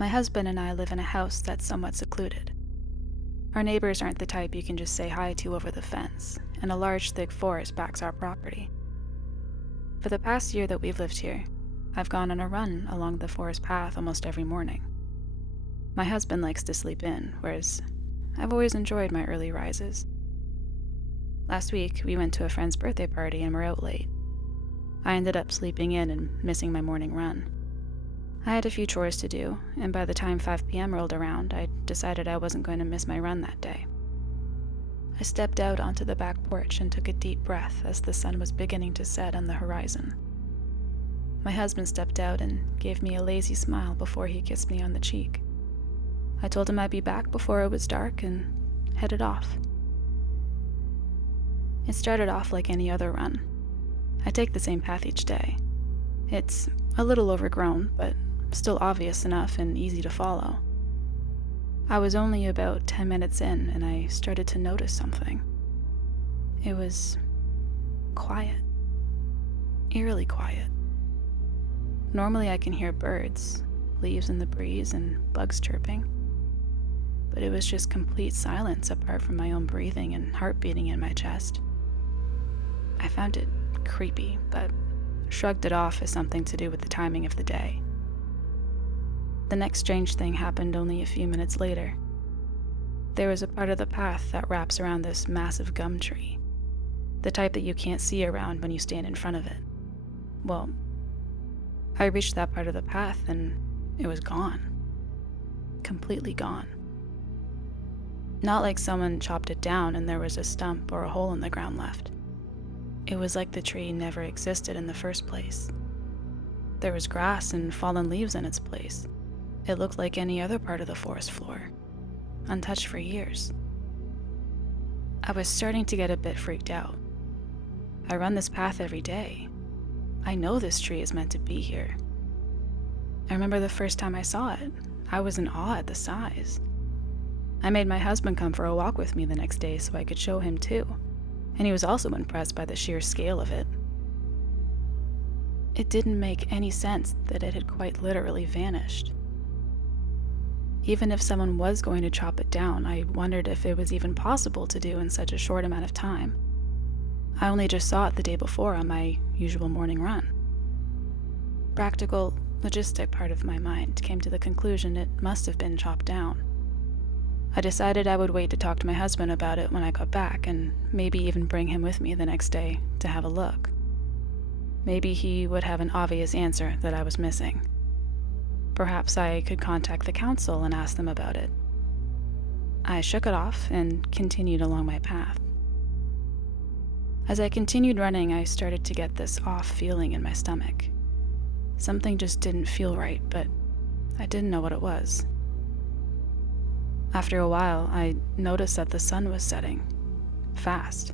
My husband and I live in a house that's somewhat secluded. Our neighbors aren't the type you can just say hi to over the fence, and a large, thick forest backs our property. For the past year that we've lived here, I've gone on a run along the forest path almost every morning. My husband likes to sleep in, whereas I've always enjoyed my early rises. Last week, we went to a friend's birthday party and were out late. I ended up sleeping in and missing my morning run. I had a few chores to do, and by the time 5 p.m. rolled around, I decided I wasn't going to miss my run that day. I stepped out onto the back porch and took a deep breath as the sun was beginning to set on the horizon. My husband stepped out and gave me a lazy smile before he kissed me on the cheek. I told him I'd be back before it was dark and headed off. It started off like any other run. I take the same path each day. It's a little overgrown, but still obvious enough and easy to follow. I was only about 10 minutes in and I started to notice something. It was quiet. Eerily quiet. Normally I can hear birds, leaves in the breeze, and bugs chirping. But it was just complete silence apart from my own breathing and heart beating in my chest. I found it creepy, but shrugged it off as something to do with the timing of the day. The next strange thing happened only a few minutes later. There was a part of the path that wraps around this massive gum tree, the type that you can't see around when you stand in front of it. Well, I reached that part of the path and it was gone. Completely gone. Not like someone chopped it down and there was a stump or a hole in the ground left. It was like the tree never existed in the first place. There was grass and fallen leaves in its place. It looked like any other part of the forest floor, untouched for years. I was starting to get a bit freaked out. I run this path every day. I know this tree is meant to be here. I remember the first time I saw it, I was in awe at the size. I made my husband come for a walk with me the next day so I could show him too, and he was also impressed by the sheer scale of it. It didn't make any sense that it had quite literally vanished. Even if someone was going to chop it down, I wondered if it was even possible to do in such a short amount of time. I only just saw it the day before on my usual morning run. Practical, logistic part of my mind came to the conclusion it must have been chopped down. I decided I would wait to talk to my husband about it when I got back and maybe even bring him with me the next day to have a look. Maybe he would have an obvious answer that I was missing. Perhaps I could contact the council and ask them about it. I shook it off and continued along my path. As I continued running, I started to get this off feeling in my stomach. Something just didn't feel right, but I didn't know what it was. After a while, I noticed that the sun was setting, fast.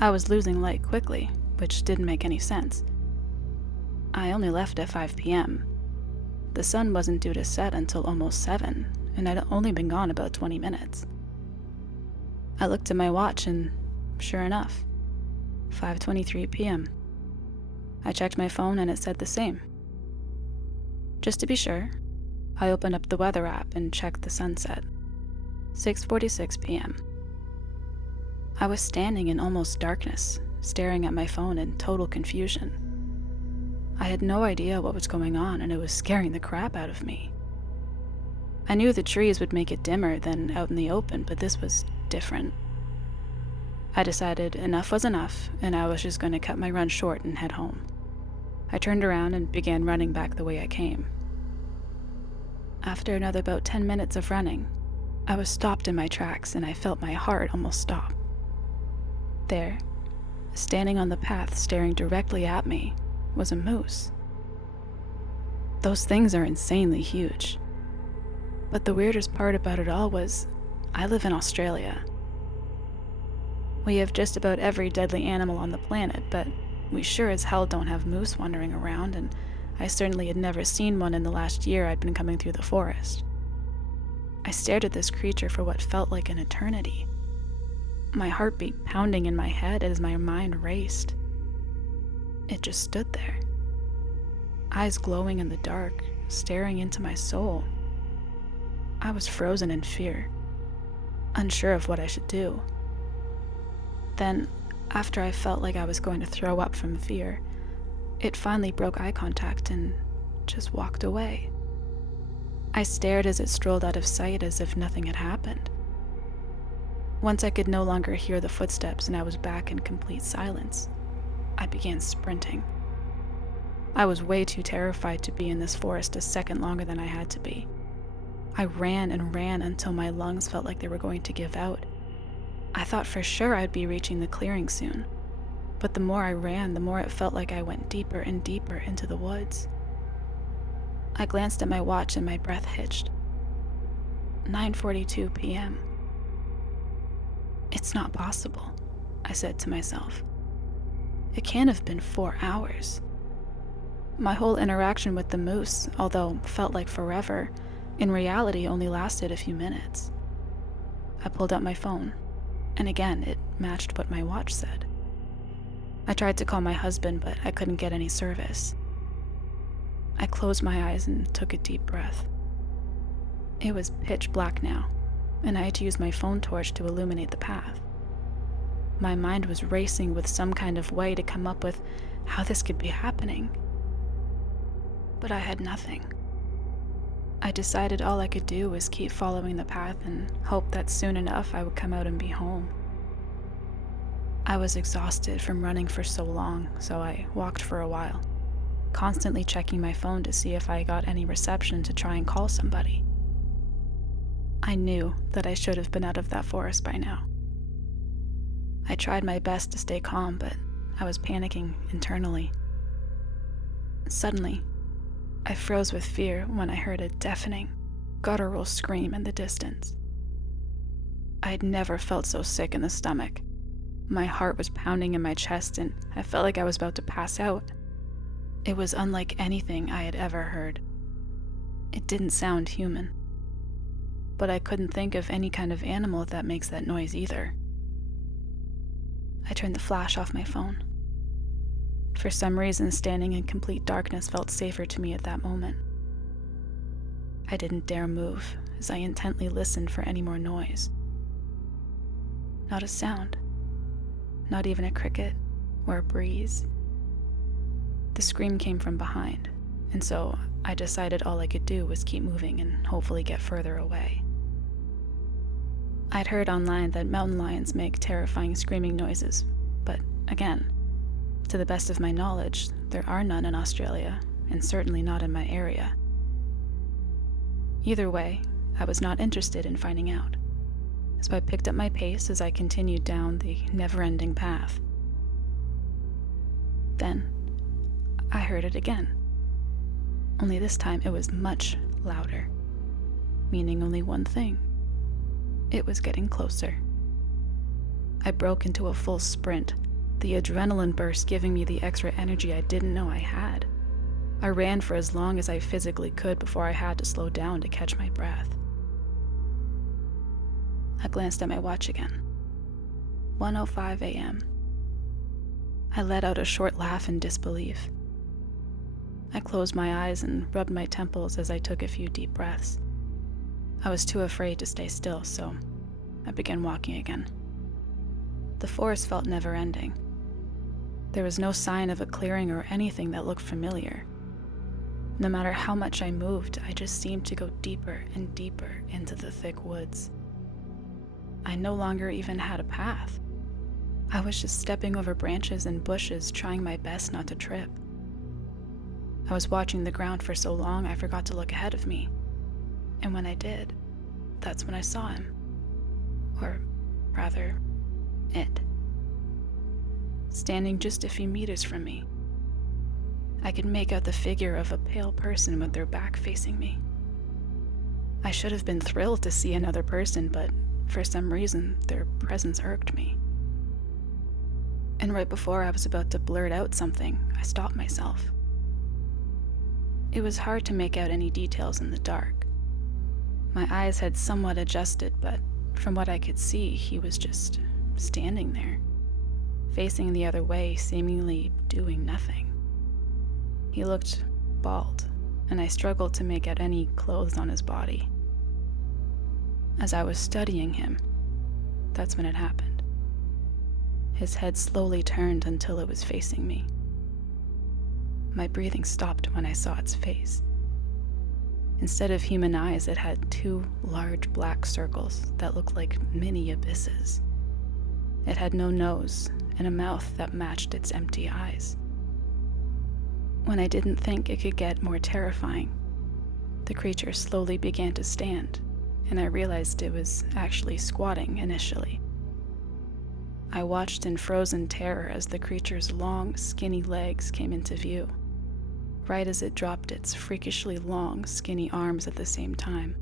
I was losing light quickly, which didn't make any sense. I only left at 5 p.m. The sun wasn't due to set until almost 7, and I'd only been gone about 20 minutes. I looked at my watch and, sure enough, 5:23 p.m. I checked my phone and it said the same. Just to be sure, I opened up the weather app and checked the sunset. 6:46 p.m. I was standing in almost darkness, staring at my phone in total confusion. I had no idea what was going on and it was scaring the crap out of me. I knew the trees would make it dimmer than out in the open, but this was different. I decided enough was enough and I was just going to cut my run short and head home. I turned around and began running back the way I came. After another about 10 minutes of running, I was stopped in my tracks and I felt my heart almost stop. There, standing on the path staring directly at me, was a moose. Those things are insanely huge. But the weirdest part about it all was, I live in Australia. We have just about every deadly animal on the planet, but we sure as hell don't have moose wandering around, and I certainly had never seen one in the last year I'd been coming through the forest. I stared at this creature for what felt like an eternity. My heartbeat pounding in my head as my mind raced. It just stood there. Eyes glowing in the dark, staring into my soul. I was frozen in fear, unsure of what I should do. Then, after I felt like I was going to throw up from fear, it finally broke eye contact and just walked away. I stared as it strolled out of sight as if nothing had happened. Once I could no longer hear the footsteps and I was back in complete silence, I began sprinting. I was way too terrified to be in this forest a second longer than I had to be. I ran and ran until my lungs felt like they were going to give out. I thought for sure I'd be reaching the clearing soon, but the more I ran, the more it felt like I went deeper and deeper into the woods. I glanced at my watch and my breath hitched. 9:42 p.m. It's not possible, I said to myself. It can't have been 4 hours. My whole interaction with the moose, although felt like forever, in reality only lasted a few minutes. I pulled out my phone, and again it matched what my watch said. I tried to call my husband, but I couldn't get any service. I closed my eyes and took a deep breath. It was pitch black now, and I had to use my phone torch to illuminate the path. My mind was racing with some kind of way to come up with how this could be happening. But I had nothing. I decided all I could do was keep following the path and hope that soon enough I would come out and be home. I was exhausted from running for so long, so I walked for a while, constantly checking my phone to see if I got any reception to try and call somebody. I knew that I should have been out of that forest by now. I tried my best to stay calm, but I was panicking internally. Suddenly, I froze with fear when I heard a deafening, guttural scream in the distance. I'd never felt so sick in the stomach. My heart was pounding in my chest and I felt like I was about to pass out. It was unlike anything I had ever heard. It didn't sound human. But I couldn't think of any kind of animal that makes that noise either. I turned the flash off my phone. For some reason, standing in complete darkness felt safer to me at that moment. I didn't dare move as I intently listened for any more noise. Not a sound. Not even a cricket or a breeze. The scream came from behind, and so I decided all I could do was keep moving and hopefully get further away. I'd heard online that mountain lions make terrifying screaming noises, but again, to the best of my knowledge, there are none in Australia, and certainly not in my area. Either way, I was not interested in finding out, so I picked up my pace as I continued down the never-ending path. Then, I heard it again. Only this time it was much louder, meaning only one thing. It was getting closer. I broke into a full sprint, the adrenaline burst giving me the extra energy I didn't know I had. I ran for as long as I physically could before I had to slow down to catch my breath. I glanced at my watch again. 1:05 a.m. I let out a short laugh in disbelief. I closed my eyes and rubbed my temples as I took a few deep breaths. I was too afraid to stay still, so I began walking again. The forest felt never-ending. There was no sign of a clearing or anything that looked familiar. No matter how much I moved, I just seemed to go deeper and deeper into the thick woods. I no longer even had a path. I was just stepping over branches and bushes, trying my best not to trip. I was watching the ground for so long I forgot to look ahead of me. And when I did, that's when I saw him. Or rather, it. Standing just a few meters from me. I could make out the figure of a pale person with their back facing me. I should have been thrilled to see another person, but for some reason, their presence irked me. And right before I was about to blurt out something, I stopped myself. It was hard to make out any details in the dark. My eyes had somewhat adjusted, but from what I could see, he was just standing there, facing the other way, seemingly doing nothing. He looked bald and I struggled to make out any clothes on his body. As I was studying him, that's when it happened. His head slowly turned until it was facing me. My breathing stopped when I saw its face. Instead of human eyes, it had two large black circles that looked like mini abysses. It had no nose and a mouth that matched its empty eyes. When I didn't think it could get more terrifying, the creature slowly began to stand, and I realized it was actually squatting initially. I watched in frozen terror as the creature's long, skinny legs came into view, right as it dropped its freakishly long, skinny arms at the same time.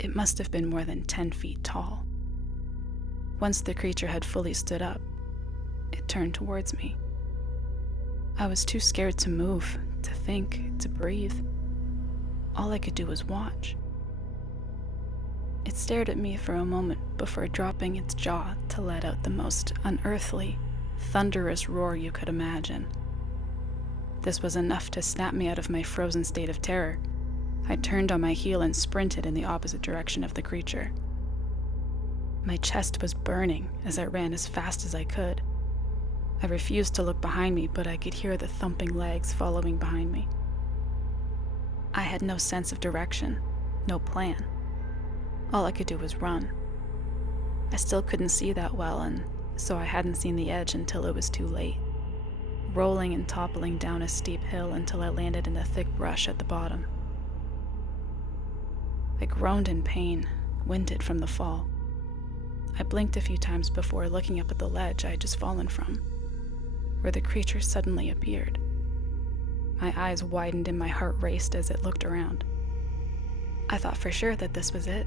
It must have been more than 10 feet tall. Once the creature had fully stood up, it turned towards me. I was too scared to move, to think, to breathe. All I could do was watch. It stared at me for a moment before dropping its jaw to let out the most unearthly, thunderous roar you could imagine. This was enough to snap me out of my frozen state of terror. I turned on my heel and sprinted in the opposite direction of the creature. My chest was burning as I ran as fast as I could. I refused to look behind me, but I could hear the thumping legs following behind me. I had no sense of direction, no plan. All I could do was run. I still couldn't see that well, and so I hadn't seen the edge until it was too late, rolling and toppling down a steep hill until I landed in the thick brush at the bottom. I groaned in pain, winded from the fall. I blinked a few times before looking up at the ledge I had just fallen from, where the creature suddenly appeared. My eyes widened and my heart raced as it looked around. I thought for sure that this was it.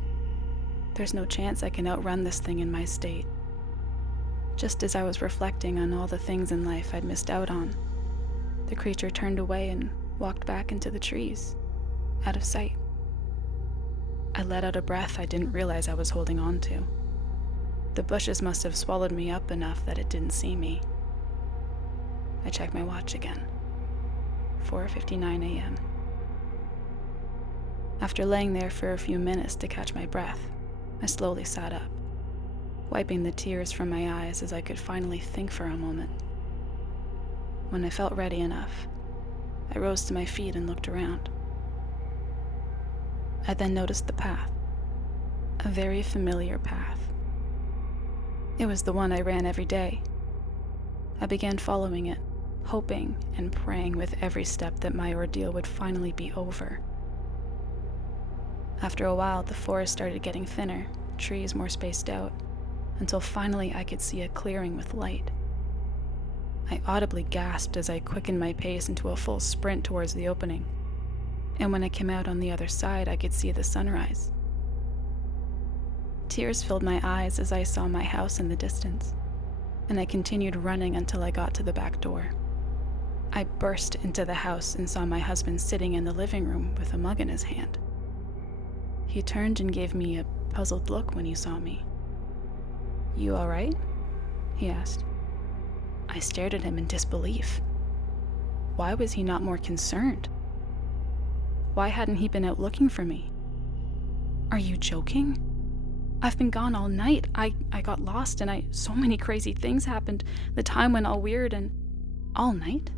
There's no chance I can outrun this thing in my state. Just as I was reflecting on all the things in life I'd missed out on, the creature turned away and walked back into the trees, out of sight. I let out a breath I didn't realize I was holding on to. The bushes must have swallowed me up enough that it didn't see me. I checked my watch again. 4:59 a.m. After laying there for a few minutes to catch my breath, I slowly sat up, wiping the tears from my eyes as I could finally think for a moment. When I felt ready enough, I rose to my feet and looked around. I then noticed the path, a very familiar path. It was the one I ran every day. I began following it, hoping and praying with every step that my ordeal would finally be over. After a while, the forest started getting thinner, trees more spaced out, until finally I could see a clearing with light. I audibly gasped as I quickened my pace into a full sprint towards the opening, and when I came out on the other side, I could see the sunrise. Tears filled my eyes as I saw my house in the distance, and I continued running until I got to the back door. I burst into the house and saw my husband sitting in the living room with a mug in his hand. He turned and gave me a puzzled look when he saw me. "You all right?" he asked. I stared at him in disbelief. Why was he not more concerned? Why hadn't he been out looking for me? "Are you joking? I've been gone all night. I got lost and so many crazy things happened. The time went all weird and..." "All night?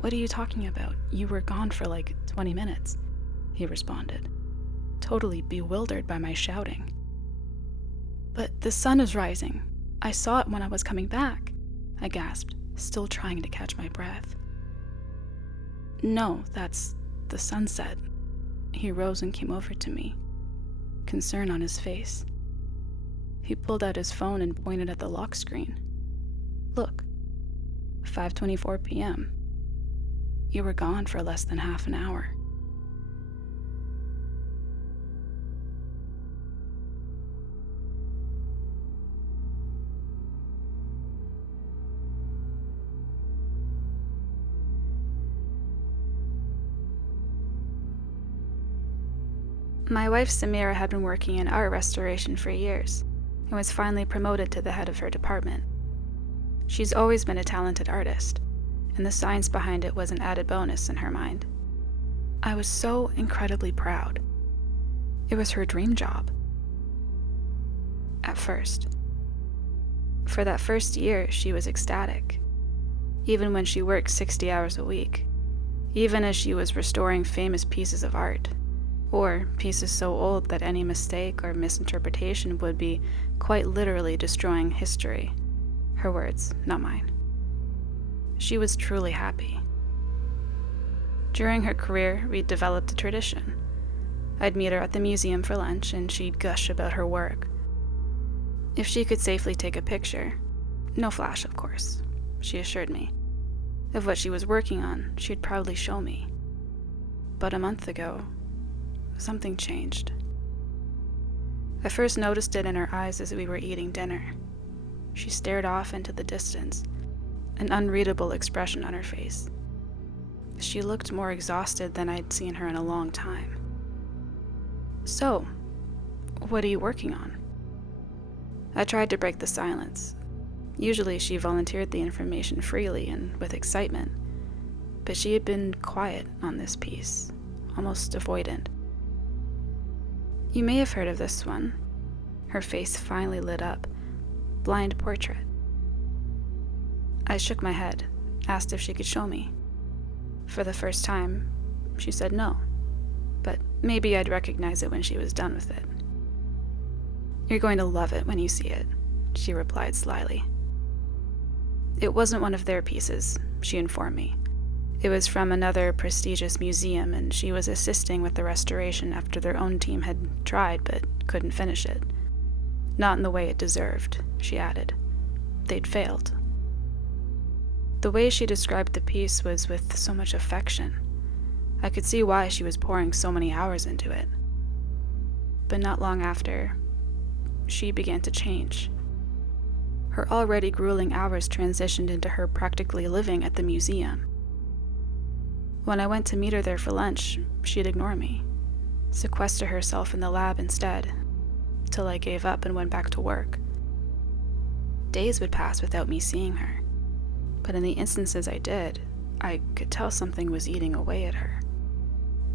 What are you talking about? You were gone for like 20 minutes, he responded, totally bewildered by my shouting. "But the sun is rising. I saw it when I was coming back," I gasped, still trying to catch my breath. "No, that's the sunset." He rose and came over to me, concern on his face. He pulled out his phone and pointed at the lock screen. "Look, 5:24 p.m. You were gone for less than half an hour." My wife Samira had been working in art restoration for years and was finally promoted to the head of her department. She's always been a talented artist, and the science behind it was an added bonus in her mind. I was so incredibly proud. It was her dream job. At first. For that first year, she was ecstatic. Even when she worked 60 hours a week. Even as she was restoring famous pieces of art. Or pieces so old that any mistake or misinterpretation would be quite literally destroying history. Her words, not mine. She was truly happy. During her career, we developed a tradition. I'd meet her at the museum for lunch, and she'd gush about her work. If she could safely take a picture, no flash, of course, she assured me, of what she was working on, she'd proudly show me. But a month ago, something changed. I first noticed it in her eyes as we were eating dinner. She stared off into the distance, an unreadable expression on her face. She looked more exhausted than I'd seen her in a long time. So, what are you working on? I tried to break the silence. Usually she volunteered the information freely and with excitement, but she had been quiet on this piece, almost avoidant. You may have heard of this one. Her face finally lit up. Blind portrait. I shook my head, asked if she could show me. For the first time, she said no, but maybe I'd recognize it when she was done with it. You're going to love it when you see it, she replied slyly. It wasn't one of their pieces, she informed me. It was from another prestigious museum, and she was assisting with the restoration after their own team had tried but couldn't finish it. Not in the way it deserved, she added. They'd failed. The way she described the piece was with so much affection. I could see why she was pouring so many hours into it. But not long after, she began to change. Her already grueling hours transitioned into her practically living at the museum. When I went to meet her there for lunch, she'd ignore me, sequester herself in the lab instead, till I gave up and went back to work. Days would pass without me seeing her, but in the instances I did, I could tell something was eating away at her.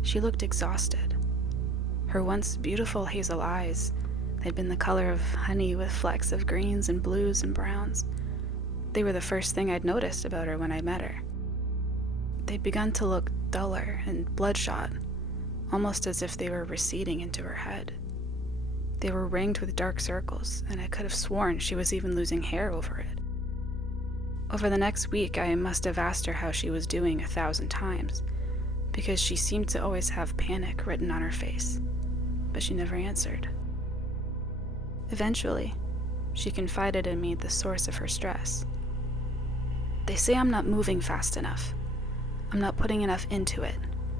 She looked exhausted. Her once beautiful hazel eyes, they'd been the color of honey with flecks of greens and blues and browns. They were the first thing I'd noticed about her when I met her. They'd begun to look duller and bloodshot, almost as if they were receding into her head. They were ringed with dark circles, and I could have sworn she was even losing hair over it. Over the next week, I must have asked her how she was doing 1,000 times, because she seemed to always have panic written on her face, but she never answered. Eventually, she confided in me the source of her stress. They say I'm not moving fast enough. I'm not putting enough into it.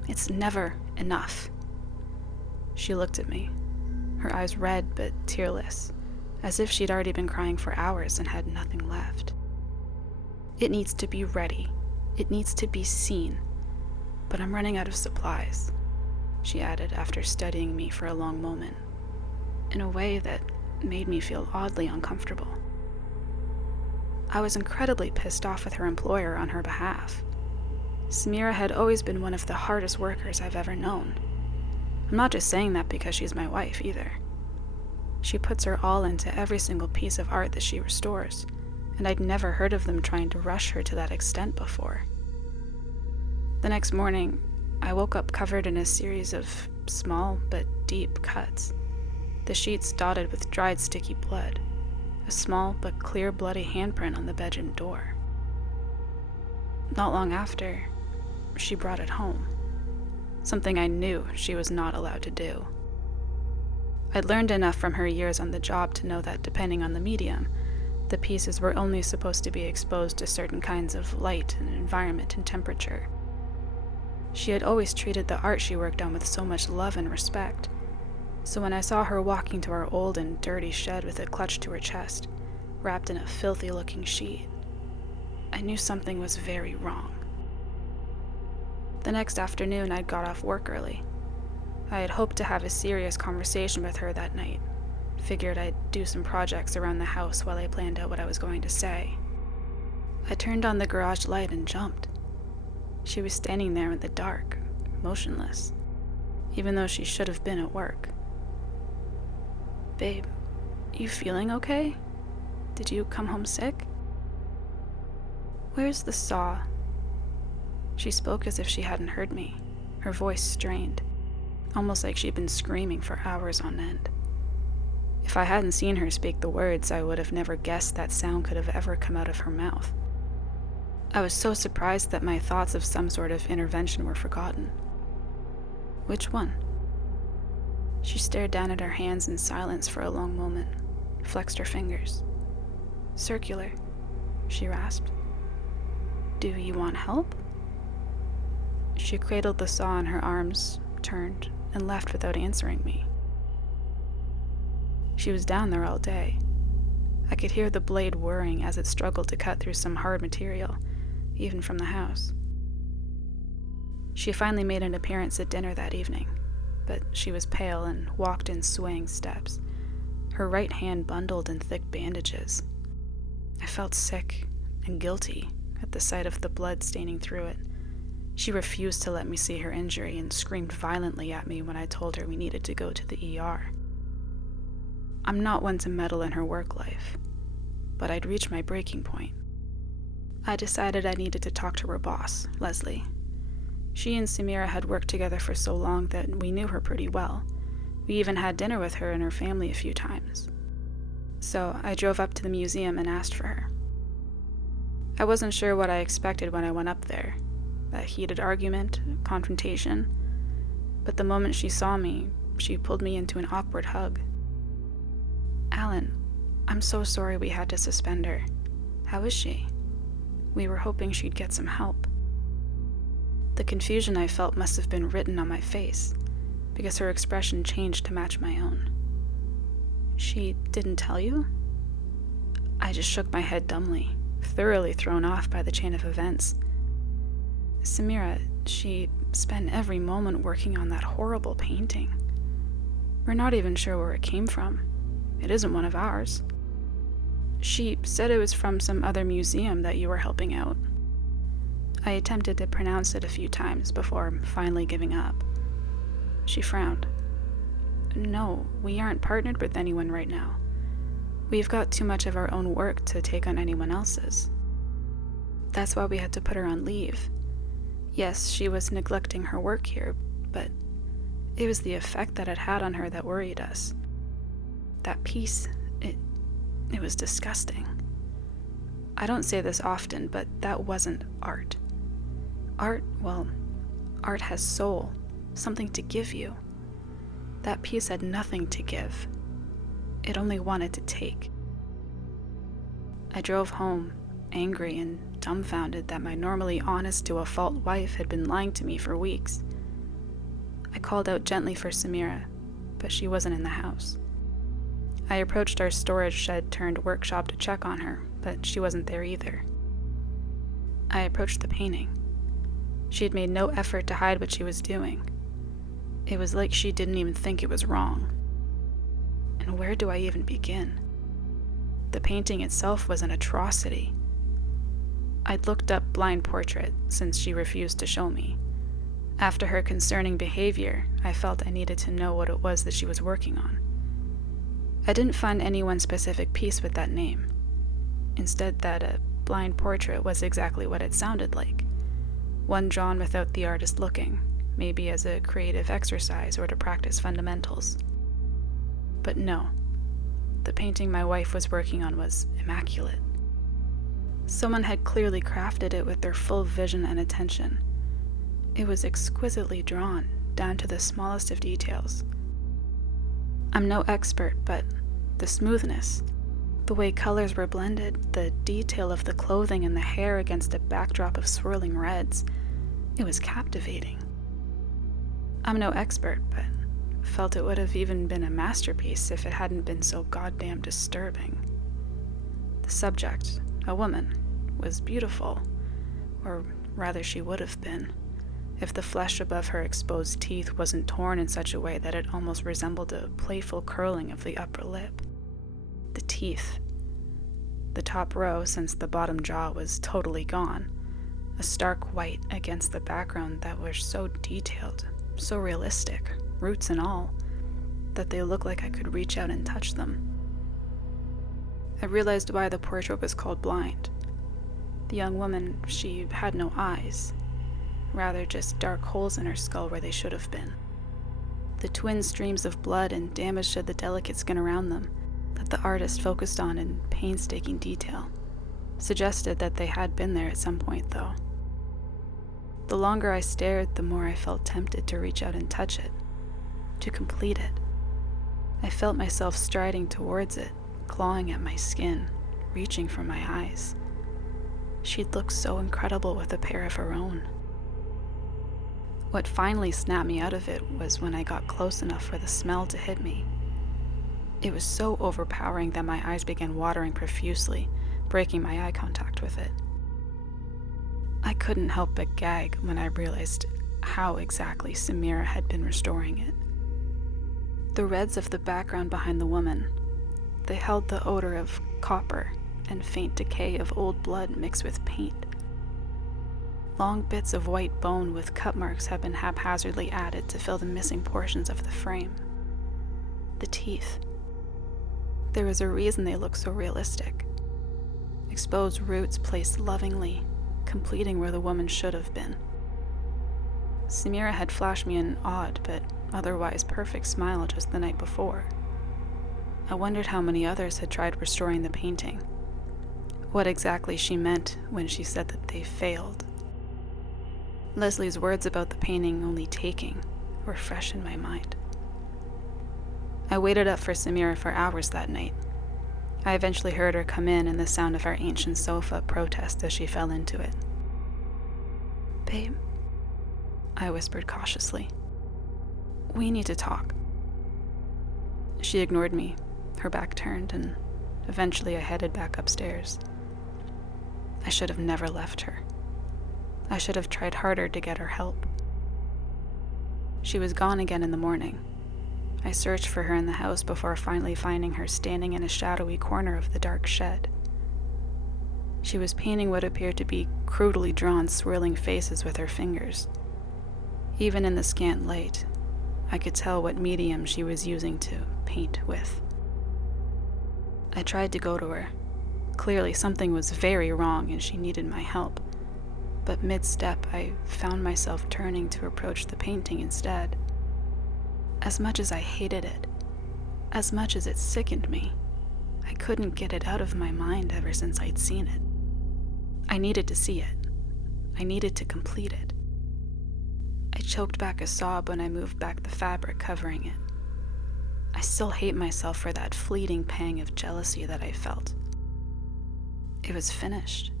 It's never enough. She looked at me, her eyes red but tearless, as if she'd already been crying for hours and had nothing left. It needs to be ready. It needs to be seen. But I'm running out of supplies, she added after studying me for a long moment, in a way that made me feel oddly uncomfortable. I was incredibly pissed off with her employer on her behalf. Samira had always been one of the hardest workers I've ever known. I'm not just saying that because she's my wife, either. She puts her all into every single piece of art that she restores, and I'd never heard of them trying to rush her to that extent before. The next morning, I woke up covered in a series of small but deep cuts, the sheets dotted with dried sticky blood, a small but clear bloody handprint on the bedroom door. Not long after, she brought it home, something I knew she was not allowed to do. I'd learned enough from her years on the job to know that depending on the medium, the pieces were only supposed to be exposed to certain kinds of light and environment and temperature. She had always treated the art she worked on with so much love and respect, so when I saw her walking to our old and dirty shed with it clutched to her chest, wrapped in a filthy-looking sheet, I knew something was very wrong. The next afternoon, I'd got off work early. I had hoped to have a serious conversation with her that night. Figured I'd do some projects around the house while I planned out what I was going to say. I turned on the garage light and jumped. She was standing there in the dark, motionless, even though she should have been at work. "Babe, you feeling okay? Did you come home sick?" "Where's the saw?" She spoke as if she hadn't heard me, her voice strained, almost like she'd been screaming for hours on end. If I hadn't seen her speak the words, I would have never guessed that sound could have ever come out of her mouth. I was so surprised that my thoughts of some sort of intervention were forgotten. "Which one?" She stared down at her hands in silence for a long moment, flexed her fingers. "Circular," she rasped. "Do you want help?" She cradled the saw in her arms, turned, and left without answering me. She was down there all day. I could hear the blade whirring as it struggled to cut through some hard material, even from the house. She finally made an appearance at dinner that evening, but she was pale and walked in swaying steps, her right hand bundled in thick bandages. I felt sick and guilty at the sight of the blood staining through it. She refused to let me see her injury and screamed violently at me when I told her we needed to go to the ER. I'm not one to meddle in her work life, but I'd reached my breaking point. I decided I needed to talk to her boss, Leslie. She and Samira had worked together for so long that we knew her pretty well. We even had dinner with her and her family a few times. So I drove up to the museum and asked for her. I wasn't sure what I expected when I went up there. A heated argument, confrontation. But the moment she saw me, she pulled me into an awkward hug. "Alan, I'm so sorry we had to suspend her. How is she? We were hoping she'd get some help." The confusion I felt must have been written on my face, because her expression changed to match my own. "She didn't tell you?" I just shook my head dumbly, thoroughly thrown off by the chain of events. "Samira, she spent every moment working on that horrible painting. We're not even sure where it came from. It isn't one of ours. She said it was from some other museum that you were helping out." I attempted to pronounce it a few times before finally giving up. She frowned. "No, we aren't partnered with anyone right now. We've got too much of our own work to take on anyone else's. That's why we had to put her on leave. Yes, she was neglecting her work here, but it was the effect that it had on her that worried us. That piece, it was disgusting. I don't say this often, but that wasn't art. Art has soul, something to give you. That piece had nothing to give. It only wanted to take." I drove home, angry and dumbfounded that my normally honest-to-a-fault wife had been lying to me for weeks. I called out gently for Samira, but she wasn't in the house. I approached our storage shed-turned-workshop to check on her, but she wasn't there either. I approached the painting. She had made no effort to hide what she was doing. It was like she didn't even think it was wrong. And where do I even begin? The painting itself was an atrocity. I'd looked up blind portrait since she refused to show me. After her concerning behavior, I felt I needed to know what it was that she was working on. I didn't find any one specific piece with that name. Instead, that a blind portrait was exactly what it sounded like. One drawn without the artist looking, maybe as a creative exercise or to practice fundamentals. But no, the painting my wife was working on was immaculate. Someone had clearly crafted it with their full vision and attention. It was exquisitely drawn, down to the smallest of details. I'm no expert, but the smoothness, the way colors were blended, the detail of the clothing and the hair against a backdrop of swirling reds, it was captivating. I'm no expert, but felt it would have even been a masterpiece if it hadn't been so goddamn disturbing. The subject, a woman, was beautiful, or rather she would have been, if the flesh above her exposed teeth wasn't torn in such a way that it almost resembled a playful curling of the upper lip. The teeth. The top row, since the bottom jaw was totally gone, a stark white against the background that were so detailed, so realistic, roots and all, that they looked like I could reach out and touch them. I realized why the portrait was called Blind. The young woman, she had no eyes, rather just dark holes in her skull where they should have been. The twin streams of blood and damage to the delicate skin around them that the artist focused on in painstaking detail suggested that they had been there at some point, though. The longer I stared, the more I felt tempted to reach out and touch it, to complete it. I felt myself striding towards it, clawing at my skin, reaching for my eyes. She'd looked so incredible with a pair of her own. What finally snapped me out of it was when I got close enough for the smell to hit me. It was so overpowering that my eyes began watering profusely, breaking my eye contact with it. I couldn't help but gag when I realized how exactly Samira had been restoring it. The reds of the background behind the woman, they held the odor of copper and faint decay of old blood mixed with paint. Long bits of white bone with cut marks had been haphazardly added to fill the missing portions of the frame. The teeth. There was a reason they looked so realistic. Exposed roots placed lovingly, completing where the woman should have been. Samira had flashed me an odd but otherwise perfect smile just the night before. I wondered how many others had tried restoring the painting. What exactly she meant when she said that they failed. Leslie's words about the painting only taking were fresh in my mind. I waited up for Samira for hours that night. I eventually heard her come in and the sound of our ancient sofa protest as she fell into it. "Babe," I whispered cautiously. "We need to talk." She ignored me, her back turned, and eventually I headed back upstairs. I should have never left her. I should have tried harder to get her help. She was gone again in the morning. I searched for her in the house before finally finding her standing in a shadowy corner of the dark shed. She was painting what appeared to be crudely drawn swirling faces with her fingers. Even in the scant light, I could tell what medium she was using to paint with. I tried to go to her. Clearly something was very wrong and she needed my help. But mid-step, I found myself turning to approach the painting instead. As much as I hated it, as much as it sickened me, I couldn't get it out of my mind ever since I'd seen it. I needed to see it. I needed to complete it. I choked back a sob when I moved back the fabric covering it. I still hate myself for that fleeting pang of jealousy that I felt. It was finished.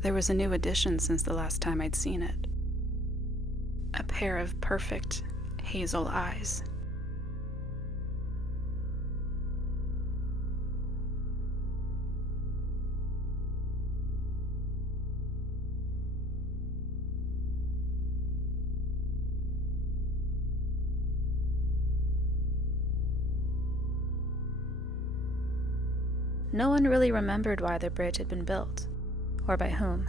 There was a new addition since the last time I'd seen it. A pair of perfect hazel eyes. No one really remembered why the bridge had been built, or by whom.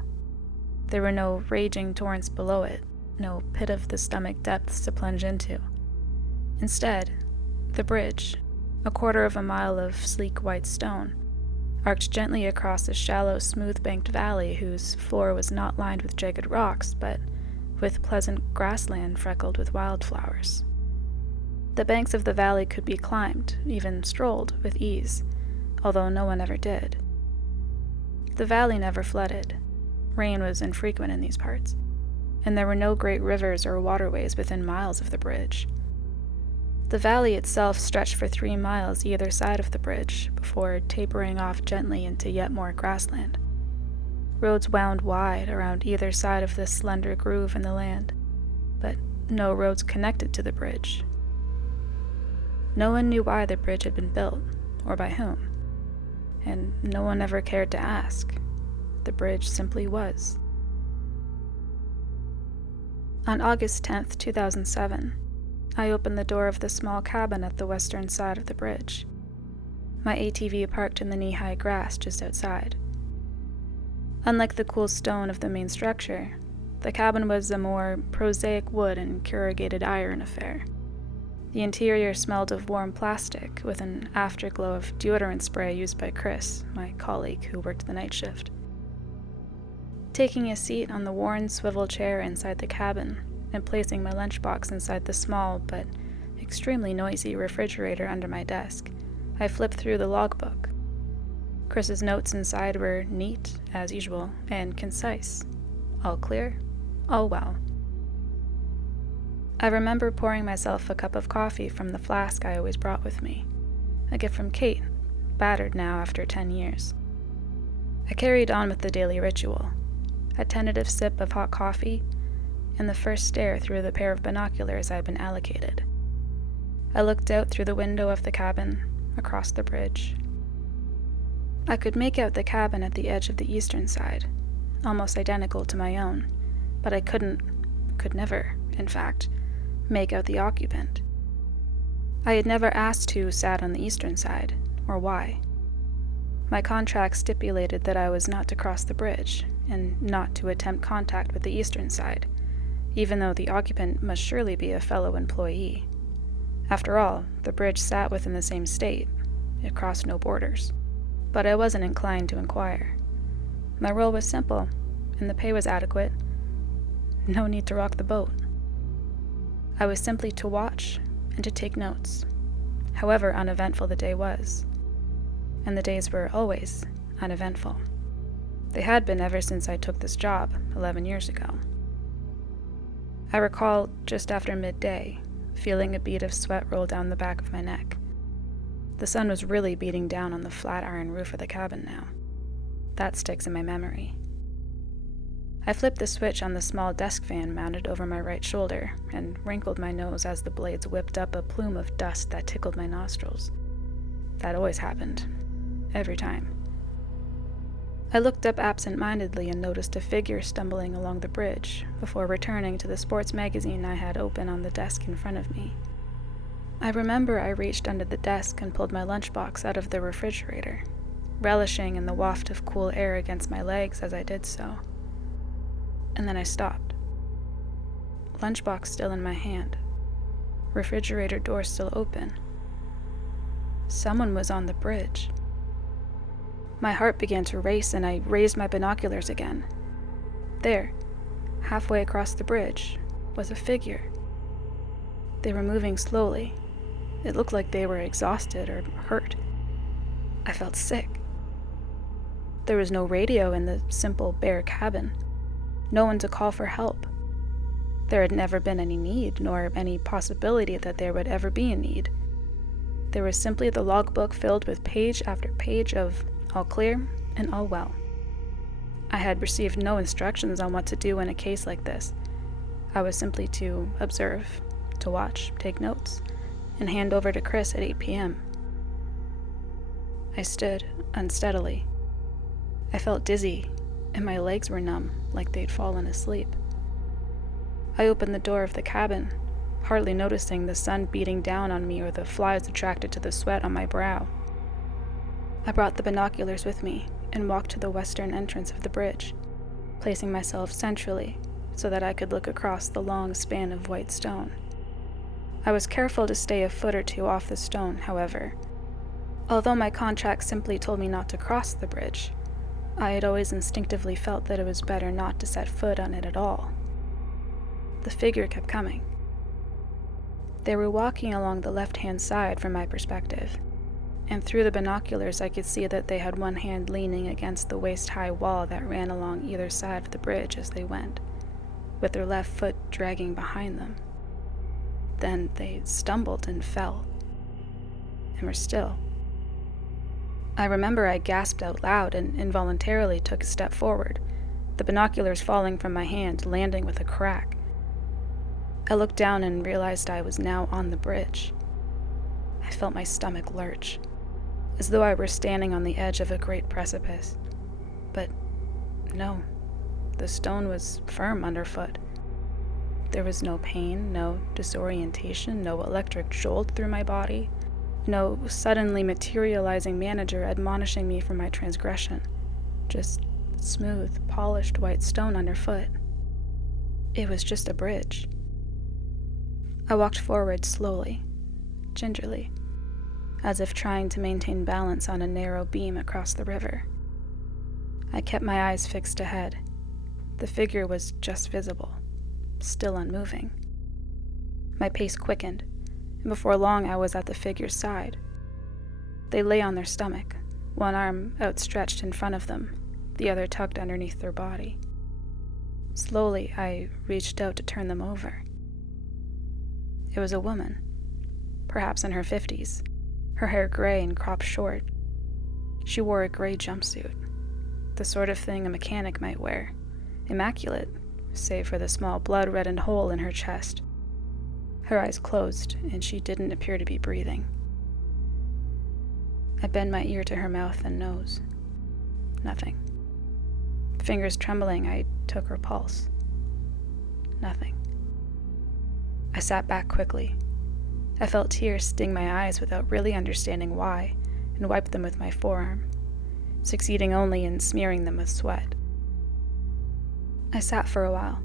There were no raging torrents below it, no pit-of-the-stomach depths to plunge into. Instead, the bridge, a quarter of a mile of sleek white stone, arced gently across a shallow, smooth-banked valley whose floor was not lined with jagged rocks, but with pleasant grassland freckled with wildflowers. The banks of the valley could be climbed, even strolled, with ease, although no one ever did. The valley never flooded. Rain was infrequent in these parts, and there were no great rivers or waterways within miles of the bridge. The valley itself stretched for 3 miles either side of the bridge, before tapering off gently into yet more grassland. Roads wound wide around either side of this slender groove in the land, but no roads connected to the bridge. No one knew why the bridge had been built, or by whom, and no one ever cared to ask. The bridge simply was. On August 10th, 2007, I opened the door of the small cabin at the western side of the bridge. My ATV parked in the knee-high grass just outside. Unlike the cool stone of the main structure, the cabin was a more prosaic wood and corrugated iron affair. The interior smelled of warm plastic, with an afterglow of deodorant spray used by Chris, my colleague who worked the night shift. Taking a seat on the worn swivel chair inside the cabin, and placing my lunchbox inside the small but extremely noisy refrigerator under my desk, I flipped through the logbook. Chris's notes inside were neat, as usual, and concise. All clear, all well. I remember pouring myself a cup of coffee from the flask I always brought with me, a gift from Kate, battered now after 10 years. I carried on with the daily ritual, a tentative sip of hot coffee, and the first stare through the pair of binoculars I'd been allocated. I looked out through the window of the cabin, across the bridge. I could make out the cabin at the edge of the eastern side, almost identical to my own, but I could never, in fact, make out the occupant. I had never asked who sat on the eastern side, or why. My contract stipulated that I was not to cross the bridge, and not to attempt contact with the eastern side, even though the occupant must surely be a fellow employee. After all, the bridge sat within the same state. It crossed no borders. But I wasn't inclined to inquire. My role was simple, and the pay was adequate. No need to rock the boat. I was simply to watch and to take notes, however uneventful the day was. And the days were always uneventful. They had been ever since I took this job 11 years ago. I recall, just after midday, feeling a bead of sweat roll down the back of my neck. The sun was really beating down on the flat iron roof of the cabin now. That sticks in my memory. I flipped the switch on the small desk fan mounted over my right shoulder and wrinkled my nose as the blades whipped up a plume of dust that tickled my nostrils. That always happened. Every time. I looked up absent-mindedly and noticed a figure stumbling along the bridge before returning to the sports magazine I had open on the desk in front of me. I remember I reached under the desk and pulled my lunchbox out of the refrigerator, relishing in the waft of cool air against my legs as I did so. And then I stopped. Lunchbox still in my hand. Refrigerator door still open. Someone was on the bridge. My heart began to race and I raised my binoculars again. There, halfway across the bridge, was a figure. They were moving slowly. It looked like they were exhausted or hurt. I felt sick. There was no radio in the simple, bare cabin. No one to call for help. There had never been any need, nor any possibility that there would ever be a need. There was simply the logbook filled with page after page of all clear and all well. I had received no instructions on what to do in a case like this. I was simply to observe, to watch, take notes, and hand over to Chris at 8 p.m. I stood unsteadily. I felt dizzy, and my legs were numb, like they'd fallen asleep. I opened the door of the cabin, hardly noticing the sun beating down on me or the flies attracted to the sweat on my brow. I brought the binoculars with me and walked to the western entrance of the bridge, placing myself centrally so that I could look across the long span of white stone. I was careful to stay a foot or two off the stone, however. Although my contract simply told me not to cross the bridge, I had always instinctively felt that it was better not to set foot on it at all. The figure kept coming. They were walking along the left-hand side from my perspective, and through the binoculars I could see that they had one hand leaning against the waist-high wall that ran along either side of the bridge as they went, with their left foot dragging behind them. Then they stumbled and fell, and were still. I remember I gasped out loud and involuntarily took a step forward, the binoculars falling from my hand, landing with a crack. I looked down and realized I was now on the bridge. I felt my stomach lurch, as though I were standing on the edge of a great precipice. But no, the stone was firm underfoot. There was no pain, no disorientation, no electric jolt through my body, no suddenly materializing manager admonishing me for my transgression. Just smooth, polished white stone underfoot. It was just a bridge. I walked forward slowly, gingerly, as if trying to maintain balance on a narrow beam across the river. I kept my eyes fixed ahead. The figure was just visible, still unmoving. My pace quickened, and before long I was at the figure's side. They lay on their stomach, one arm outstretched in front of them, the other tucked underneath their body. Slowly, I reached out to turn them over. It was a woman, perhaps in her 50s, her hair gray and cropped short. She wore a gray jumpsuit, the sort of thing a mechanic might wear, immaculate, save for the small blood-reddened hole in her chest. Her eyes closed, and she didn't appear to be breathing. I bent my ear to her mouth and nose. Nothing. Fingers trembling, I took her pulse. Nothing. I sat back quickly. I felt tears sting my eyes without really understanding why, and wiped them with my forearm, succeeding only in smearing them with sweat. I sat for a while,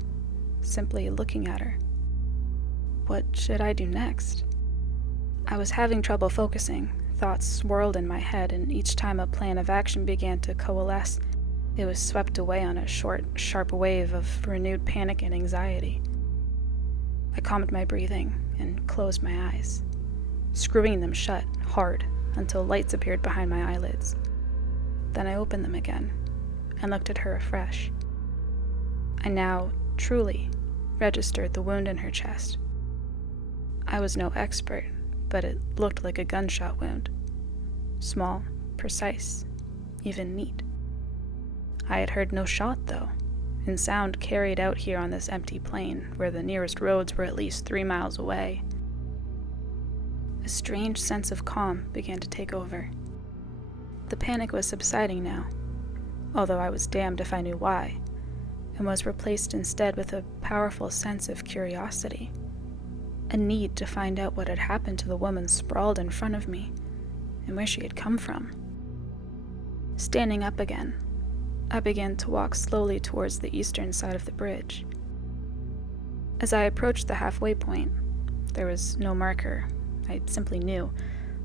simply looking at her. What should I do next? I was having trouble focusing. Thoughts swirled in my head, and each time a plan of action began to coalesce, it was swept away on a short, sharp wave of renewed panic and anxiety. I calmed my breathing and closed my eyes, screwing them shut hard until lights appeared behind my eyelids. Then I opened them again and looked at her afresh. I now, truly, registered the wound in her chest. I was no expert, but it looked like a gunshot wound. Small, precise, even neat. I had heard no shot, though, and sound carried out here on this empty plain, where the nearest roads were at least 3 miles away. A strange sense of calm began to take over. The panic was subsiding now, although I was damned if I knew why, and was replaced instead with a powerful sense of curiosity, a need to find out what had happened to the woman sprawled in front of me, and where she had come from. Standing up again, I began to walk slowly towards the eastern side of the bridge. As I approached the halfway point, there was no marker. I simply knew.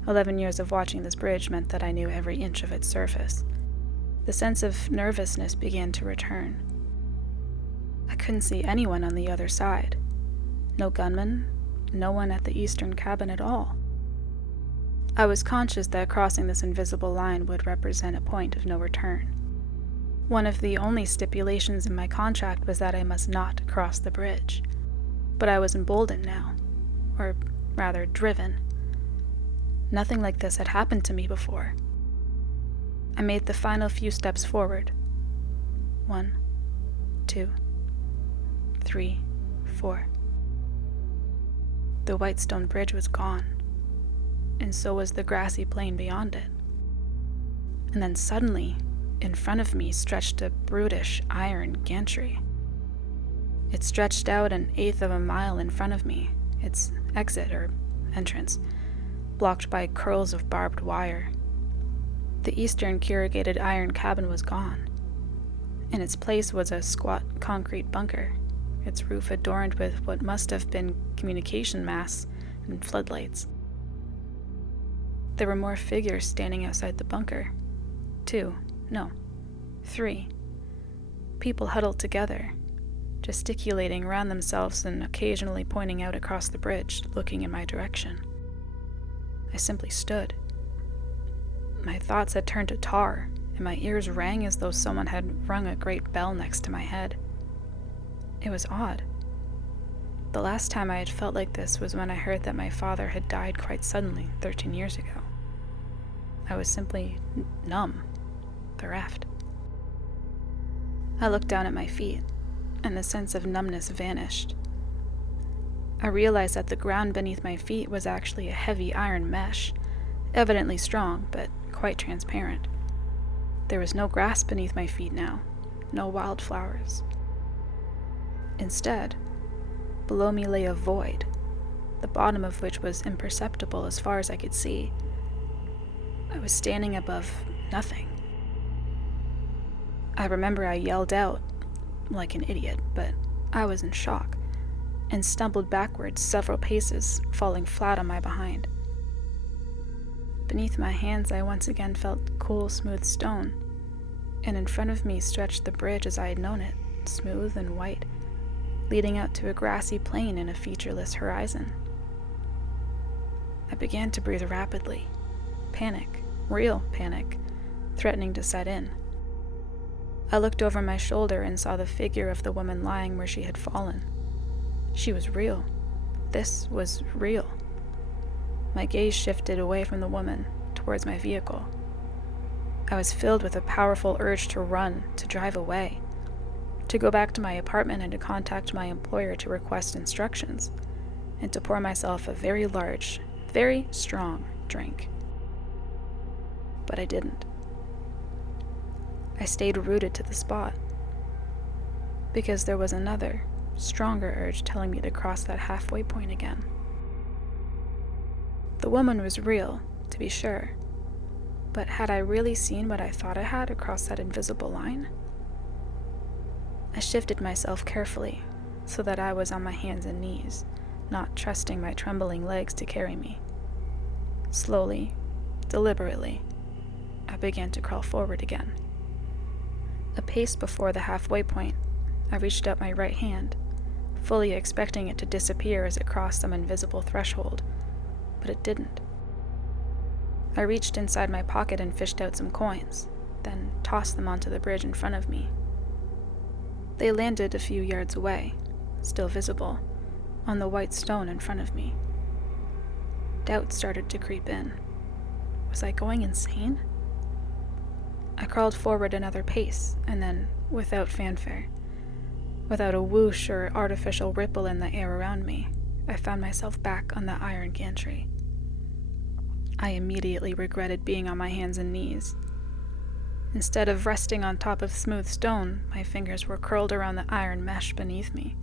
11 years of watching this bridge meant that I knew every inch of its surface. The sense of nervousness began to return. I couldn't see anyone on the other side. No gunman, no one at the eastern cabin at all. I was conscious that crossing this invisible line would represent a point of no return. One of the only stipulations in my contract was that I must not cross the bridge. But I was emboldened now, or rather driven. Nothing like this had happened to me before. I made the final few steps forward. 1, 2, 3, 4. The white stone bridge was gone, and so was the grassy plain beyond it. And then suddenly, in front of me stretched a brutish iron gantry. It stretched out 1/8 of a mile in front of me, its exit or entrance, blocked by curls of barbed wire. The eastern corrugated iron cabin was gone. In its place was a squat concrete bunker, its roof adorned with what must have been communication masts and floodlights. There were more figures standing outside the bunker. 2, no, 3. People huddled together, gesticulating around themselves and occasionally pointing out across the bridge, looking in my direction. I simply stood. My thoughts had turned to tar, and my ears rang as though someone had rung a great bell next to my head. It was odd. The last time I had felt like this was when I heard that my father had died quite suddenly 13 years ago. I was simply numb, bereft. I looked down at my feet, and the sense of numbness vanished. I realized that the ground beneath my feet was actually a heavy iron mesh, evidently strong, but quite transparent. There was no grass beneath my feet now, no wildflowers. Instead, below me lay a void, the bottom of which was imperceptible as far as I could see. I was standing above nothing. I remember I yelled out, like an idiot, but I was in shock, and stumbled backwards several paces, falling flat on my behind. Beneath my hands, I once again felt cool, smooth stone, and in front of me stretched the bridge as I had known it, smooth and white, leading out to a grassy plain and a featureless horizon. I began to breathe rapidly, panic, real panic, threatening to set in. I looked over my shoulder and saw the figure of the woman lying where she had fallen. She was real. This was real. My gaze shifted away from the woman, towards my vehicle. I was filled with a powerful urge to run, to drive away, to go back to my apartment and to contact my employer to request instructions, and to pour myself a very large, very strong drink. But I didn't. I stayed rooted to the spot, because there was another, stronger urge telling me to cross that halfway point again. The woman was real, to be sure, but had I really seen what I thought I had across that invisible line? I shifted myself carefully, so that I was on my hands and knees, not trusting my trembling legs to carry me. Slowly, deliberately, I began to crawl forward again. A pace before the halfway point, I reached out my right hand, fully expecting it to disappear as it crossed some invisible threshold, but it didn't. I reached inside my pocket and fished out some coins, then tossed them onto the bridge in front of me. They landed a few yards away, still visible, on the white stone in front of me. Doubt started to creep in. Was I going insane? I crawled forward another pace, and then, without fanfare, without a whoosh or artificial ripple in the air around me, I found myself back on the iron gantry. I immediately regretted being on my hands and knees. Instead of resting on top of smooth stone, my fingers were curled around the iron mesh beneath me,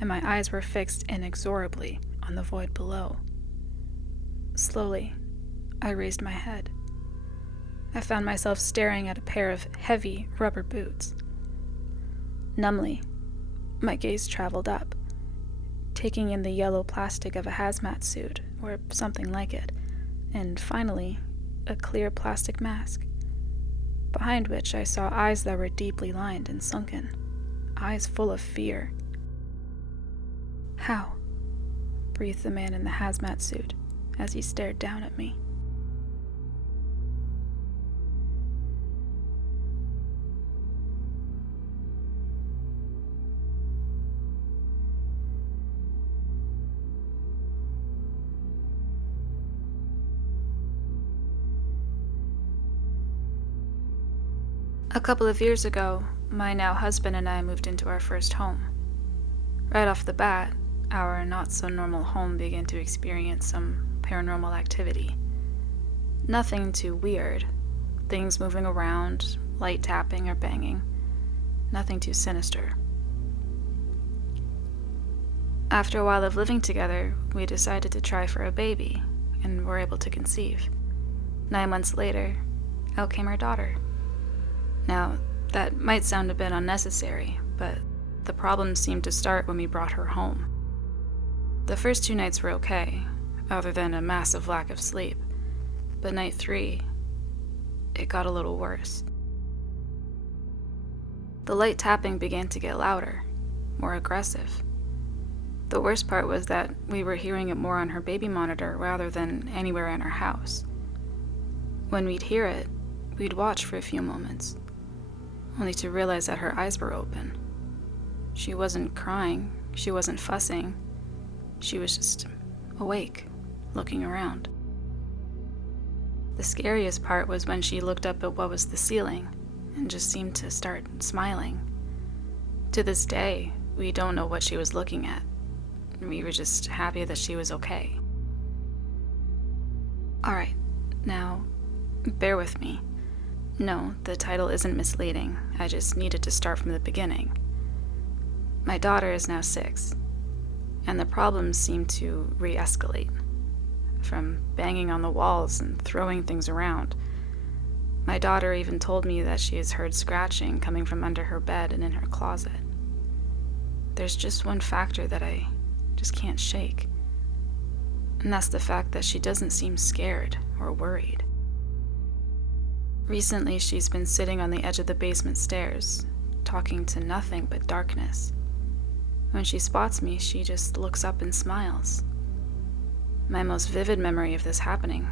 and my eyes were fixed inexorably on the void below. Slowly, I raised my head. I found myself staring at a pair of heavy rubber boots. Numbly, my gaze traveled up, taking in the yellow plastic of a hazmat suit, or something like it, and finally, a clear plastic mask, behind which I saw eyes that were deeply lined and sunken, eyes full of fear. "How?" breathed the man in the hazmat suit as he stared down at me. A couple of years ago, my now husband and I moved into our first home. Right off the bat, our not-so-normal home began to experience some paranormal activity. Nothing too weird. Things moving around, light tapping or banging. Nothing too sinister. After a while of living together, we decided to try for a baby, and were able to conceive. 9 months later, out came our daughter. Now, that might sound a bit unnecessary, but the problems seemed to start when we brought her home. The first 2 nights were okay, other than a massive lack of sleep, but night 3, it got a little worse. The light tapping began to get louder, more aggressive. The worst part was that we were hearing it more on her baby monitor rather than anywhere in our house. When we'd hear it, we'd watch for a few moments, only to realize that her eyes were open. She wasn't crying, she wasn't fussing, she was just awake, looking around. The scariest part was when she looked up at what was the ceiling and just seemed to start smiling. To this day, we don't know what she was looking at. We were just happy that she was okay. Alright, now, bear with me. No, the title isn't misleading. I just needed to start from the beginning. My daughter is now 6, and the problems seem to re-escalate. From banging on the walls and throwing things around, My daughter even told me that she has heard scratching coming from under her bed and in her closet. There's just one factor that I just can't shake, and that's the fact that she doesn't seem scared or worried. Recently, she's been sitting on the edge of the basement stairs, talking to nothing but darkness. When she spots me, she just looks up and smiles. My most vivid memory of this happened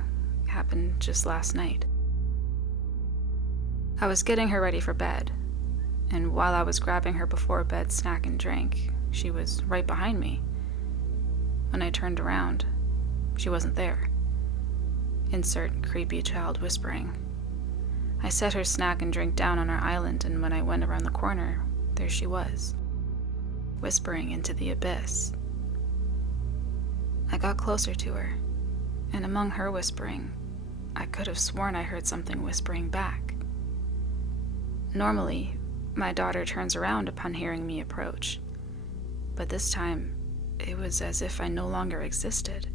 just last night. I was getting her ready for bed, and while I was grabbing her before bed snack and drink, she was right behind me. When I turned around, she wasn't there. Insert creepy child whispering. I set her snack and drink down on our island, and when I went around the corner, there she was, whispering into the abyss. I got closer to her, and among her whispering, I could have sworn I heard something whispering back. Normally, my daughter turns around upon hearing me approach, but this time, it was as if I no longer existed.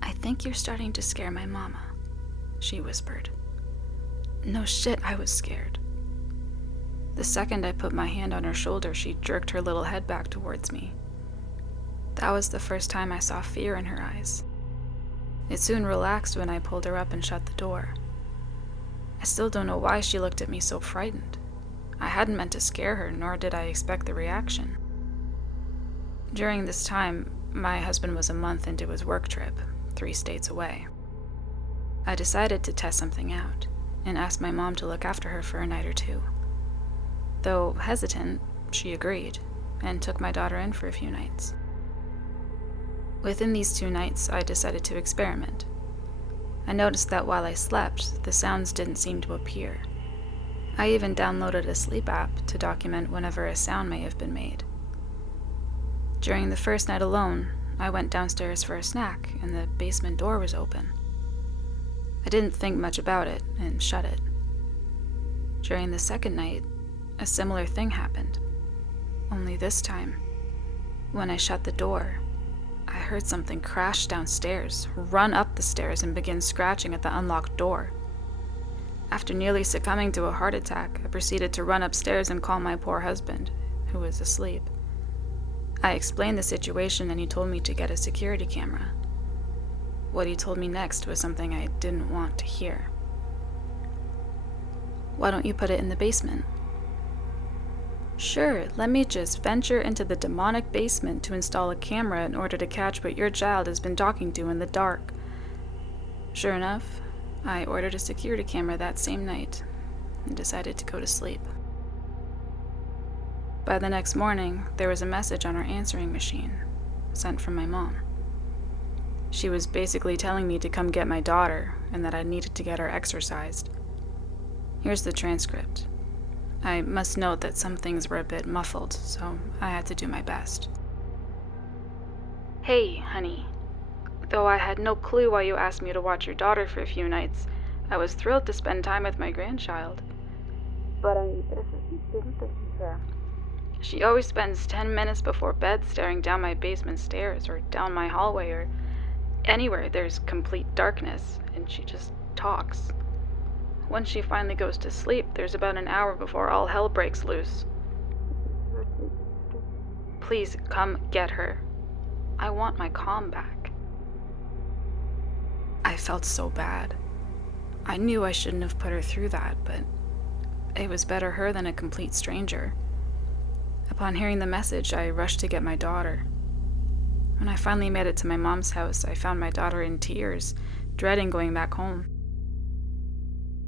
"I think you're starting to scare my mama," she whispered. No shit, I was scared. The second I put my hand on her shoulder, she jerked her little head back towards me. That was the first time I saw fear in her eyes. It soon relaxed when I pulled her up and shut the door. I still don't know why she looked at me so frightened. I hadn't meant to scare her, nor did I expect the reaction. During this time, my husband was a month into his work trip, 3 states away. I decided to test something out and asked my mom to look after her for a night or 2. Though hesitant, she agreed and took my daughter in for a few nights. Within these 2 nights, I decided to experiment. I noticed that while I slept, the sounds didn't seem to appear. I even downloaded a sleep app to document whenever a sound may have been made. During the first night alone, I went downstairs for a snack and the basement door was open. I didn't think much about it and shut it. During the second night, a similar thing happened. Only this time, when I shut the door, I heard something crash downstairs, run up the stairs, and begin scratching at the unlocked door. After nearly succumbing to a heart attack, I proceeded to run upstairs and call my poor husband, who was asleep. I explained the situation and he told me to get a security camera. What he told me next was something I didn't want to hear. "Why don't you put it in the basement?" "Sure, let me just venture into the demonic basement to install a camera in order to catch what your child has been talking to in the dark." Sure enough, I ordered a security camera that same night and decided to go to sleep. By the next morning, there was a message on our answering machine, sent from my mom. She was basically telling me to come get my daughter and that I needed to get her exorcised. Here's the transcript. I must note that some things were a bit muffled, so I had to do my best. "Hey, honey. Though I had no clue why you asked me to watch your daughter for a few nights, I was thrilled to spend time with my grandchild. But she always spends 10 minutes before bed staring down my basement stairs or down my hallway or anywhere there's complete darkness, and she just talks. Once she finally goes to sleep, there's about an hour before all hell breaks loose. Please come get her. I want my calm back." I felt so bad. I knew I shouldn't have put her through that, but it was better her than a complete stranger. Upon hearing the message, I rushed to get my daughter. When I finally made it to my mom's house, I found my daughter in tears, dreading going back home.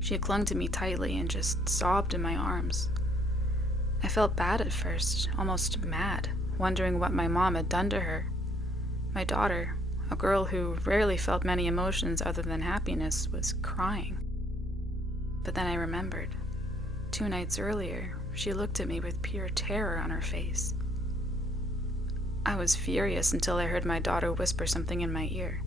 She clung to me tightly and just sobbed in my arms. I felt bad at first, almost mad, wondering what my mom had done to her. My daughter, a girl who rarely felt many emotions other than happiness, was crying. But then I remembered. 2 nights earlier, she looked at me with pure terror on her face. I was furious until I heard my daughter whisper something in my ear.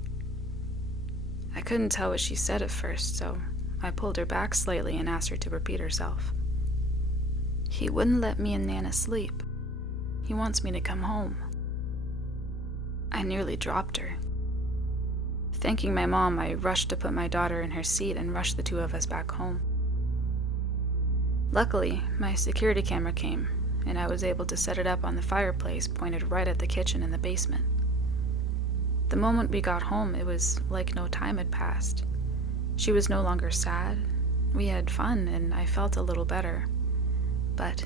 I couldn't tell what she said at first, so I pulled her back slightly and asked her to repeat herself. "He wouldn't let me and Nana sleep. He wants me to come home." I nearly dropped her. Thanking my mom, I rushed to put my daughter in her seat and rushed the two of us back home. Luckily, my security camera came, and I was able to set it up on the fireplace pointed right at the kitchen in the basement. The moment we got home, it was like no time had passed. She was no longer sad. We had fun, and I felt a little better. But,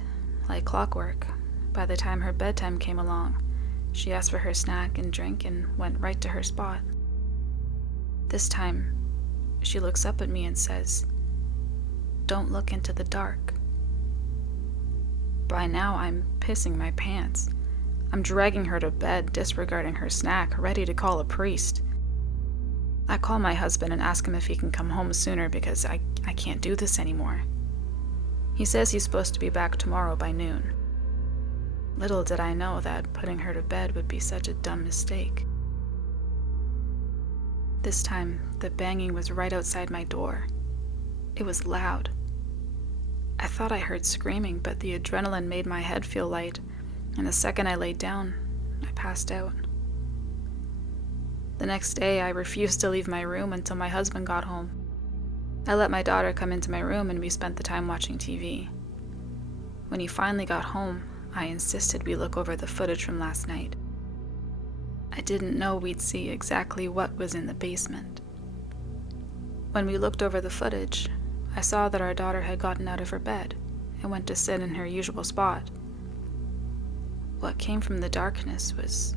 like clockwork, by the time her bedtime came along, she asked for her snack and drink and went right to her spot. This time, she looks up at me and says, "Don't look into the dark." By now, I'm pissing my pants. I'm dragging her to bed, disregarding her snack, ready to call a priest. I call my husband and ask him if he can come home sooner because I can't do this anymore. He says he's supposed to be back tomorrow by noon. Little did I know that putting her to bed would be such a dumb mistake. This time, the banging was right outside my door. It was loud. I thought I heard screaming, but the adrenaline made my head feel light, and the second I laid down, I passed out. The next day, I refused to leave my room until my husband got home. I let my daughter come into my room and we spent the time watching TV. When he finally got home, I insisted we look over the footage from last night. I didn't know we'd see exactly what was in the basement. When we looked over the footage, I saw that our daughter had gotten out of her bed and went to sit in her usual spot. What came from the darkness was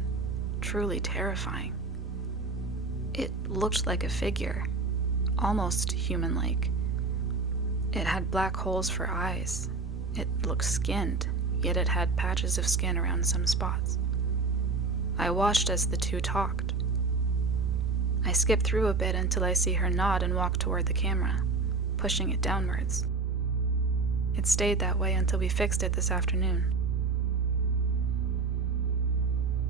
truly terrifying. It looked like a figure, almost human-like. It had black holes for eyes. It looked skinned, yet it had patches of skin around some spots. I watched as the two talked. I skipped through a bit until I see her nod and walk toward the camera, pushing it downwards. It stayed that way until we fixed it this afternoon.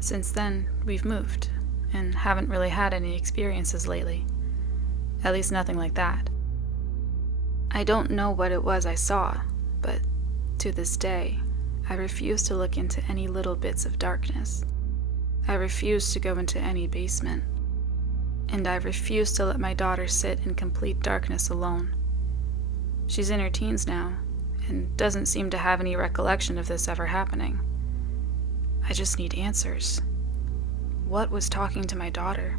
Since then, we've moved, and haven't really had any experiences lately. At least nothing like that. I don't know what it was I saw, but to this day, I refuse to look into any little bits of darkness. I refuse to go into any basement. And I refuse to let my daughter sit in complete darkness alone. She's in her teens now, and doesn't seem to have any recollection of this ever happening. I just need answers. What was talking to my daughter?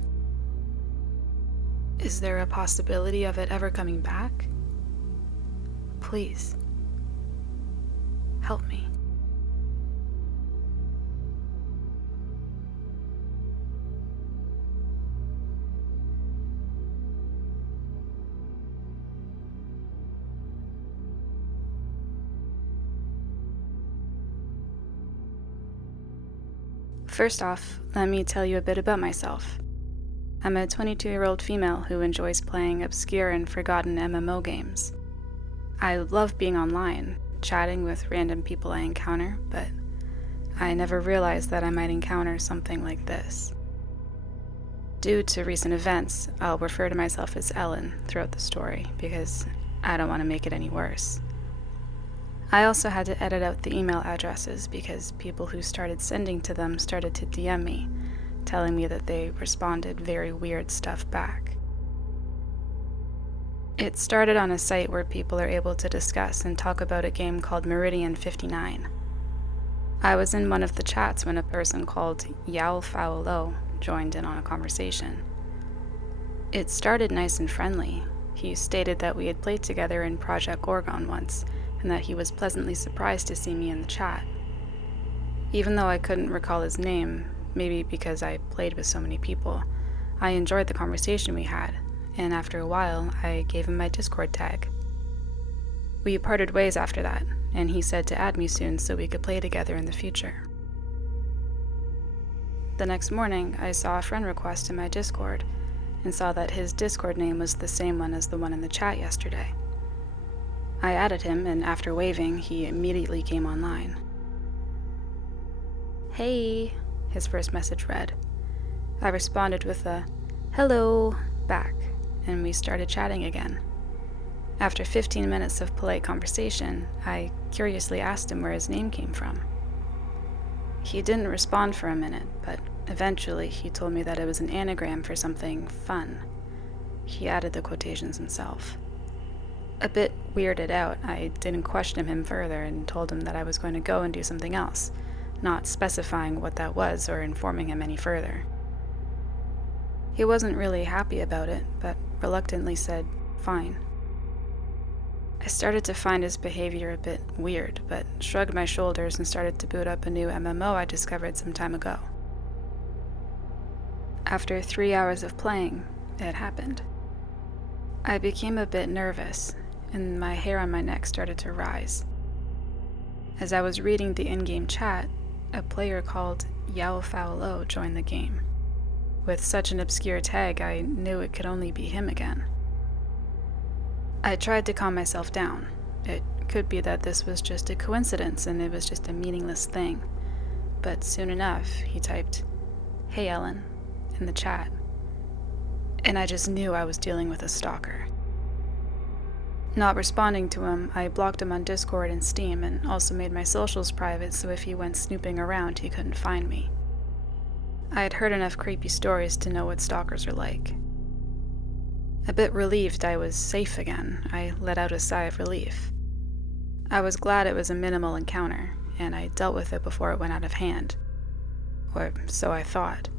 Is there a possibility of it ever coming back? Please, help me. First off, let me tell you a bit about myself. I'm a 22-year-old female who enjoys playing obscure and forgotten MMO games. I love being online, chatting with random people I encounter, but I never realized that I might encounter something like this. Due to recent events, I'll refer to myself as Ellen throughout the story because I don't want to make it any worse. I also had to edit out the email addresses because people who started sending to them started to DM me, telling me that they responded very weird stuff back. It started on a site where people are able to discuss and talk about a game called Meridian 59. I was in one of the chats when a person called Yowfaulo joined in on a conversation. It started nice and friendly. He stated that we had played together in Project Gorgon once, and that he was pleasantly surprised to see me in the chat. Even though I couldn't recall his name, maybe because I played with so many people, I enjoyed the conversation we had, and after a while, I gave him my Discord tag. We parted ways after that, and he said to add me soon so we could play together in the future. The next morning, I saw a friend request in my Discord, and saw that his Discord name was the same one as the one in the chat yesterday. I added him, and after waving, he immediately came online. "Hey," his first message read. I responded with a "hello" back, and we started chatting again. After 15 minutes of polite conversation, I curiously asked him where his name came from. He didn't respond for a minute, but eventually he told me that it was an anagram for something fun. He added the quotations himself. A bit weirded out, I didn't question him further and told him that I was going to go and do something else, not specifying what that was or informing him any further. He wasn't really happy about it, but reluctantly said, fine. I started to find his behavior a bit weird, but shrugged my shoulders and started to boot up a new MMO I discovered some time ago. After 3 hours of playing, it happened. I became a bit nervous, and my hair on my neck started to rise. As I was reading the in-game chat, a player called YaoFaolo joined the game. With such an obscure tag, I knew it could only be him again. I tried to calm myself down. It could be that this was just a coincidence and it was just a meaningless thing. But soon enough, he typed, "Hey Ellen," in the chat. And I just knew I was dealing with a stalker. Not responding to him, I blocked him on Discord and Steam and also made my socials private so if he went snooping around, he couldn't find me. I had heard enough creepy stories to know what stalkers are like. A bit relieved I was safe again, I let out a sigh of relief. I was glad it was a minimal encounter, and I dealt with it before it went out of hand. Or so I thought.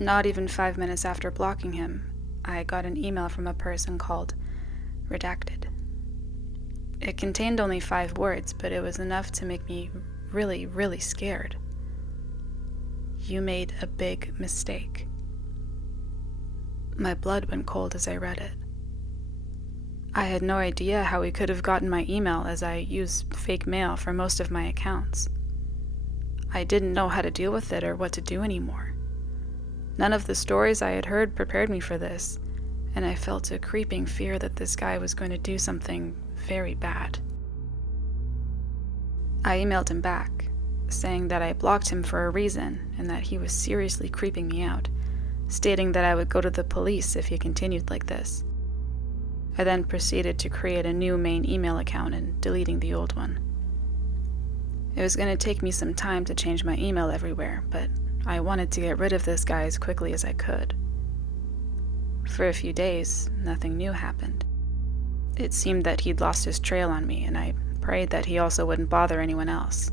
Not even 5 minutes after blocking him, I got an email from a person called Redacted. It contained only 5 words, but it was enough to make me really, really scared. You made a big mistake. My blood went cold as I read it. I had no idea how he could have gotten my email as I use fake mail for most of my accounts. I didn't know how to deal with it or what to do anymore. None of the stories I had heard prepared me for this, and I felt a creeping fear that this guy was going to do something very bad. I emailed him back, saying that I blocked him for a reason and that he was seriously creeping me out, stating that I would go to the police if he continued like this. I then proceeded to create a new main email account and deleting the old one. It was going to take me some time to change my email everywhere, but I wanted to get rid of this guy as quickly as I could. For a few days, nothing new happened. It seemed that he'd lost his trail on me, and I prayed that he also wouldn't bother anyone else.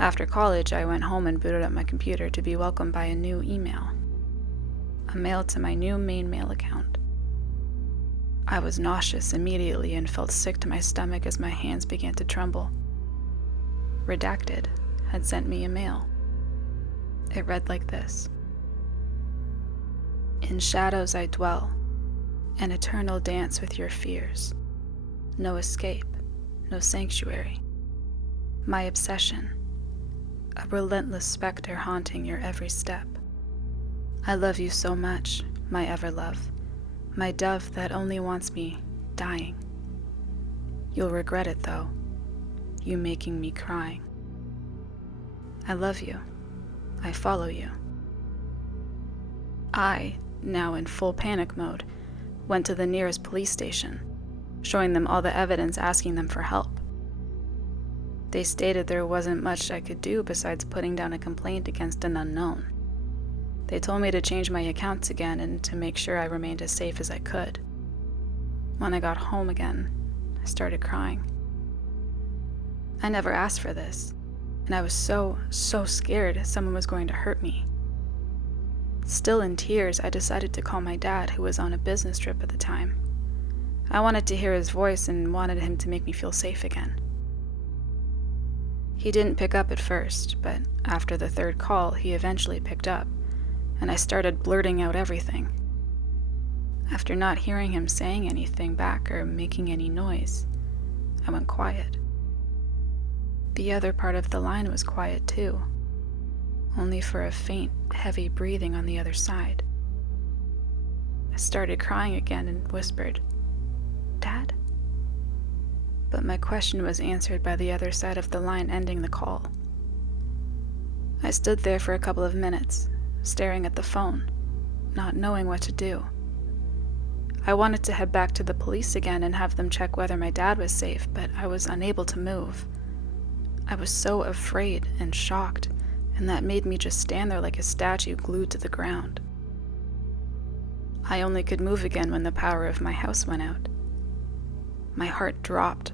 After college, I went home and booted up my computer to be welcomed by a new email. A mail to my new main mail account. I was nauseous immediately and felt sick to my stomach as my hands began to tremble. Redacted had sent me a mail. It read like this. In shadows I dwell, an eternal dance with your fears. No escape, no sanctuary. My obsession, a relentless specter haunting your every step. I love you so much, my ever-love, my dove that only wants me dying. You'll regret it, though, you making me crying. I love you. I follow you. I, now in full panic mode, went to the nearest police station, showing them all the evidence asking them for help. They stated there wasn't much I could do besides putting down a complaint against an unknown. They told me to change my accounts again and to make sure I remained as safe as I could. When I got home again, I started crying. I never asked for this, and I was so scared someone was going to hurt me. Still in tears, I decided to call my dad, who was on a business trip at the time. I wanted to hear his voice and wanted him to make me feel safe again. He didn't pick up at first, but after the 3rd call, he eventually picked up, and I started blurting out everything. After not hearing him saying anything back or making any noise, I went quiet. The other part of the line was quiet too, only for a faint, heavy breathing on the other side. I started crying again and whispered, "Dad?" But my question was answered by the other side of the line ending the call. I stood there for a couple of minutes, staring at the phone, not knowing what to do. I wanted to head back to the police again and have them check whether my dad was safe, but I was unable to move. I was so afraid and shocked, and that made me just stand there like a statue glued to the ground. I only could move again when the power of my house went out. My heart dropped,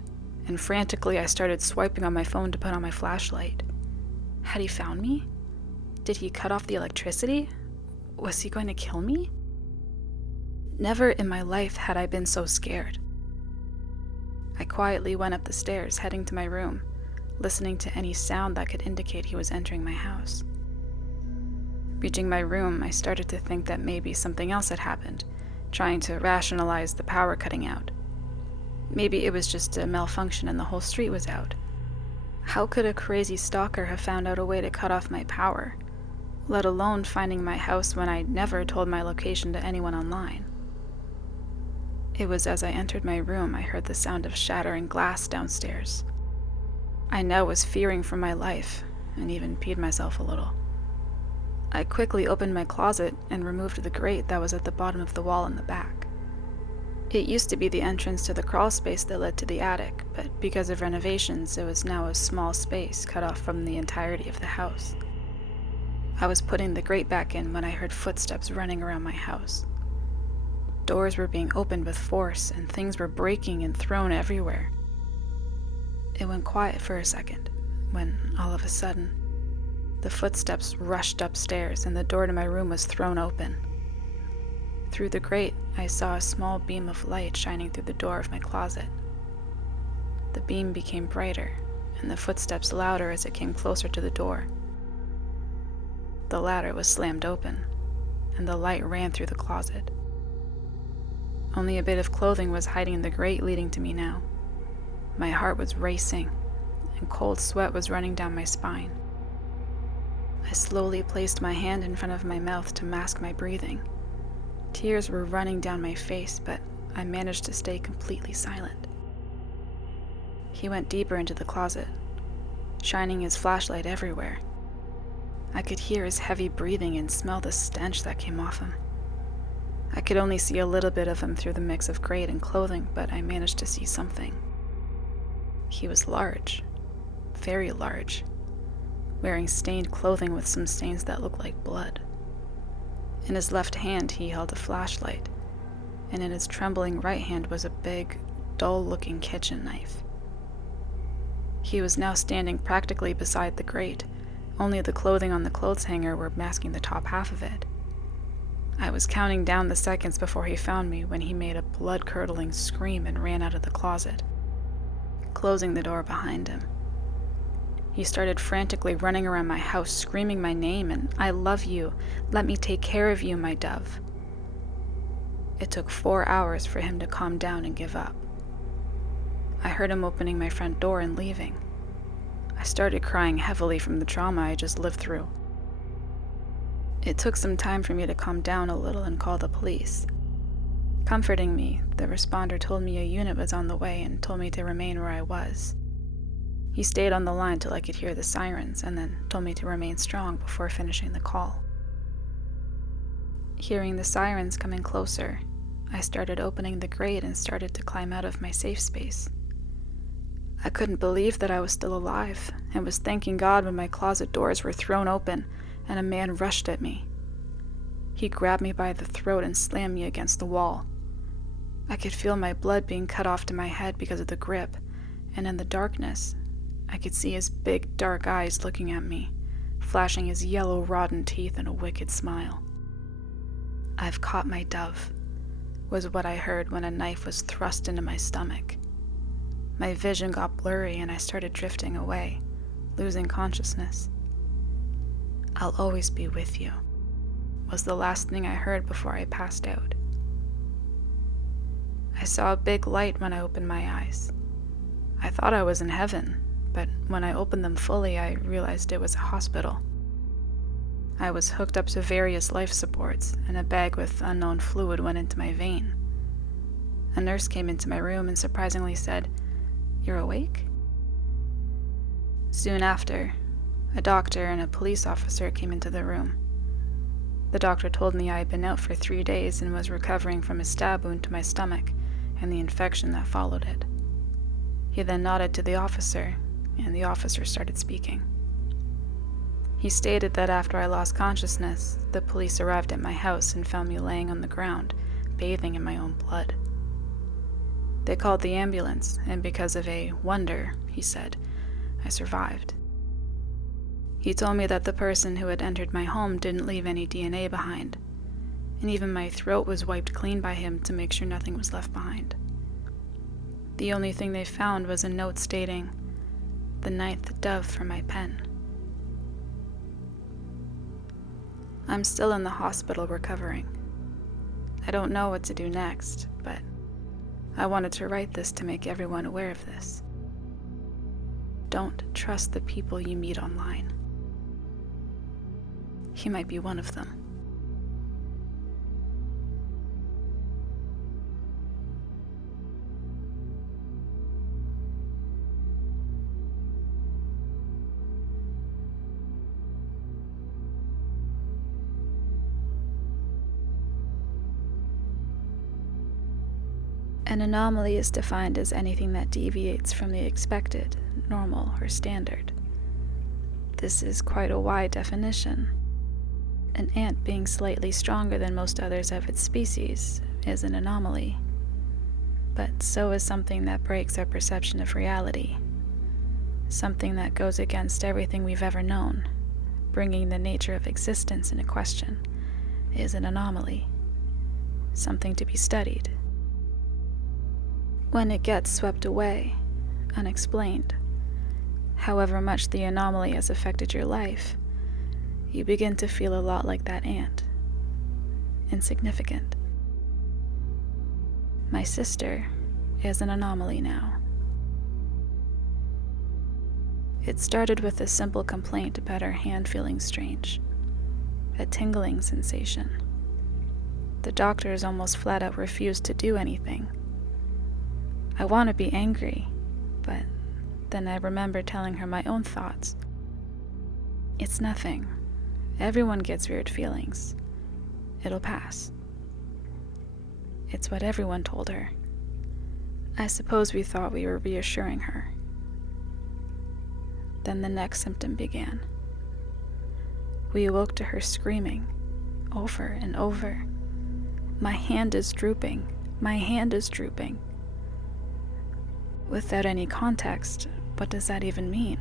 and frantically I started swiping on my phone to put on my flashlight. Had he found me? Did he cut off the electricity? Was he going to kill me? Never in my life had I been so scared. I quietly went up the stairs, heading to my room, listening to any sound that could indicate he was entering my house. Reaching my room, I started to think that maybe something else had happened, trying to rationalize the power cutting out. Maybe it was just a malfunction and the whole street was out. How could a crazy stalker have found out a way to cut off my power, let alone finding my house when I never told my location to anyone online? It was as I entered my room I heard the sound of shattering glass downstairs. I now was fearing for my life, and even peed myself a little. I quickly opened my closet and removed the grate that was at the bottom of the wall in the back. It used to be the entrance to the crawl space that led to the attic, but because of renovations, it was now a small space cut off from the entirety of the house. I was putting the grate back in when I heard footsteps running around my house. Doors were being opened with force, and things were breaking and thrown everywhere. It went quiet for a second, when, all of a sudden, the footsteps rushed upstairs and the door to my room was thrown open. Through the grate, I saw a small beam of light shining through the door of my closet. The beam became brighter, and the footsteps louder as it came closer to the door. The latter was slammed open, and the light ran through the closet. Only a bit of clothing was hiding in the grate leading to me now. My heart was racing, and cold sweat was running down my spine. I slowly placed my hand in front of my mouth to mask my breathing. Tears were running down my face, but I managed to stay completely silent. He went deeper into the closet, shining his flashlight everywhere. I could hear his heavy breathing and smell the stench that came off him. I could only see a little bit of him through the mix of grate and clothing, but I managed to see something. He was large, very large, wearing stained clothing with some stains that looked like blood. In his left hand he held a flashlight, and in his trembling right hand was a big, dull-looking kitchen knife. He was now standing practically beside the grate. Only the clothing on the clothes hanger were masking the top half of it. I was counting down the seconds before he found me when he made a blood-curdling scream and ran out of the closet, closing the door behind him. He started frantically running around my house, screaming my name and, "I love you. Let me take care of you, my dove." It took 4 hours for him to calm down and give up. I heard him opening my front door and leaving. I started crying heavily from the trauma I just lived through. It took some time for me to calm down a little and call the police. Comforting me, the responder told me a unit was on the way and told me to remain where I was. He stayed on the line till I could hear the sirens and then told me to remain strong before finishing the call. Hearing the sirens coming closer, I started opening the grate and started to climb out of my safe space. I couldn't believe that I was still alive and was thanking God when my closet doors were thrown open and a man rushed at me. He grabbed me by the throat and slammed me against the wall. I could feel my blood being cut off to my head because of the grip, and in the darkness, I could see his big, dark eyes looking at me, flashing his yellow, rotten teeth in a wicked smile. "I've caught my dove," was what I heard when a knife was thrust into my stomach. My vision got blurry and I started drifting away, losing consciousness. "I'll always be with you," was the last thing I heard before I passed out. I saw a big light when I opened my eyes. I thought I was in heaven, but when I opened them fully, I realized it was a hospital. I was hooked up to various life supports, and a bag with unknown fluid went into my vein. A nurse came into my room and surprisingly said, "You're awake?" Soon after, a doctor and a police officer came into the room. The doctor told me I had been out for 3 days and was recovering from a stab wound to my stomach and the infection that followed it. He then nodded to the officer, and the officer started speaking. He stated that after I lost consciousness, the police arrived at my house and found me laying on the ground, bathing in my own blood. They called the ambulance, and because of a wonder, he said, I survived. He told me that the person who had entered my home didn't leave any DNA behind, and even my throat was wiped clean by him to make sure nothing was left behind. The only thing they found was a note stating, "The ninth dove from my pen." I'm still in the hospital recovering. I don't know what to do next, but I wanted to write this to make everyone aware of this. Don't trust the people you meet online. He might be one of them. An anomaly is defined as anything that deviates from the expected, normal, or standard. This is quite a wide definition. An ant being slightly stronger than most others of its species is an anomaly. But so is something that breaks our perception of reality. Something that goes against everything we've ever known, bringing the nature of existence into question, is an anomaly. Something to be studied. When it gets swept away, unexplained, however much the anomaly has affected your life, you begin to feel a lot like that ant. Insignificant. My sister is an anomaly now. It started with a simple complaint about her hand feeling strange, a tingling sensation. The doctors almost flat out refused to do anything. I want to be angry, but then I remember telling her my own thoughts. It's nothing. Everyone gets weird feelings. It'll pass. It's what everyone told her. I suppose we thought we were reassuring her. Then the next symptom began. We awoke to her screaming, over and over. My hand is drooping. My hand is drooping. Without any context, what does that even mean?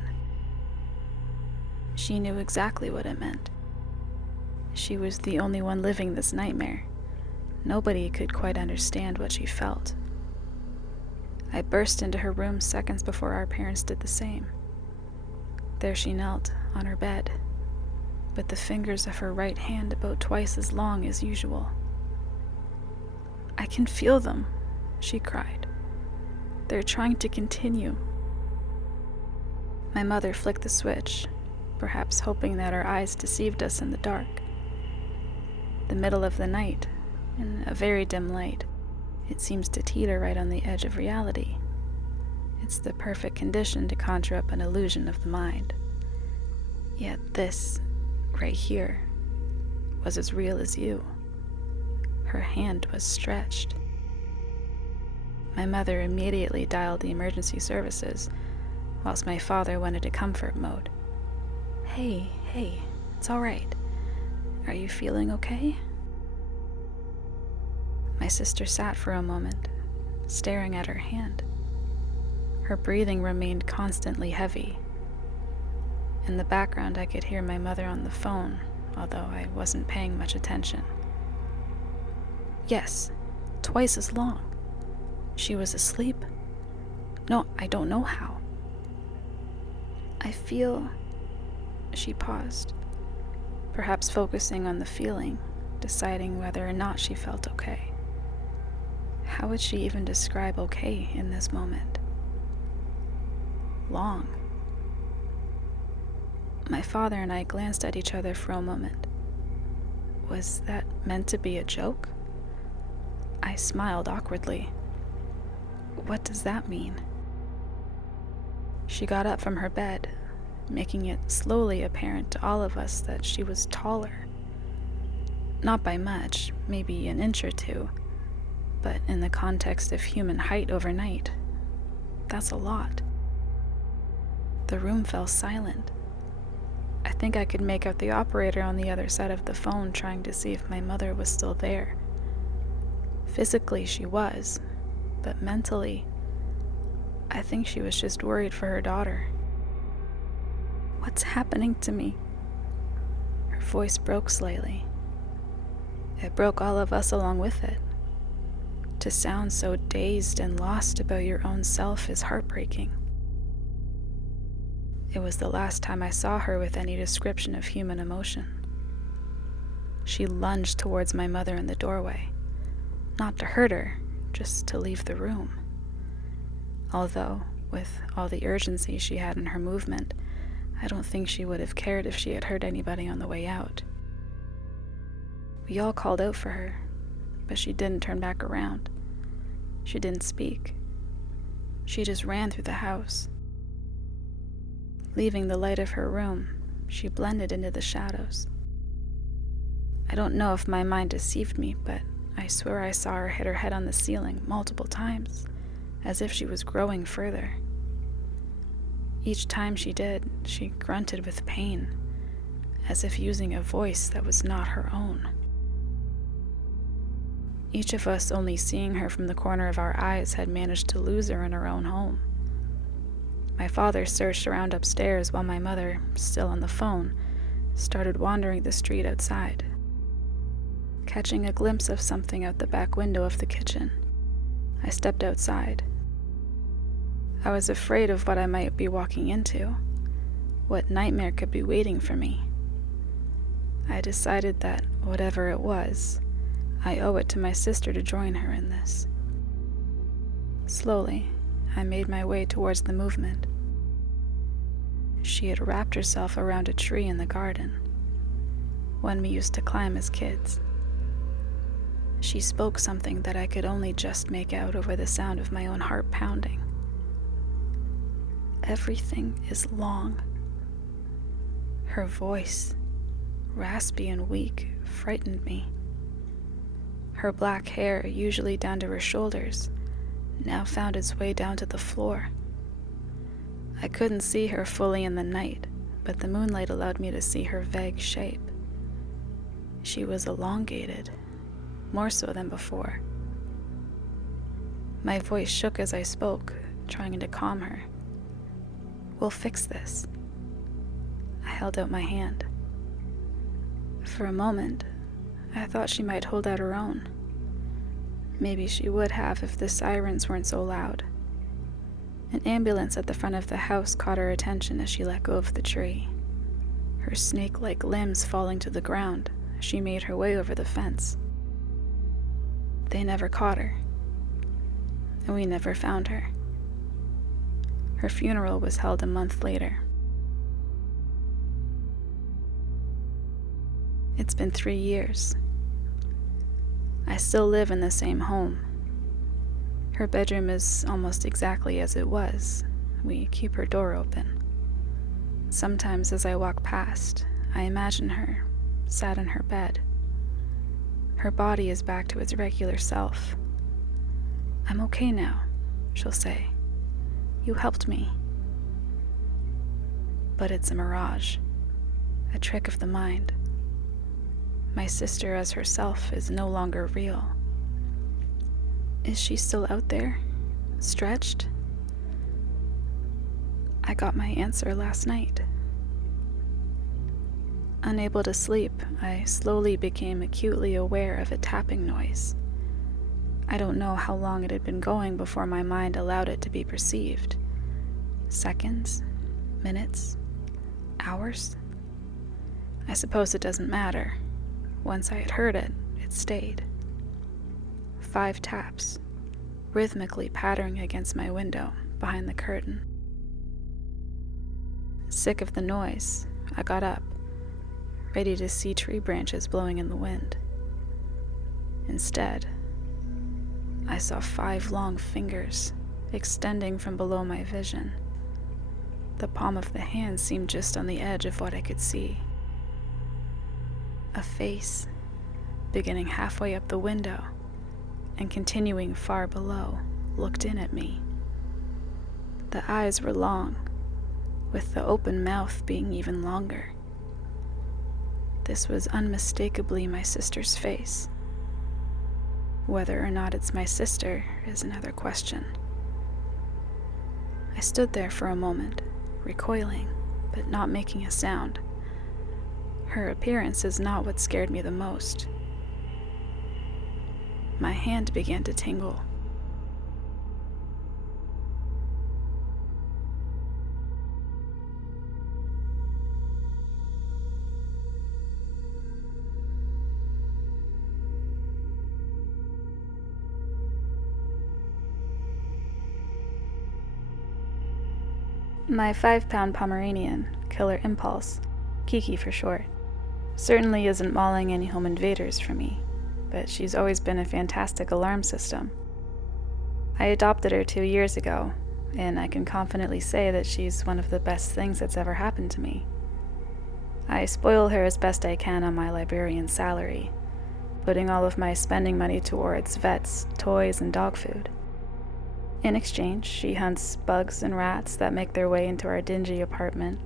She knew exactly what it meant. She was the only one living this nightmare. Nobody could quite understand what she felt. I burst into her room seconds before our parents did the same. There she knelt, on her bed, with the fingers of her right hand about twice as long as usual. I can feel them, she cried. They're trying to continue. My mother flicked the switch, perhaps hoping that our eyes deceived us in the dark. The middle of the night, in a very dim light, it seems to teeter right on the edge of reality. It's the perfect condition to conjure up an illusion of the mind. Yet this, right here, was as real as you. Her hand was stretched. My mother immediately dialed the emergency services, whilst my father went into comfort mode. Hey, it's all right. Are you feeling okay? My sister sat for a moment, staring at her hand. Her breathing remained constantly heavy. In the background, I could hear my mother on the phone, although I wasn't paying much attention. Yes, twice as long. She was asleep? No, I don't know how. I feel... She paused, perhaps focusing on the feeling, deciding whether or not she felt okay. How would she even describe okay in this moment? Long. My father and I glanced at each other for a moment. Was that meant to be a joke? I smiled awkwardly. What does that mean? She got up from her bed, making it slowly apparent to all of us that she was taller. Not by much, maybe an inch or two, but in the context of human height overnight, that's a lot. The room fell silent. I think I could make out the operator on the other side of the phone trying to see if my mother was still there. Physically, she was, but mentally, I think she was just worried for her daughter. What's happening to me? Her voice broke slightly. It broke all of us along with it. To sound so dazed and lost about your own self is heartbreaking. It was the last time I saw her with any description of human emotion. She lunged towards my mother in the doorway, not to hurt her, just to leave the room. Although, with all the urgency she had in her movement, I don't think she would have cared if she had hurt anybody on the way out. We all called out for her, but she didn't turn back around. She didn't speak. She just ran through the house. Leaving the light of her room, she blended into the shadows. I don't know if my mind deceived me, but I swear I saw her hit her head on the ceiling multiple times, as if she was growing further. Each time she did, she grunted with pain, as if using a voice that was not her own. Each of us only seeing her from the corner of our eyes had managed to lose her in her own home. My father searched around upstairs while my mother, still on the phone, started wandering the street outside. Catching a glimpse of something out the back window of the kitchen, I stepped outside. I was afraid of what I might be walking into, what nightmare could be waiting for me. I decided that, whatever it was, I owe it to my sister to join her in this. Slowly, I made my way towards the movement. She had wrapped herself around a tree in the garden, one we used to climb as kids. She spoke something that I could only just make out over the sound of my own heart pounding. Everything is long. Her voice, raspy and weak, frightened me. Her black hair, usually down to her shoulders, now found its way down to the floor. I couldn't see her fully in the night, but the moonlight allowed me to see her vague shape. She was elongated, more so than before. My voice shook as I spoke, trying to calm her. "We'll fix this." I held out my hand. For a moment, I thought she might hold out her own. Maybe she would have if the sirens weren't so loud. An ambulance at the front of the house caught her attention as she let go of the tree. Her snake-like limbs falling to the ground, she made her way over the fence. They never caught her, and we never found her. Her funeral was held a month later. It's been 3 years. I still live in the same home. Her bedroom is almost exactly as it was. We keep her door open. Sometimes as I walk past, I imagine her, sat in her bed. Her body is back to its regular self. "I'm okay now," she'll say. "You helped me." But it's a mirage, a trick of the mind. My sister as herself is no longer real. Is she still out there, stretched? I got my answer last night. Unable to sleep, I slowly became acutely aware of a tapping noise. I don't know how long it had been going before my mind allowed it to be perceived. Seconds? Minutes? Hours? I suppose it doesn't matter. Once I had heard it, it stayed. 5 taps, rhythmically pattering against my window behind the curtain. Sick of the noise, I got up, ready to see tree branches blowing in the wind. Instead, I saw 5 long fingers extending from below my vision. The palm of the hand seemed just on the edge of what I could see. A face, beginning halfway up the window and continuing far below, looked in at me. The eyes were long, with the open mouth being even longer. this was unmistakably my sister's face. Whether or not it's my sister is another question. I stood there for a moment, recoiling, but not making a sound. Her appearance is not what scared me the most. My hand began to tingle. My 5-pound Pomeranian, Killer Impulse, Kiki for short, certainly isn't mauling any home invaders for me, but she's always been a fantastic alarm system. I adopted her 2 years ago, and I can confidently say that she's one of the best things that's ever happened to me. I spoil her as best I can on my librarian's salary, putting all of my spending money towards vets, toys, and dog food. In exchange, she hunts bugs and rats that make their way into our dingy apartment.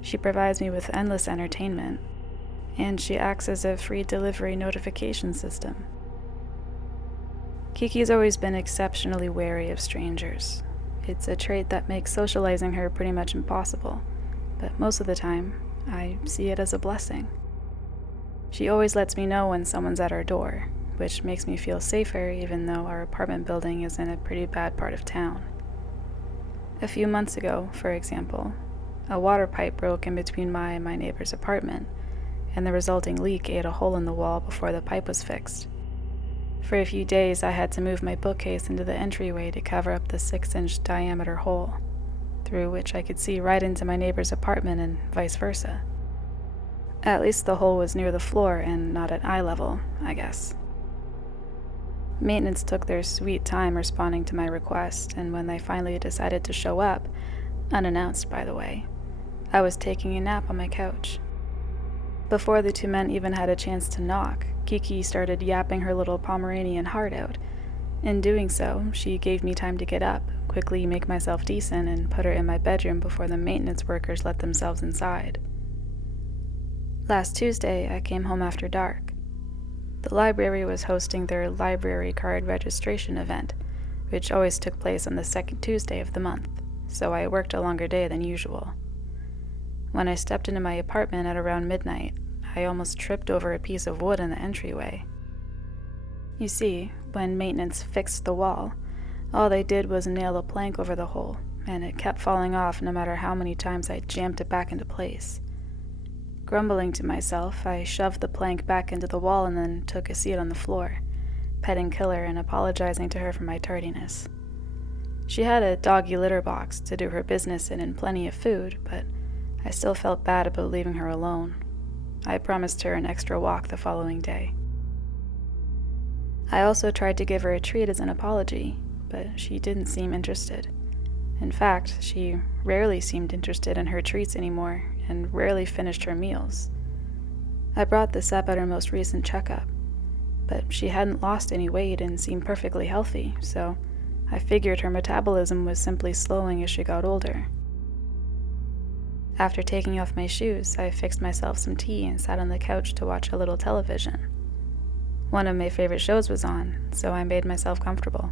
She provides me with endless entertainment, and she acts as a free delivery notification system. Kiki's always been exceptionally wary of strangers. It's a trait that makes socializing her pretty much impossible, but most of the time, I see it as a blessing. She always lets me know when someone's at our door, which makes me feel safer even though our apartment building is in a pretty bad part of town. A few months ago, for example, a water pipe broke in between my and my neighbor's apartment, and the resulting leak ate a hole in the wall before the pipe was fixed. For a few days, I had to move my bookcase into the entryway to cover up the 6-inch diameter hole, through which I could see right into my neighbor's apartment and vice versa. At least the hole was near the floor and not at eye level, I guess. Maintenance took their sweet time responding to my request, and when they finally decided to show up, unannounced by the way, I was taking a nap on my couch. Before the two men even had a chance to knock, Kiki started yapping her little Pomeranian heart out. In doing so, she gave me time to get up, quickly make myself decent, and put her in my bedroom before the maintenance workers let themselves inside. Last Tuesday, I came home after dark. The library was hosting their library card registration event, which always took place on the second Tuesday of the month, so I worked a longer day than usual. When I stepped into my apartment at around midnight, I almost tripped over a piece of wood in the entryway. You see, when maintenance fixed the wall, all they did was nail a plank over the hole, and it kept falling off no matter how many times I jammed it back into place. Grumbling to myself, I shoved the plank back into the wall and then took a seat on the floor, petting Killer and apologizing to her for my tardiness. She had a doggy litter box to do her business in and plenty of food, but I still felt bad about leaving her alone. I promised her an extra walk the following day. I also tried to give her a treat as an apology, but she didn't seem interested. In fact, she rarely seemed interested in her treats anymore and rarely finished her meals. I brought this up at her most recent checkup, but she hadn't lost any weight and seemed perfectly healthy, so I figured her metabolism was simply slowing as she got older. After taking off my shoes, I fixed myself some tea and sat on the couch to watch a little television. One of my favorite shows was on, so I made myself comfortable.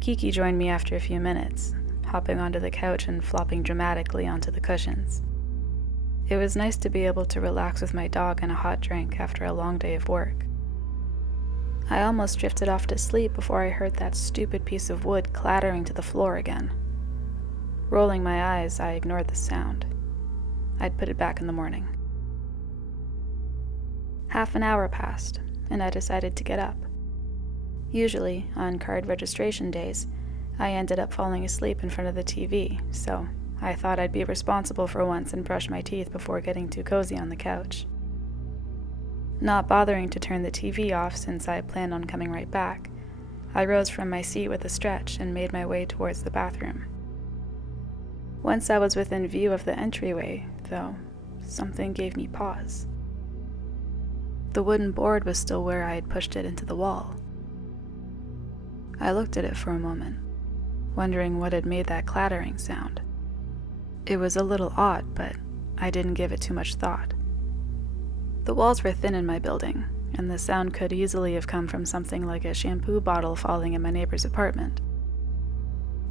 Kiki joined me after a few minutes, hopping onto the couch and flopping dramatically onto the cushions. It was nice to be able to relax with my dog and a hot drink after a long day of work. I almost drifted off to sleep before I heard that stupid piece of wood clattering to the floor again. Rolling my eyes, I ignored the sound. I'd put it back in the morning. Half an hour passed, and I decided to get up. Usually, on card registration days, I ended up falling asleep in front of the TV, so I thought I'd be responsible for once and brush my teeth before getting too cozy on the couch. Not bothering to turn the TV off since I planned on coming right back, I rose from my seat with a stretch and made my way towards the bathroom. Once I was within view of the entryway, though, something gave me pause. The wooden board was still where I had pushed it into the wall. I looked at it for a moment, wondering what had made that clattering sound. It was a little odd, but I didn't give it too much thought. The walls were thin in my building, and the sound could easily have come from something like a shampoo bottle falling in my neighbor's apartment.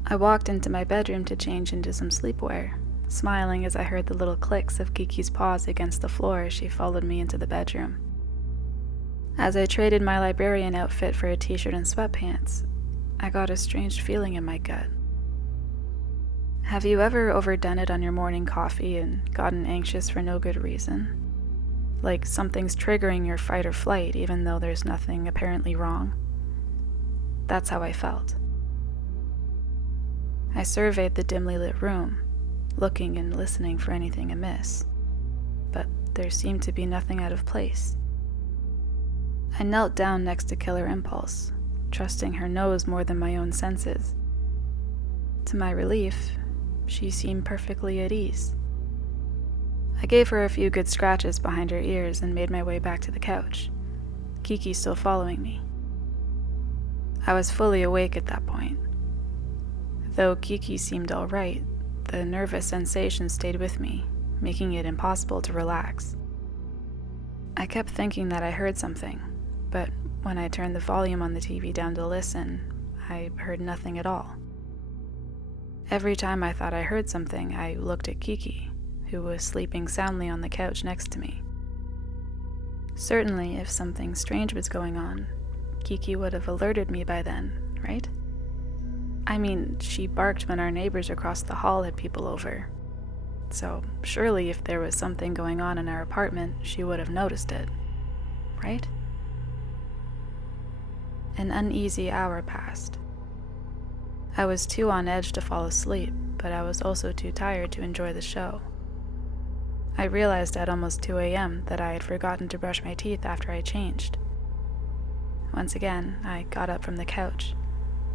I walked into my bedroom to change into some sleepwear, smiling as I heard the little clicks of Kiki's paws against the floor as she followed me into the bedroom. As I traded my librarian outfit for a t-shirt and sweatpants, I got a strange feeling in my gut. Have you ever overdone it on your morning coffee and gotten anxious for no good reason? Like something's triggering your fight or flight even though there's nothing apparently wrong? That's how I felt. I surveyed the dimly lit room, looking and listening for anything amiss, but there seemed to be nothing out of place. I knelt down next to Killer Impulse, trusting her nose more than my own senses. To my relief, she seemed perfectly at ease. I gave her a few good scratches behind her ears and made my way back to the couch, Kiki still following me. I was fully awake at that point. Though Kiki seemed all right, the nervous sensation stayed with me, making it impossible to relax. I kept thinking that I heard something, but when I turned the volume on the TV down to listen, I heard nothing at all. Every time I thought I heard something, I looked at Kiki, who was sleeping soundly on the couch next to me. Certainly, if something strange was going on, Kiki would have alerted me by then, right? I mean, she barked when our neighbors across the hall had people over. So, surely if there was something going on in our apartment, she would have noticed it, right? An uneasy hour passed. I was too on edge to fall asleep, but I was also too tired to enjoy the show. I realized at almost 2 a.m. that I had forgotten to brush my teeth after I changed. Once again, I got up from the couch,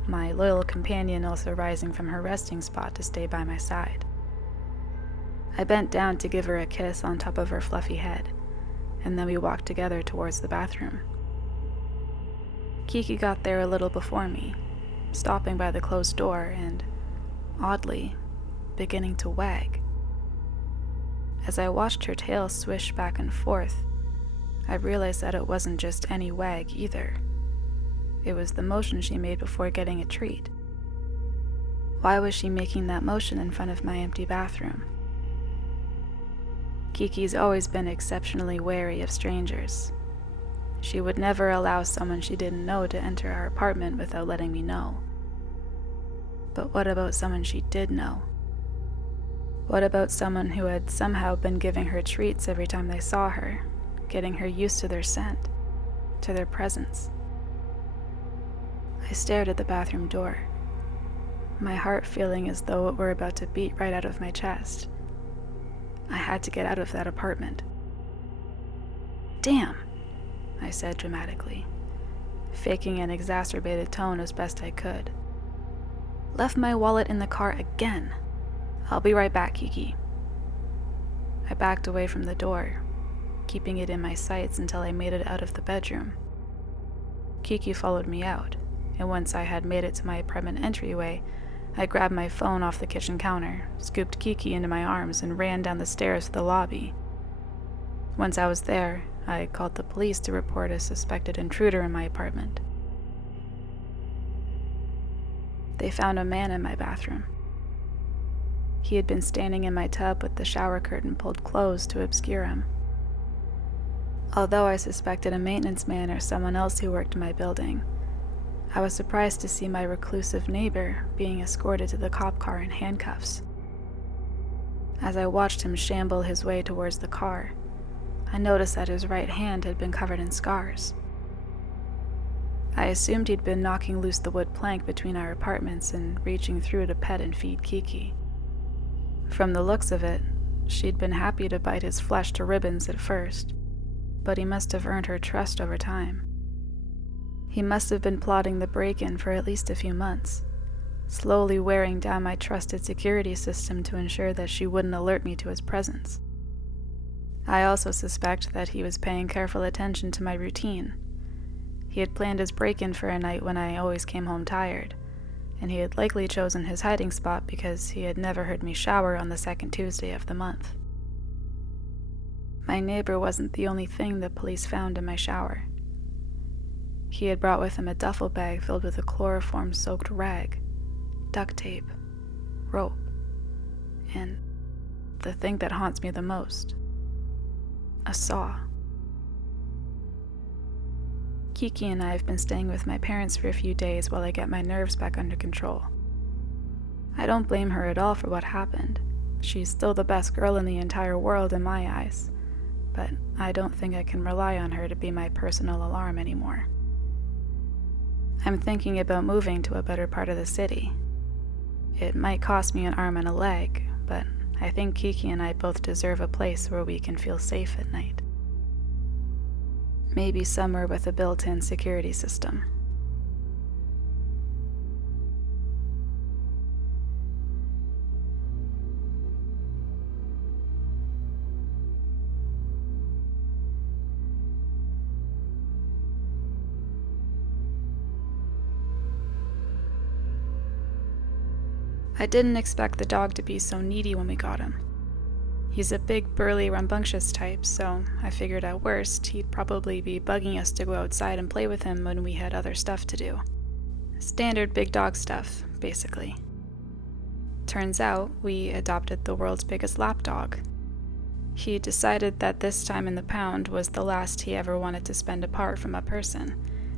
my loyal companion also rising from her resting spot to stay by my side. I bent down to give her a kiss on top of her fluffy head, and then we walked together towards the bathroom. Kiki got there a little before me, stopping by the closed door and, oddly, beginning to wag. As I watched her tail swish back and forth, I realized that it wasn't just any wag either. It was the motion she made before getting a treat. Why was she making that motion in front of my empty bathroom? Kiki's always been exceptionally wary of strangers. She would never allow someone she didn't know to enter our apartment without letting me know. But what about someone she did know? What about someone who had somehow been giving her treats every time they saw her, getting her used to their scent, to their presence? I stared at the bathroom door, my heart feeling as though it were about to beat right out of my chest. I had to get out of that apartment. "Damn," I said dramatically, faking an exacerbated tone as best I could. "Left my wallet in the car again. I'll be right back, Kiki." I backed away from the door, keeping it in my sights until I made it out of the bedroom. Kiki followed me out, and once I had made it to my apartment entryway, I grabbed my phone off the kitchen counter, scooped Kiki into my arms, and ran down the stairs to the lobby. Once I was there, I called the police to report a suspected intruder in my apartment. They found a man in my bathroom. He had been standing in my tub with the shower curtain pulled closed to obscure him. Although I suspected a maintenance man or someone else who worked in my building, I was surprised to see my reclusive neighbor being escorted to the cop car in handcuffs. As I watched him shamble his way towards the car, I noticed that his right hand had been covered in scars. I assumed he'd been knocking loose the wood plank between our apartments and reaching through to pet and feed Kiki. From the looks of it, she'd been happy to bite his flesh to ribbons at first, but he must have earned her trust over time. He must have been plotting the break-in for at least a few months, slowly wearing down my trusted security system to ensure that she wouldn't alert me to his presence. I also suspect that he was paying careful attention to my routine. He had planned his break-in for a night when I always came home tired, and he had likely chosen his hiding spot because he had never heard me shower on the second Tuesday of the month. My neighbor wasn't the only thing the police found in my shower. He had brought with him a duffel bag filled with a chloroform-soaked rag, duct tape, rope, and the thing that haunts me the most, a saw. Kiki and I have been staying with my parents for a few days while I get my nerves back under control. I don't blame her at all for what happened. She's still the best girl in the entire world in my eyes, but I don't think I can rely on her to be my personal alarm anymore. I'm thinking about moving to a better part of the city. It might cost me an arm and a leg, but I think Kiki and I both deserve a place where we can feel safe at night. Maybe somewhere with a built-in security system. I didn't expect the dog to be so needy when we got him. He's a big, burly, rambunctious type, so I figured at worst he'd probably be bugging us to go outside and play with him when we had other stuff to do. Standard big dog stuff, basically. Turns out, we adopted the world's biggest lapdog. He decided that this time in the pound was the last he ever wanted to spend apart from a person,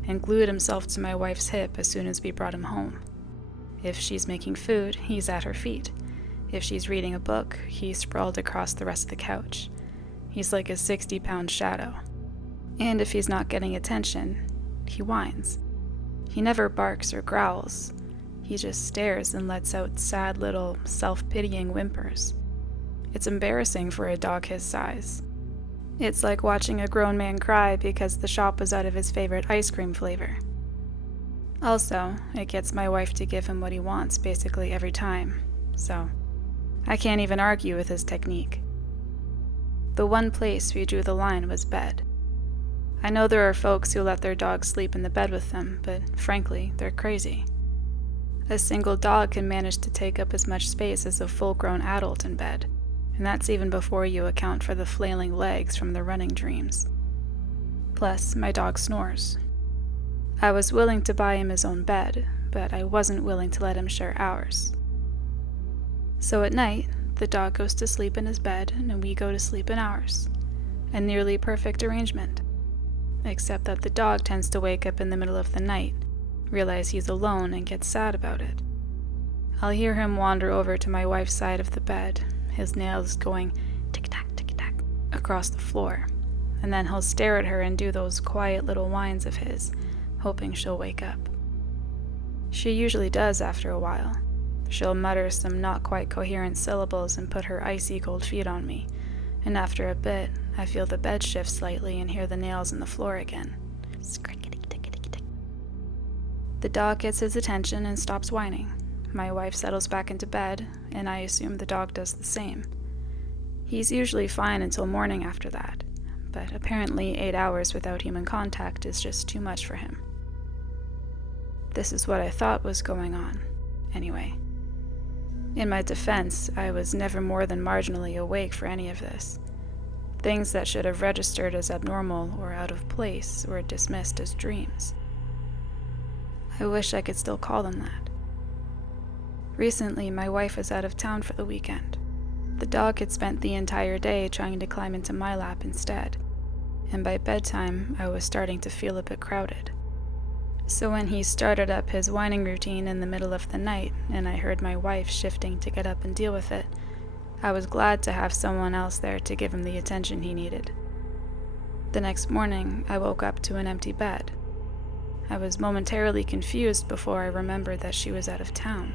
and glued himself to my wife's hip as soon as we brought him home. If she's making food, he's at her feet. If she's reading a book, he's sprawled across the rest of the couch. He's like a 60-pound shadow. And if he's not getting attention, he whines. He never barks or growls. He just stares and lets out sad little self-pitying whimpers. It's embarrassing for a dog his size. It's like watching a grown man cry because the shop was out of his favorite ice cream flavor. Also, it gets my wife to give him what he wants basically every time, so I can't even argue with his technique. The one place we drew the line was bed. I know there are folks who let their dogs sleep in the bed with them, but frankly, they're crazy. A single dog can manage to take up as much space as a full-grown adult in bed, and that's even before you account for the flailing legs from the running dreams. Plus, my dog snores. I was willing to buy him his own bed, but I wasn't willing to let him share ours. So at night, the dog goes to sleep in his bed, and we go to sleep in ours. A nearly perfect arrangement. Except that the dog tends to wake up in the middle of the night, realize he's alone, and get sad about it. I'll hear him wander over to my wife's side of the bed, his nails going tick-tack, tick-tack across the floor, and then he'll stare at her and do those quiet little whines of his, hoping she'll wake up. She usually does after a while. She'll mutter some not quite coherent syllables and put her icy cold feet on me, and after a bit, I feel the bed shift slightly and hear the nails in the floor again. Scrickety-tickety-tick. The dog gets his attention and stops whining. My wife settles back into bed, and I assume the dog does the same. He's usually fine until morning after that, but apparently 8 hours without human contact is just too much for him. This is what I thought was going on, anyway. In my defense, I was never more than marginally awake for any of this. Things that should have registered as abnormal or out of place were dismissed as dreams. I wish I could still call them that. Recently, my wife was out of town for the weekend. The dog had spent the entire day trying to climb into my lap instead, and by bedtime, I was starting to feel a bit crowded. So when he started up his whining routine in the middle of the night, and I heard my wife shifting to get up and deal with it, I was glad to have someone else there to give him the attention he needed. The next morning, I woke up to an empty bed. I was momentarily confused before I remembered that she was out of town.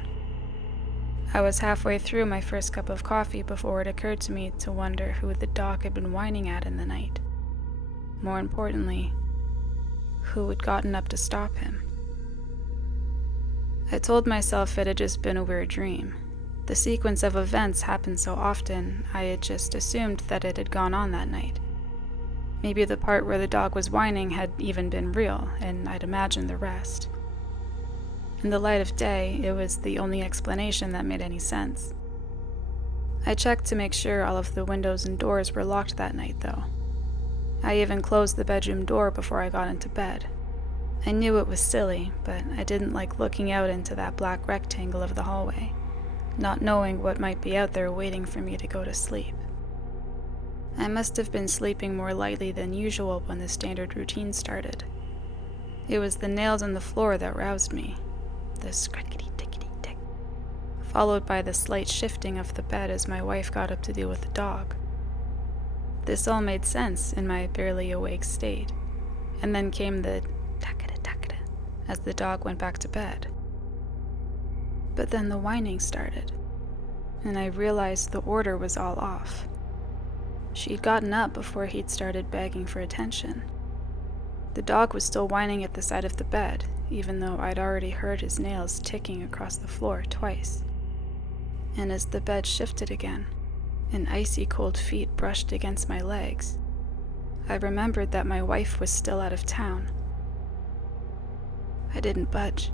I was halfway through my first cup of coffee before it occurred to me to wonder who the dog had been whining at in the night. More importantly, who had gotten up to stop him. I told myself it had just been a weird dream. The sequence of events happened so often, I had just assumed that it had gone on that night. Maybe the part where the dog was whining had even been real, and I'd imagined the rest. In the light of day, it was the only explanation that made any sense. I checked to make sure all of the windows and doors were locked that night, though. I even closed the bedroom door before I got into bed. I knew it was silly, but I didn't like looking out into that black rectangle of the hallway, not knowing what might be out there waiting for me to go to sleep. I must have been sleeping more lightly than usual when the standard routine started. It was the nails on the floor that roused me, the scrickety-tickety-tick, followed by the slight shifting of the bed as my wife got up to deal with the dog. This all made sense in my barely awake state, and then came the takada-takada as the dog went back to bed. But then the whining started, and I realized the order was all off. She'd gotten up before he'd started begging for attention. The dog was still whining at the side of the bed, even though I'd already heard his nails ticking across the floor twice. And as the bed shifted again, and icy cold feet brushed against my legs, I remembered that my wife was still out of town. I didn't budge.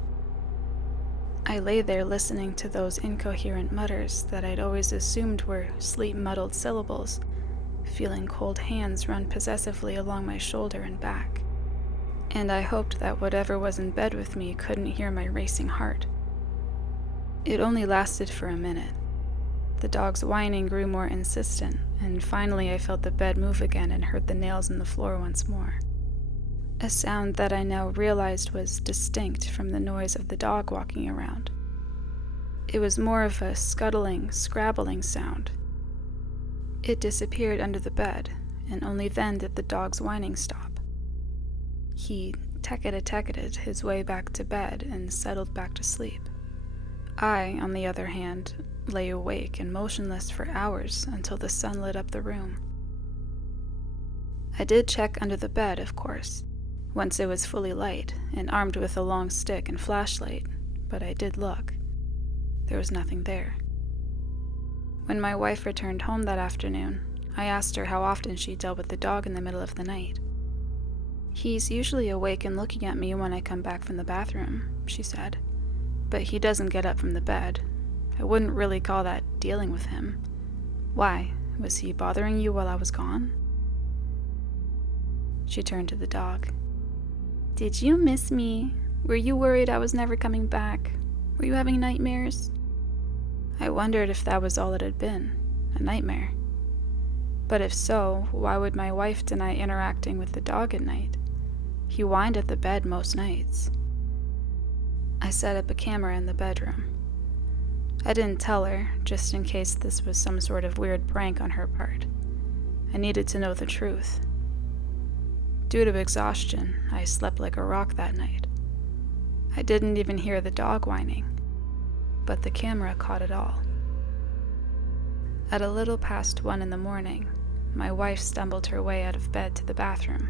I lay there listening to those incoherent mutters that I'd always assumed were sleep-muddled syllables, feeling cold hands run possessively along my shoulder and back. And I hoped that whatever was in bed with me couldn't hear my racing heart. It only lasted for a minute. The dog's whining grew more insistent, and finally I felt the bed move again and heard the nails in the floor once more. A sound that I now realized was distinct from the noise of the dog walking around. It was more of a scuttling, scrabbling sound. It disappeared under the bed, and only then did the dog's whining stop. He tekada-tekaded his way back to bed and settled back to sleep. I, on the other hand, lay awake and motionless for hours until the sun lit up the room. I did check under the bed, of course, once it was fully light and armed with a long stick and flashlight, but I did look. There was nothing there. When my wife returned home that afternoon, I asked her how often she dealt with the dog in the middle of the night. "He's usually awake and looking at me when I come back from the bathroom," she said, "but he doesn't get up from the bed. I wouldn't really call that dealing with him. Why? Was he bothering you while I was gone?" She turned to the dog. "Did you miss me? Were you worried I was never coming back? Were you having nightmares?" I wondered if that was all it had been, a nightmare. But if so, why would my wife deny interacting with the dog at night? He whined at the bed most nights. I set up a camera in the bedroom. I didn't tell her, just in case this was some sort of weird prank on her part. I needed to know the truth. Due to exhaustion, I slept like a rock that night. I didn't even hear the dog whining, but the camera caught it all. At a little past 1 a.m, my wife stumbled her way out of bed to the bathroom.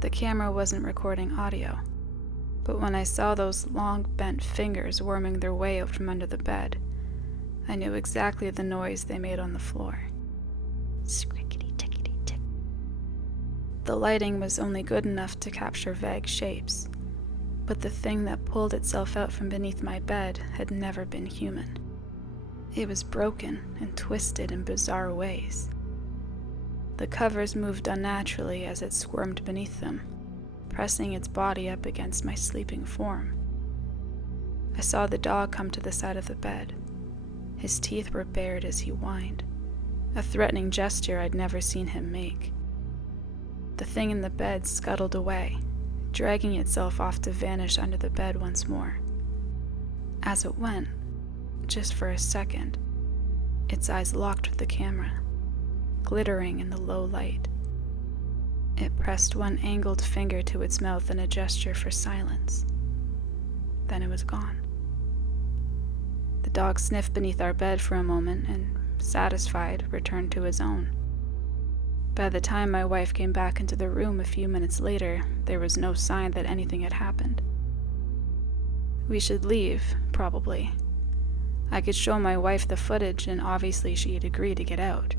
The camera wasn't recording audio, but when I saw those long bent fingers worming their way out from under the bed, I knew exactly the noise they made on the floor. Scrickety-tickety-tick. The lighting was only good enough to capture vague shapes, but the thing that pulled itself out from beneath my bed had never been human. It was broken and twisted in bizarre ways. The covers moved unnaturally as it squirmed beneath them, pressing its body up against my sleeping form. I saw the dog come to the side of the bed. His teeth were bared as he whined, a threatening gesture I'd never seen him make. The thing in the bed scuttled away, dragging itself off to vanish under the bed once more. As it went, just for a second, its eyes locked with the camera, glittering in the low light. It pressed one angled finger to its mouth in a gesture for silence. Then it was gone. The dog sniffed beneath our bed for a moment and, satisfied, returned to his own. By the time my wife came back into the room a few minutes later, there was no sign that anything had happened. We should leave, probably. I could show my wife the footage, and obviously she'd agree to get out.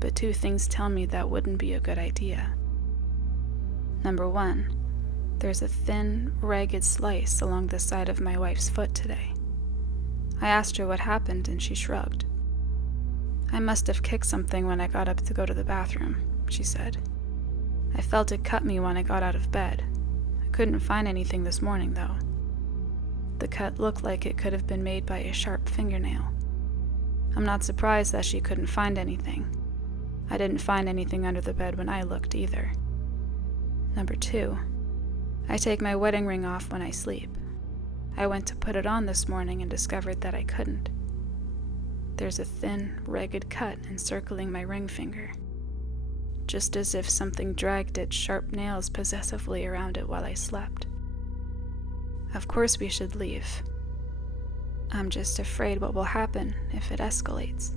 But 2 things tell me that wouldn't be a good idea. Number 1, there's a thin, ragged slice along the side of my wife's foot today. I asked her what happened, and she shrugged. "I must have kicked something when I got up to go to the bathroom," she said. "I felt it cut me when I got out of bed. I couldn't find anything this morning, though. The cut looked like it could have been made by a sharp fingernail. I'm not surprised that she couldn't find anything. I didn't find anything under the bed when I looked either. Number 2, I take my wedding ring off when I sleep. I went to put it on this morning and discovered that I couldn't. There's a thin, ragged cut encircling my ring finger, just as if something dragged its sharp nails possessively around it while I slept. Of course we should leave. I'm just afraid what will happen if it escalates."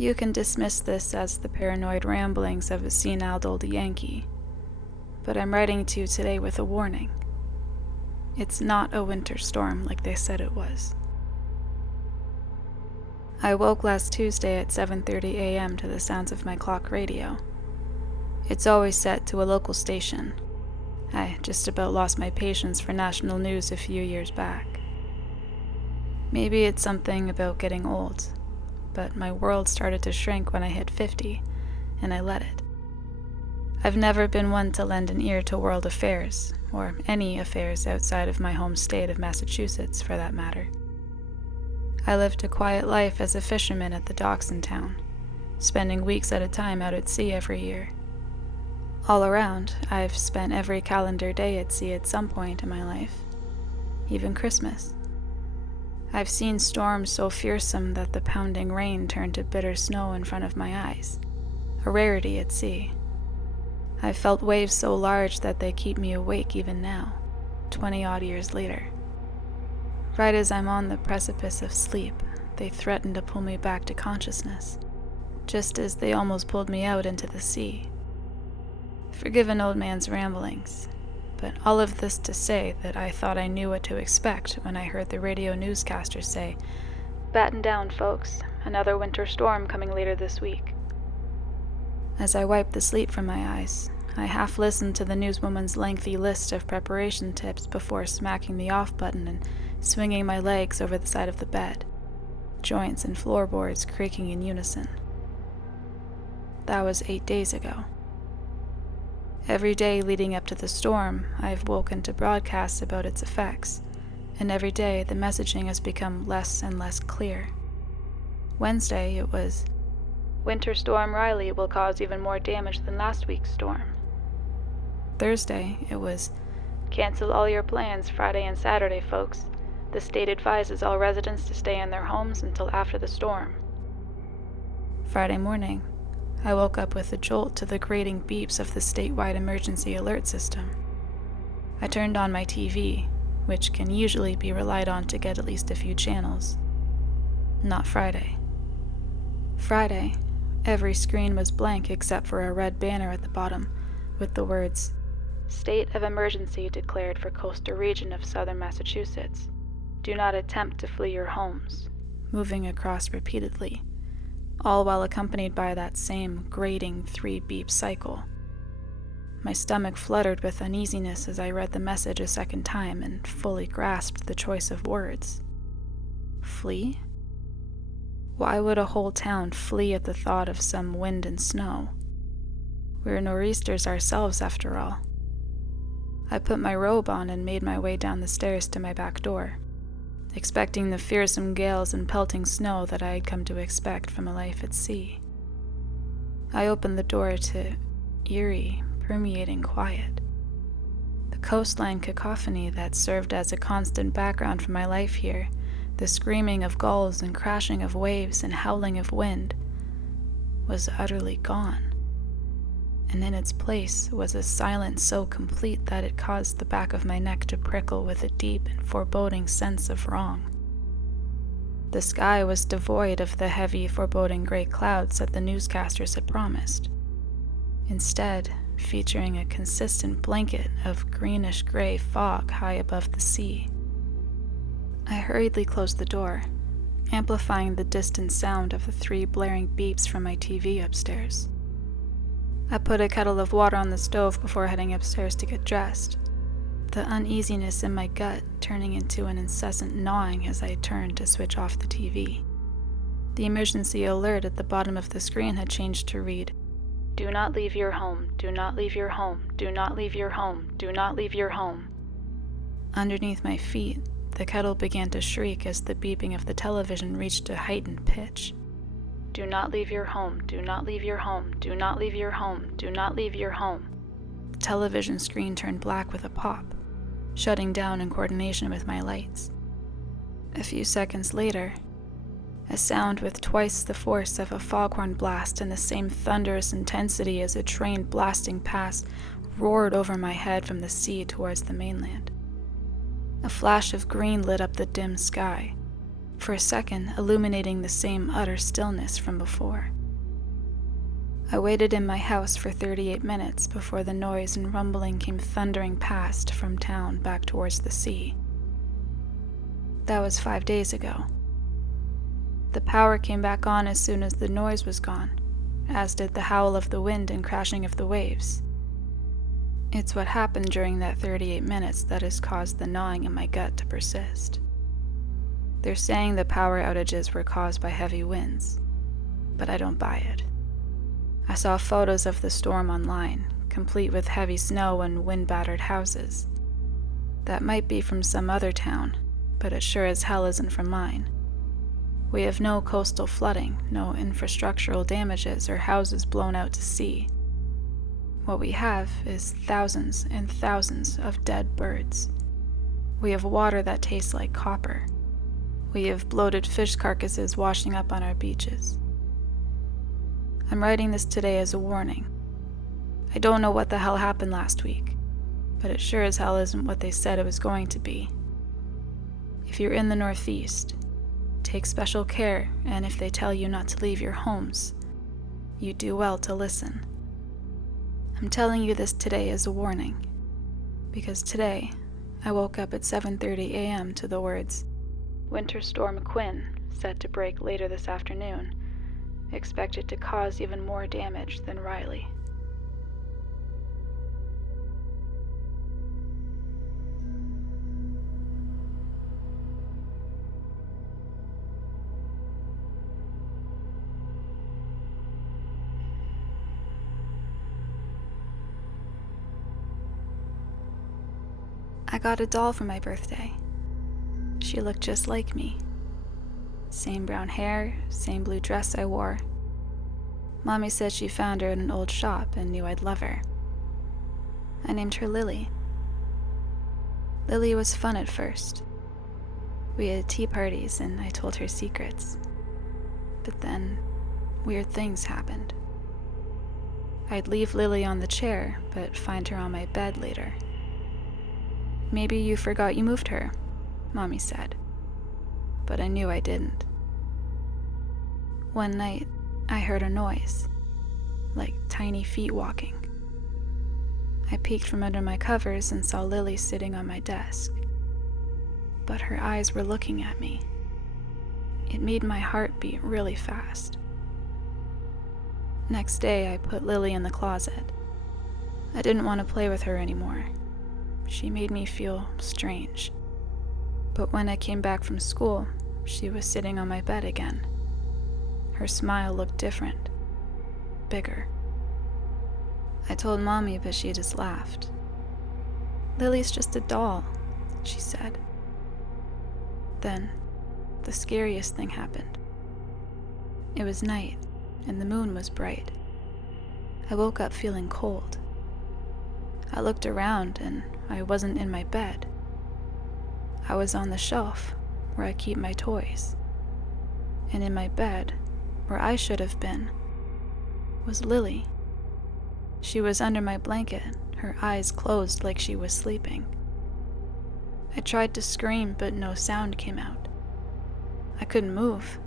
You can dismiss this as the paranoid ramblings of a senile old Yankee, but I'm writing to you today with a warning. It's not a winter storm like they said it was. I woke last Tuesday at 7:30 a.m. to the sounds of my clock radio. It's always set to a local station. I just about lost my patience for national news a few years back. Maybe it's something about getting old, but my world started to shrink when I hit 50, and I let it. I've never been one to lend an ear to world affairs, or any affairs outside of my home state of Massachusetts, for that matter. I lived a quiet life as a fisherman at the docks in town, spending weeks at a time out at sea every year. All around, I've spent every calendar day at sea at some point in my life, even Christmas. I've seen storms so fearsome that the pounding rain turned to bitter snow in front of my eyes, a rarity at sea. I've felt waves so large that they keep me awake even now, 20-odd years later. Right as I'm on the precipice of sleep, they threaten to pull me back to consciousness, just as they almost pulled me out into the sea. Forgive an old man's ramblings, but all of this to say that I thought I knew what to expect when I heard the radio newscaster say, "Batten down, folks. Another winter storm coming later this week." As I wiped the sleep from my eyes, I half listened to the newswoman's lengthy list of preparation tips before smacking the off button and swinging my legs over the side of the bed, joints and floorboards creaking in unison. That was 8 days ago. Every day leading up to the storm, I've woken to broadcasts about its effects, and every day the messaging has become less and less clear. Wednesday it was, "Winter Storm Riley will cause even more damage than last week's storm." Thursday it was, "Cancel all your plans Friday and Saturday, folks. The state advises all residents to stay in their homes until after the storm." Friday morning, I woke up with a jolt to the grating beeps of the statewide emergency alert system. I turned on my TV, which can usually be relied on to get at least a few channels. Not Friday. Friday, every screen was blank except for a red banner at the bottom with the words, "State of emergency declared for coastal region of southern Massachusetts. Do not attempt to flee your homes," moving across repeatedly, all while accompanied by that same grating 3-beep cycle. My stomach fluttered with uneasiness as I read the message a second time and fully grasped the choice of words. Flee? Why would a whole town flee at the thought of some wind and snow? We're nor'easters ourselves, after all. I put my robe on and made my way down the stairs to my back door, expecting the fearsome gales and pelting snow that I had come to expect from a life at sea. I opened the door to eerie, permeating quiet. The coastline cacophony that served as a constant background for my life here, the screaming of gulls and crashing of waves and howling of wind, was utterly gone. And in its place was a silence so complete that it caused the back of my neck to prickle with a deep and foreboding sense of wrong. The sky was devoid of the heavy, foreboding gray clouds that the newscasters had promised, instead featuring a consistent blanket of greenish-gray fog high above the sea. I hurriedly closed the door, amplifying the distant sound of the 3 blaring beeps from my TV upstairs. I put a kettle of water on the stove before heading upstairs to get dressed, the uneasiness in my gut turning into an incessant gnawing as I turned to switch off the TV. The emergency alert at the bottom of the screen had changed to read, "Do not leave your home, do not leave your home, do not leave your home, do not leave your home." Underneath my feet, the kettle began to shriek as the beeping of the television reached a heightened pitch. "Do not leave your home, do not leave your home, do not leave your home, do not leave your home." The television screen turned black with a pop, shutting down in coordination with my lights. A few seconds later, a sound with twice the force of a foghorn blast and the same thunderous intensity as a train blasting past roared over my head from the sea towards the mainland. A flash of green lit up the dim sky, for a second illuminating the same utter stillness from before. I waited in my house for 38 minutes before the noise and rumbling came thundering past from town back towards the sea. That was 5 days ago. The power came back on as soon as the noise was gone, as did the howl of the wind and crashing of the waves. It's what happened during that 38 minutes that has caused the gnawing in my gut to persist. They're saying the power outages were caused by heavy winds, but I don't buy it. I saw photos of the storm online, complete with heavy snow and wind-battered houses. That might be from some other town, but it sure as hell isn't from mine. We have no coastal flooding, no infrastructural damages or houses blown out to sea. What we have is thousands and thousands of dead birds. We have water that tastes like copper. We have bloated fish carcasses washing up on our beaches. I'm writing this today as a warning. I don't know what the hell happened last week, but it sure as hell isn't what they said it was going to be. If you're in the Northeast, take special care, and if they tell you not to leave your homes, you do well to listen. I'm telling you this today as a warning, because today I woke up at 7:30 a.m. to the words, "Winter Storm Quinn, set to break later this afternoon, expected to cause even more damage than Riley." I got a doll for my birthday. She looked just like me. Same brown hair, same blue dress I wore. Mommy said she found her in an old shop and knew I'd love her. I named her Lily. Lily was fun at first. We had tea parties and I told her secrets. But then, weird things happened. I'd leave Lily on the chair, but find her on my bed later. "Maybe you forgot you moved her," Mommy said. But I knew I didn't. One night, I heard a noise, like tiny feet walking. I peeked from under my covers and saw Lily sitting on my desk. But her eyes were looking at me. It made my heart beat really fast. Next day, I put Lily in the closet. I didn't want to play with her anymore. She made me feel strange. But when I came back from school, she was sitting on my bed again. Her smile looked different, bigger. I told Mommy, but she just laughed. "Lily's just a doll," she said. Then, the scariest thing happened. It was night, and the moon was bright. I woke up feeling cold. I looked around, and I wasn't in my bed. I was on the shelf, where I keep my toys. And in my bed, where I should have been, was Lily. She was under my blanket, her eyes closed like she was sleeping. I tried to scream, but no sound came out. I couldn't move.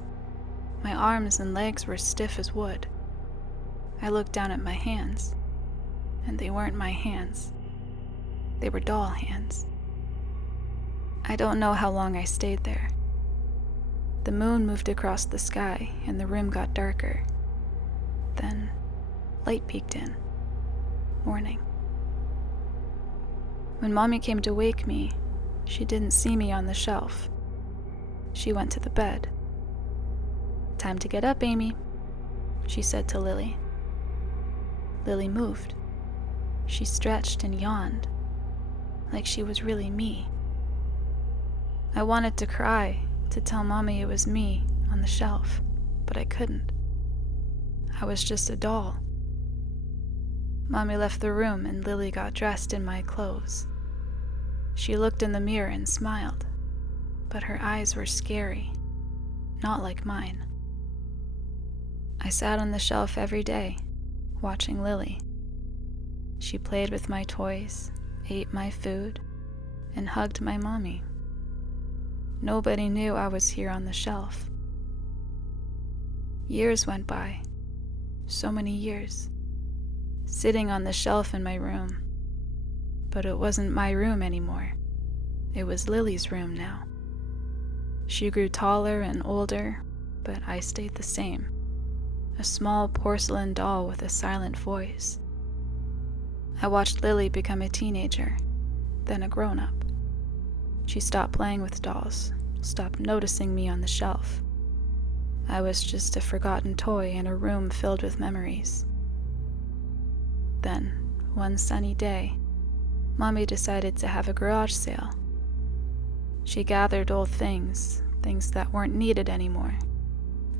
My arms and legs were stiff as wood. I looked down at my hands, and they weren't my hands. They were doll hands. I don't know how long I stayed there. The moon moved across the sky and the room got darker. Then, light peeked in. Morning. When Mommy came to wake me, she didn't see me on the shelf. She went to the bed. "Time to get up, Amy," she said to Lily. Lily moved. She stretched and yawned, like she was really me. I wanted to cry, to tell Mommy it was me on the shelf, but I couldn't. I was just a doll. Mommy left the room and Lily got dressed in my clothes. She looked in the mirror and smiled, but her eyes were scary, not like mine. I sat on the shelf every day, watching Lily. She played with my toys, ate my food, and hugged my mommy. Nobody knew I was here on the shelf. Years went by, so many years, sitting on the shelf in my room. But it wasn't my room anymore. It was Lily's room now. She grew taller and older, but I stayed the same. A small porcelain doll with a silent voice. I watched Lily become a teenager, then a grown-up. She stopped playing with dolls, stopped noticing me on the shelf. I was just a forgotten toy in a room filled with memories. Then, one sunny day, Mommy decided to have a garage sale. She gathered old things that weren't needed anymore,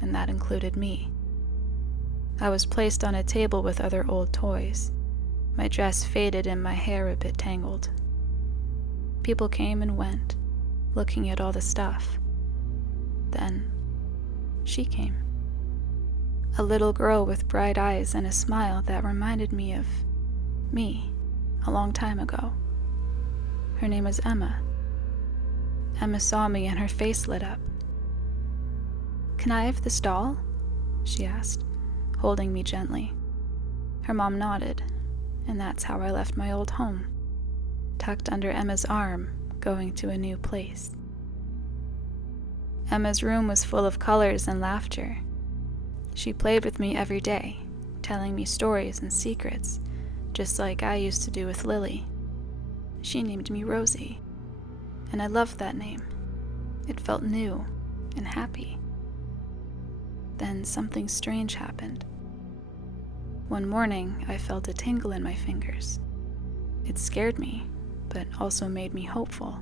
and that included me. I was placed on a table with other old toys, my dress faded and my hair a bit tangled. People came and went, looking at all the stuff. Then, she came. A little girl with bright eyes and a smile that reminded me of me a long time ago. Her name was Emma. Emma saw me and her face lit up. "Can I have this doll?" she asked, holding me gently. Her mom nodded, and that's how I left my old home, tucked under Emma's arm, going to a new place. Emma's room was full of colors and laughter. She played with me every day, telling me stories and secrets, just like I used to do with Lily. She named me Rosie, and I loved that name. It felt new and happy. Then something strange happened. One morning, I felt a tingle in my fingers. It scared me, but also made me hopeful.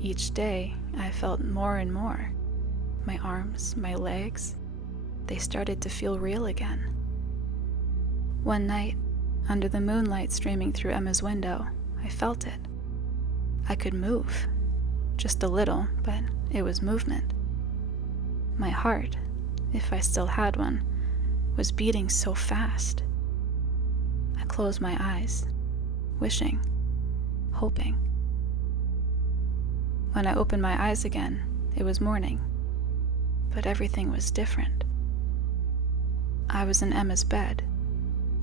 Each day, I felt more and more. My arms, my legs, they started to feel real again. One night, under the moonlight streaming through Emma's window, I felt it. I could move. Just a little, but it was movement. My heart, if I still had one, was beating so fast. I closed my eyes, wishing, hoping. When I opened my eyes again, it was morning, but everything was different. I was in Emma's bed,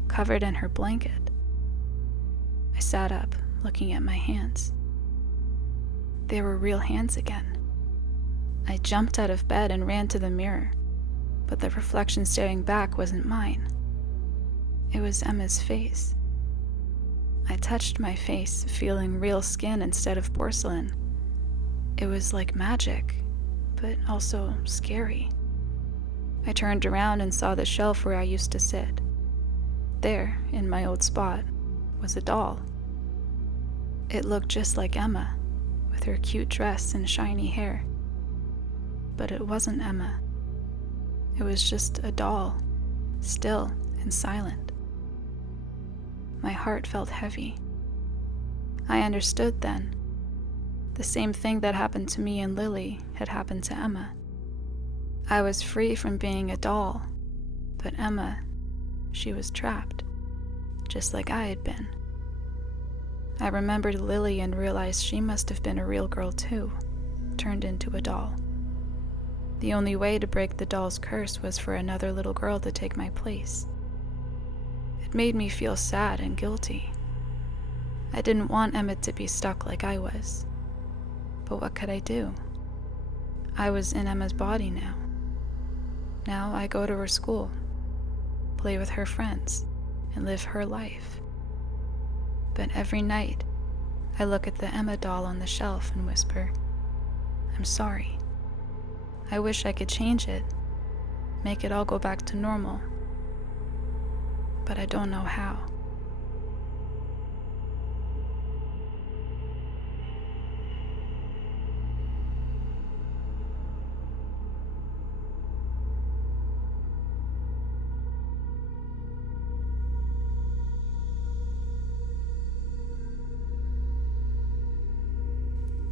covered in her blanket. I sat up, looking at my hands. They were real hands again. I jumped out of bed and ran to the mirror, but the reflection staring back wasn't mine. It was Emma's face. I touched my face, feeling real skin instead of porcelain. It was like magic, but also scary. I turned around and saw the shelf where I used to sit. There, in my old spot, was a doll. It looked just like Emma, with her cute dress and shiny hair. But it wasn't Emma. It was just a doll, still and silent. My heart felt heavy. I understood then. The same thing that happened to me and Lily had happened to Emma. I was free from being a doll, but Emma, she was trapped, just like I had been. I remembered Lily and realized she must have been a real girl too, turned into a doll. The only way to break the doll's curse was for another little girl to take my place. It made me feel sad and guilty. I didn't want Emma to be stuck like I was. But what could I do? I was in Emma's body now. Now I go to her school, play with her friends, and live her life. But every night, I look at the Emma doll on the shelf and whisper, I'm sorry. I wish I could change it, make it all go back to normal. But I don't know how.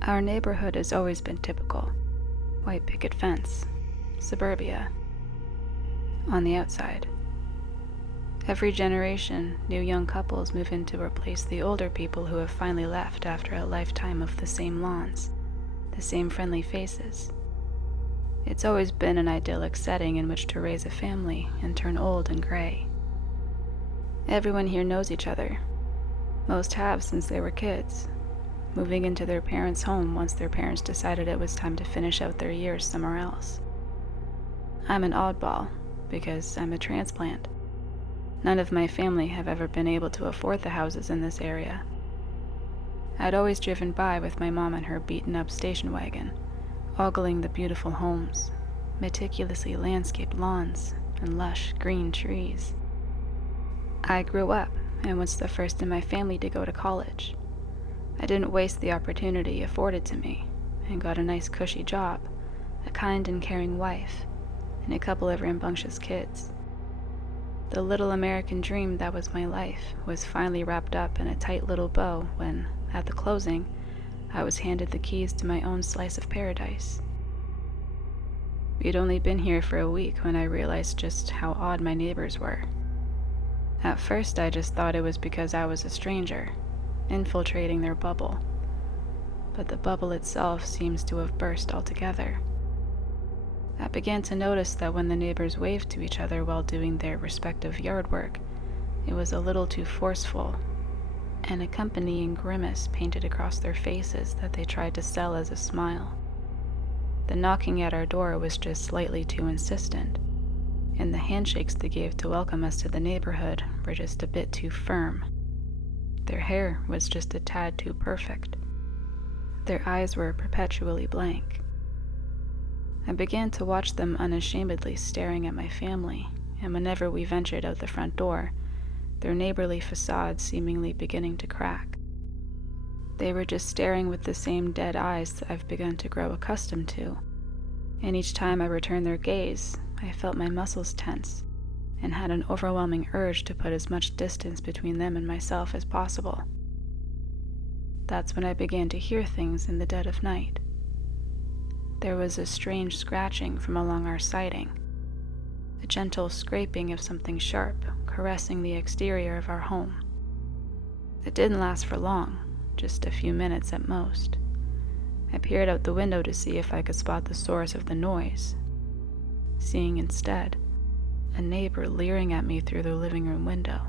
Our neighborhood has always been typical. White picket fence, suburbia. On the outside. Every generation, new young couples move in to replace the older people who have finally left after a lifetime of the same lawns, the same friendly faces. It's always been an idyllic setting in which to raise a family and turn old and gray. Everyone here knows each other. Most have since they were kids, moving into their parents' home once their parents decided it was time to finish out their years somewhere else. I'm an oddball because I'm a transplant. None of my family have ever been able to afford the houses in this area. I'd always driven by with my mom in her beaten-up station wagon, ogling the beautiful homes, meticulously landscaped lawns, and lush green trees. I grew up and was the first in my family to go to college. I didn't waste the opportunity afforded to me and got a nice cushy job, a kind and caring wife, and a couple of rambunctious kids. The little American dream that was my life was finally wrapped up in a tight little bow when, at the closing, I was handed the keys to my own slice of paradise. We'd only been here for a week when I realized just how odd my neighbors were. At first, I just thought it was because I was a stranger, infiltrating their bubble. But the bubble itself seems to have burst altogether. I began to notice that when the neighbors waved to each other while doing their respective yard work, it was a little too forceful, an accompanying grimace painted across their faces that they tried to sell as a smile. The knocking at our door was just slightly too insistent, and the handshakes they gave to welcome us to the neighborhood were just a bit too firm. Their hair was just a tad too perfect. Their eyes were perpetually blank. I began to watch them unashamedly staring at my family, and whenever we ventured out the front door, their neighborly facade seemingly beginning to crack. They were just staring with the same dead eyes that I've begun to grow accustomed to, and each time I returned their gaze, I felt my muscles tense, and had an overwhelming urge to put as much distance between them and myself as possible. That's when I began to hear things in the dead of night. There was a strange scratching from along our siding, a gentle scraping of something sharp caressing the exterior of our home. It didn't last for long, just a few minutes at most. I peered out the window to see if I could spot the source of the noise, seeing instead a neighbor leering at me through their living room window,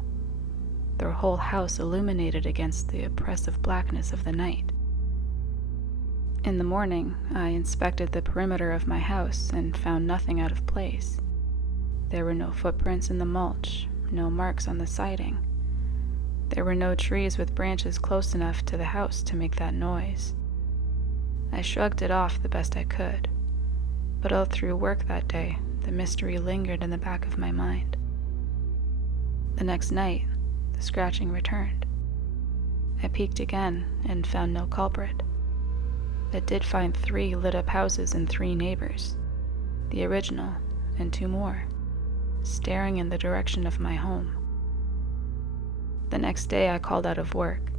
their whole house illuminated against the oppressive blackness of the night. In the morning, I inspected the perimeter of my house and found nothing out of place. There were no footprints in the mulch, no marks on the siding. There were no trees with branches close enough to the house to make that noise. I shrugged it off the best I could, but all through work that day, the mystery lingered in the back of my mind. The next night, the scratching returned. I peeked again and found no culprit, but did find 3 lit-up houses and 3 neighbors, the original and 2 more, staring in the direction of my home. The next day I called out of work.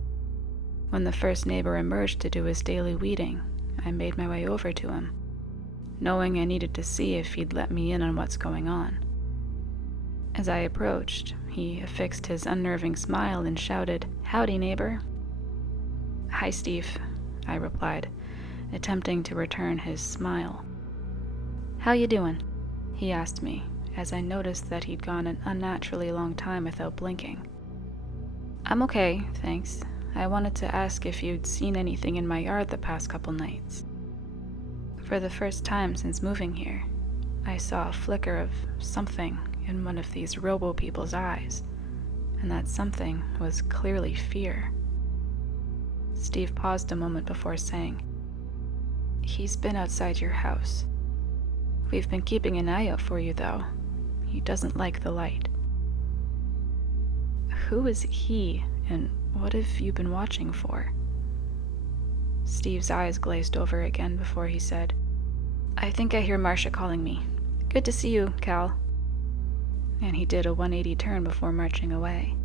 When the first neighbor emerged to do his daily weeding, I made my way over to him, knowing I needed to see if he'd let me in on what's going on. As I approached, he affixed his unnerving smile and shouted, "Howdy, neighbor." "Hi, Steve," I replied, attempting to return his smile. "How you doing?" he asked me, as I noticed that he'd gone an unnaturally long time without blinking. "I'm okay, thanks. I wanted to ask if you'd seen anything in my yard the past couple nights. For the first time since moving here, I saw a flicker of something in one of these robo-people's eyes, and that something was clearly fear." Steve paused a moment before saying, "He's been outside your house. We've been keeping an eye out for you, though. He doesn't like the light." "Who is he, and what have you been watching for?" Steve's eyes glazed over again before he said, "I think I hear Marcia calling me. Good to see you, Cal." And he did a 180 turn before marching away.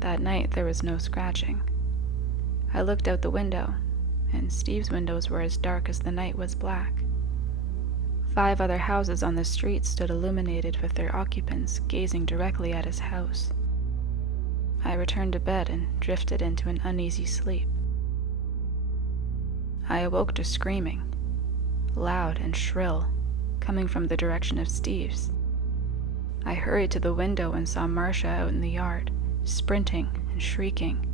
That night there was no scratching. I looked out the window, and Steve's windows were as dark as the night was black. 5 other houses on the street stood illuminated with their occupants gazing directly at his house. I returned to bed and drifted into an uneasy sleep. I awoke to screaming, loud and shrill, coming from the direction of Steve's. I hurried to the window and saw Marcia out in the yard, sprinting and shrieking,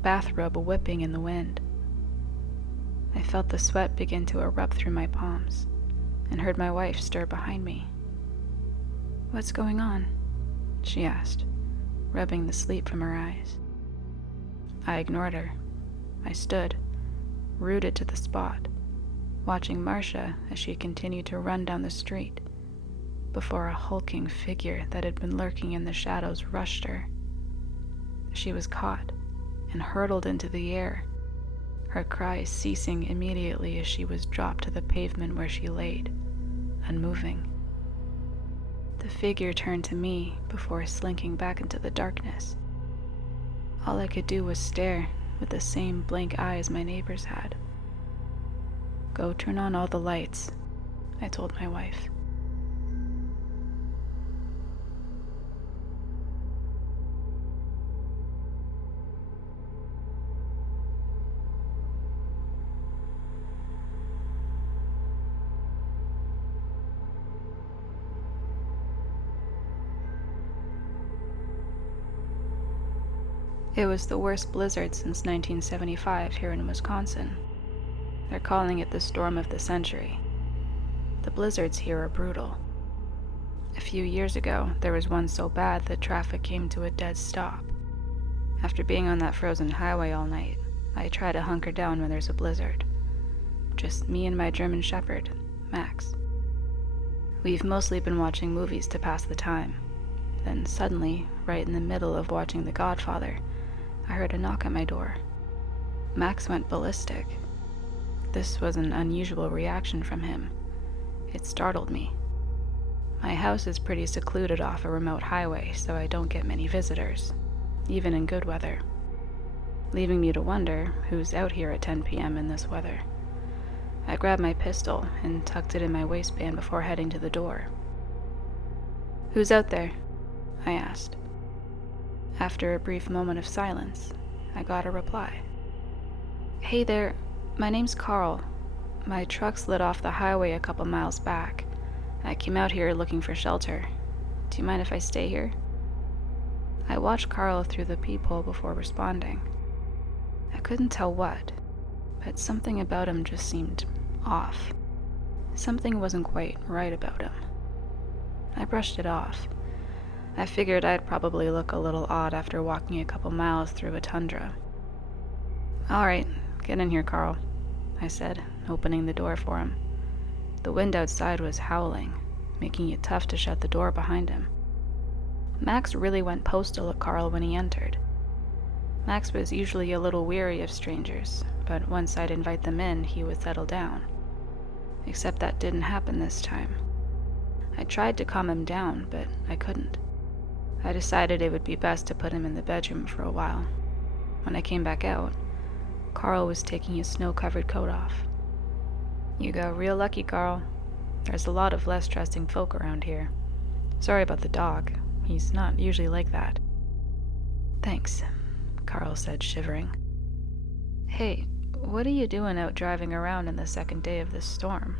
bathrobe whipping in the wind. I felt the sweat begin to erupt through my palms, and heard my wife stir behind me. "What's going on?" she asked, rubbing the sleep from her eyes. I ignored her. I stood, rooted to the spot, watching Marcia as she continued to run down the street, before a hulking figure that had been lurking in the shadows rushed her. She was caught and hurtled into the air, her cries ceasing immediately as she was dropped to the pavement where she laid, unmoving. The figure turned to me before slinking back into the darkness. All I could do was stare with the same blank eyes my neighbors had. "Go turn on all the lights," I told my wife. It was the worst blizzard since 1975 here in Wisconsin. They're calling it the storm of the century. The blizzards here are brutal. A few years ago, there was one so bad that traffic came to a dead stop. After being on that frozen highway all night, I try to hunker down when there's a blizzard. Just me and my German Shepherd, Max. We've mostly been watching movies to pass the time. Then suddenly, right in the middle of watching The Godfather, I heard a knock at my door. Max went ballistic. This was an unusual reaction from him. It startled me. My house is pretty secluded off a remote highway, so I don't get many visitors, even in good weather, leaving me to wonder who's out here at 10 p.m. in this weather. I grabbed my pistol and tucked it in my waistband before heading to the door. "Who's out there?" I asked. After a brief moment of silence, I got a reply. "Hey there, my name's Carl. My truck slid off the highway a couple miles back. I came out here looking for shelter. Do you mind if I stay here?" I watched Carl through the peephole before responding. I couldn't tell what, but something about him just seemed off. Something wasn't quite right about him. I brushed it off. I figured I'd probably look a little odd after walking a couple miles through a tundra. "All right, get in here, Carl," I said, opening the door for him. The wind outside was howling, making it tough to shut the door behind him. Max really went postal at Carl when he entered. Max was usually a little weary of strangers, but once I'd invite them in, he would settle down. Except that didn't happen this time. I tried to calm him down, but I couldn't. I decided it would be best to put him in the bedroom for a while. When I came back out, Carl was taking his snow-covered coat off. "You got real lucky, Carl. There's a lot of less trusting folk around here. Sorry about the dog. He's not usually like that." "Thanks," Carl said, shivering. "Hey, what are you doing out driving around on the second day of this storm?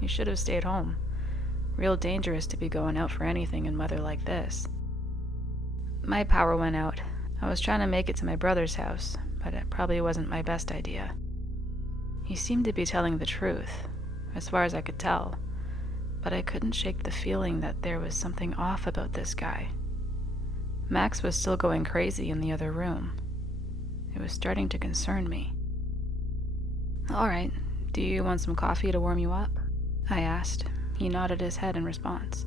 You should have stayed home. Real dangerous to be going out for anything in weather like this." "My power went out. I was trying to make it to my brother's house, but it probably wasn't my best idea. He seemed to be telling the truth, as far as I could tell, but I couldn't shake the feeling that there was something off about this guy. Max was still going crazy in the other room. It was starting to concern me. "All right, do you want some coffee to warm you up?" I asked. He nodded his head in response.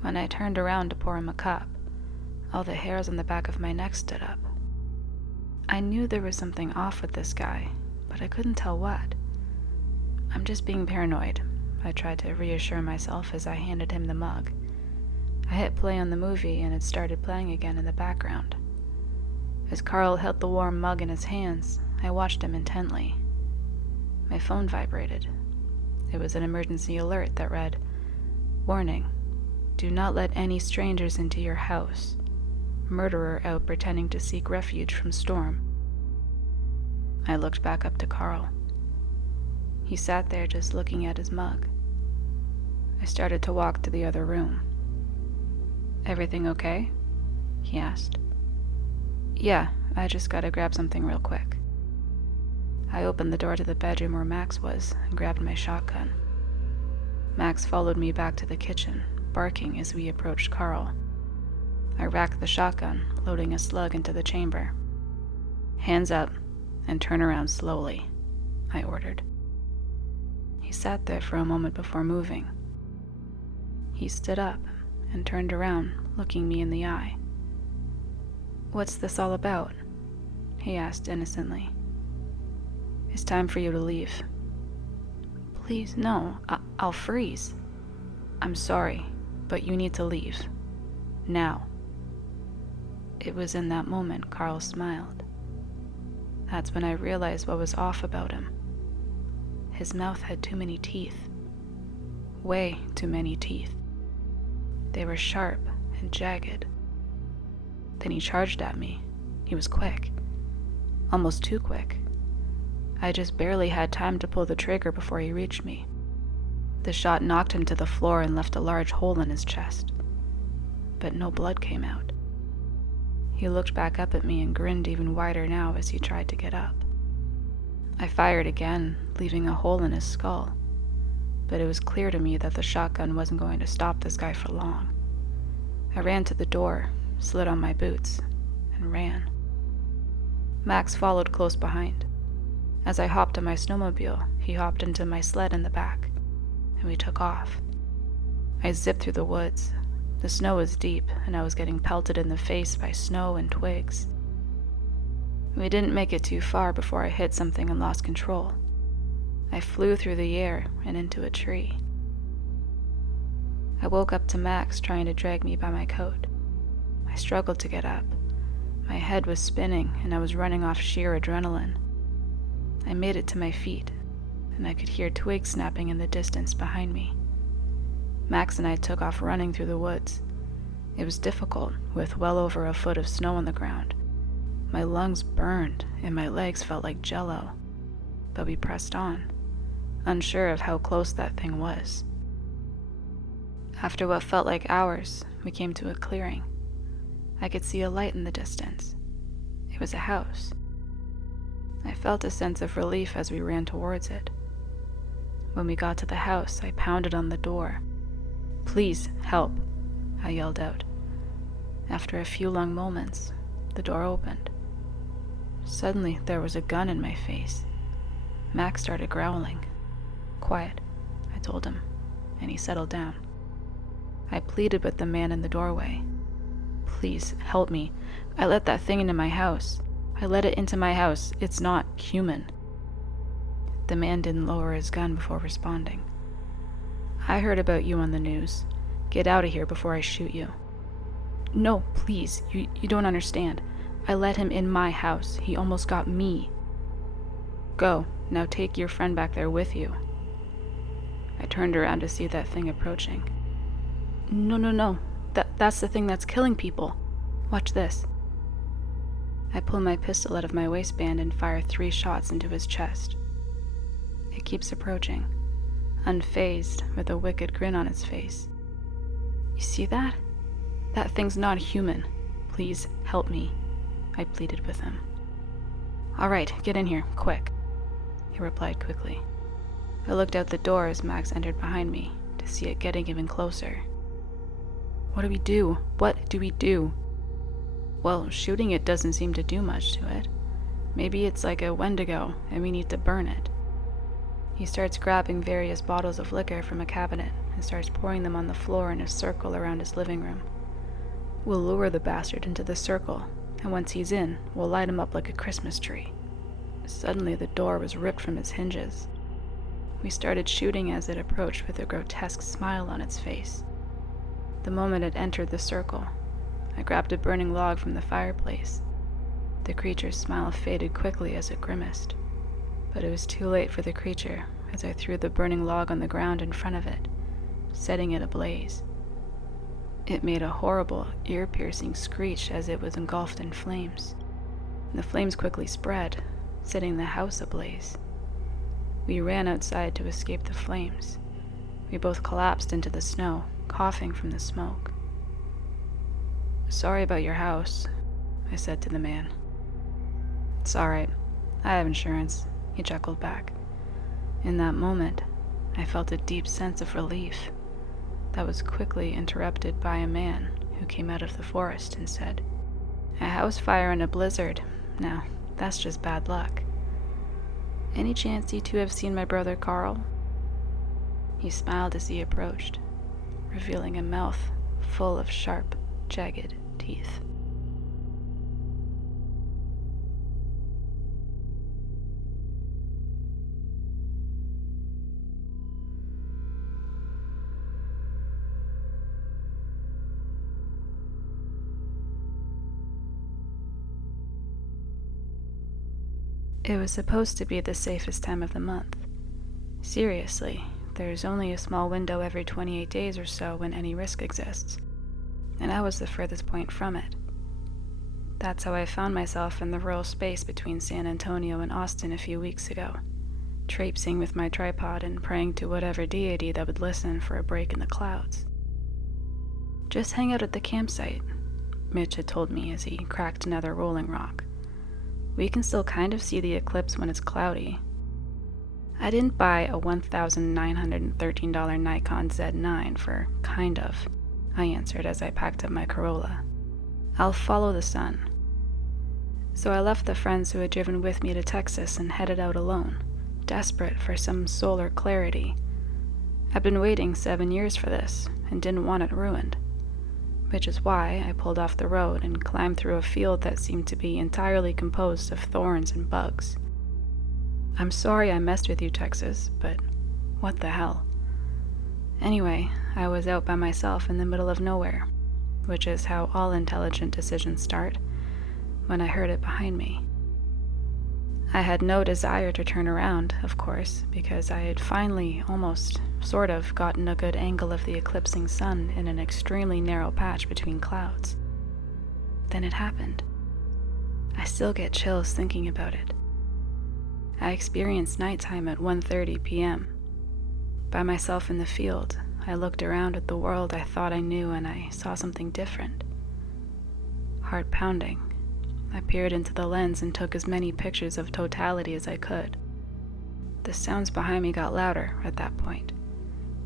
When I turned around to pour him a cup, all the hairs on the back of my neck stood up. I knew there was something off with this guy, but I couldn't tell what. "I'm just being paranoid," I tried to reassure myself as I handed him the mug. I hit play on the movie and it started playing again in the background. As Carl held the warm mug in his hands, I watched him intently. My phone vibrated. It was an emergency alert that read, "Warning, do not let any strangers into your house. Murderer out pretending to seek refuge from storm." I looked back up to Carl. He sat there just looking at his mug. I started to walk to the other room. "Everything okay?" he asked. "Yeah, I just gotta grab something real quick." I opened the door to the bedroom where Max was and grabbed my shotgun. Max followed me back to the kitchen, barking as we approached Carl. I racked the shotgun, loading a slug into the chamber. "Hands up and turn around slowly," I ordered. He sat there for a moment before moving. He stood up and turned around, looking me in the eye. "What's this all about?" he asked innocently. "It's time for you to leave." "Please, no. I'll freeze." "I'm sorry, but you need to leave. Now." It was in that moment Carl smiled. That's when I realized what was off about him. His mouth had too many teeth. Way too many teeth. They were sharp and jagged. Then he charged at me. He was quick. Almost too quick. I just barely had time to pull the trigger before he reached me. The shot knocked him to the floor and left a large hole in his chest. But no blood came out. He looked back up at me and grinned even wider now as he tried to get up. I fired again, leaving a hole in his skull. But it was clear to me that the shotgun wasn't going to stop this guy for long. I ran to the door, slid on my boots, and ran. Max followed close behind. As I hopped on my snowmobile, he hopped into my sled in the back, and we took off. I zipped through the woods. The snow was deep, and I was getting pelted in the face by snow and twigs. We didn't make it too far before I hit something and lost control. I flew through the air and into a tree. I woke up to Max trying to drag me by my coat. I struggled to get up. My head was spinning, and I was running off sheer adrenaline. I made it to my feet, and I could hear twigs snapping in the distance behind me. Max and I took off running through the woods. It was difficult, with well over a foot of snow on the ground. My lungs burned, and my legs felt like jello. But we pressed on, unsure of how close that thing was. After what felt like hours, we came to a clearing. I could see a light in the distance. It was a house. I felt a sense of relief as we ran towards it. When we got to the house, I pounded on the door. "Please, help," I yelled out. After a few long moments, the door opened. Suddenly, there was a gun in my face. Max started growling. "Quiet," I told him, and he settled down. I pleaded with the man in the doorway. "Please, help me. I let that thing into my house. I let it into my house. It's not human." The man didn't lower his gun before responding. "I heard about you on the news. Get out of here before I shoot you." "No, please, you don't understand. I let him in my house. He almost got me." "Go, now take your friend back there with you." I turned around to see that thing approaching. No. That's the thing that's killing people. Watch this." I pull my pistol out of my waistband and fire 3 shots into his chest. It keeps approaching, unfazed, with a wicked grin on its face. "You see that? That thing's not human. Please help me." I pleaded with him. "All right, get in here, quick," he replied quickly. I looked out the door as Max entered behind me to see it getting even closer. "What do we do? What do we do?" "Well, shooting it doesn't seem to do much to it. Maybe it's like a Wendigo and we need to burn it." He starts grabbing various bottles of liquor from a cabinet and starts pouring them on the floor in a circle around his living room. "We'll lure the bastard into the circle, and once he's in, we'll light him up like a Christmas tree." Suddenly the door was ripped from its hinges. We started shooting as it approached with a grotesque smile on its face. The moment it entered the circle, I grabbed a burning log from the fireplace. The creature's smile faded quickly as it grimaced, but it was too late for the creature as I threw the burning log on the ground in front of it, setting it ablaze. It made a horrible, ear-piercing screech as it was engulfed in flames. The flames quickly spread, setting the house ablaze. We ran outside to escape the flames. We both collapsed into the snow, coughing from the smoke. "Sorry about your house," I said to the man. "It's all right. I have insurance," he chuckled back. In that moment, I felt a deep sense of relief that was quickly interrupted by a man who came out of the forest and said, "A house fire in a blizzard. Now, that's just bad luck. Any chance you two have seen my brother Carl?" He smiled as he approached, revealing a mouth full of sharp, jagged teeth. It was supposed to be the safest time of the month. Seriously, there's only a small window every 28 days or so when any risk exists, and I was the furthest point from it. That's how I found myself in the rural space between San Antonio and Austin a few weeks ago, traipsing with my tripod and praying to whatever deity that would listen for a break in the clouds. "Just hang out at the campsite," Mitch had told me as he cracked another rolling rock. "We can still kind of see the eclipse when it's cloudy." I didn't buy a $1,913 Nikon Z9 for kind of, I answered as I packed up my Corolla. "I'll follow the sun." So I left the friends who had driven with me to Texas and headed out alone, desperate for some solar clarity. I'd been waiting 7 years for this and didn't want it ruined, which is why I pulled off the road and climbed through a field that seemed to be entirely composed of thorns and bugs. I'm sorry I messed with you, Texas, but what the hell? Anyway, I was out by myself in the middle of nowhere, which is how all intelligent decisions start, when I heard it behind me. I had no desire to turn around, of course, because I had finally, almost, sort of, gotten a good angle of the eclipsing sun in an extremely narrow patch between clouds. Then it happened. I still get chills thinking about it. I experienced nighttime at 1:30 p.m. By myself in the field, I looked around at the world I thought I knew and I saw something different. Heart pounding, I peered into the lens and took as many pictures of totality as I could. The sounds behind me got louder at that point,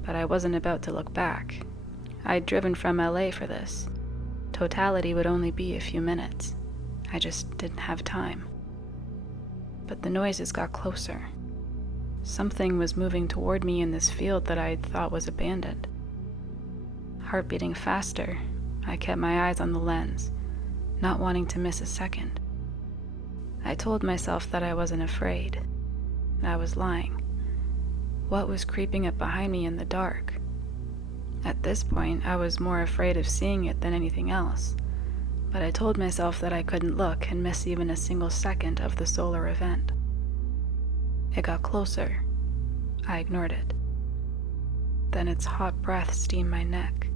but I wasn't about to look back. I'd driven from LA for this. Totality would only be a few minutes. I just didn't have time. But the noises got closer. Something was moving toward me in this field that I thought was abandoned. Heart beating faster, I kept my eyes on the lens, not wanting to miss a second. I told myself that I wasn't afraid. I was lying. What was creeping up behind me in the dark? At this point, I was more afraid of seeing it than anything else, but I told myself that I couldn't look and miss even a single second of the solar event. It got closer. I ignored it. Then its hot breath steamed my neck.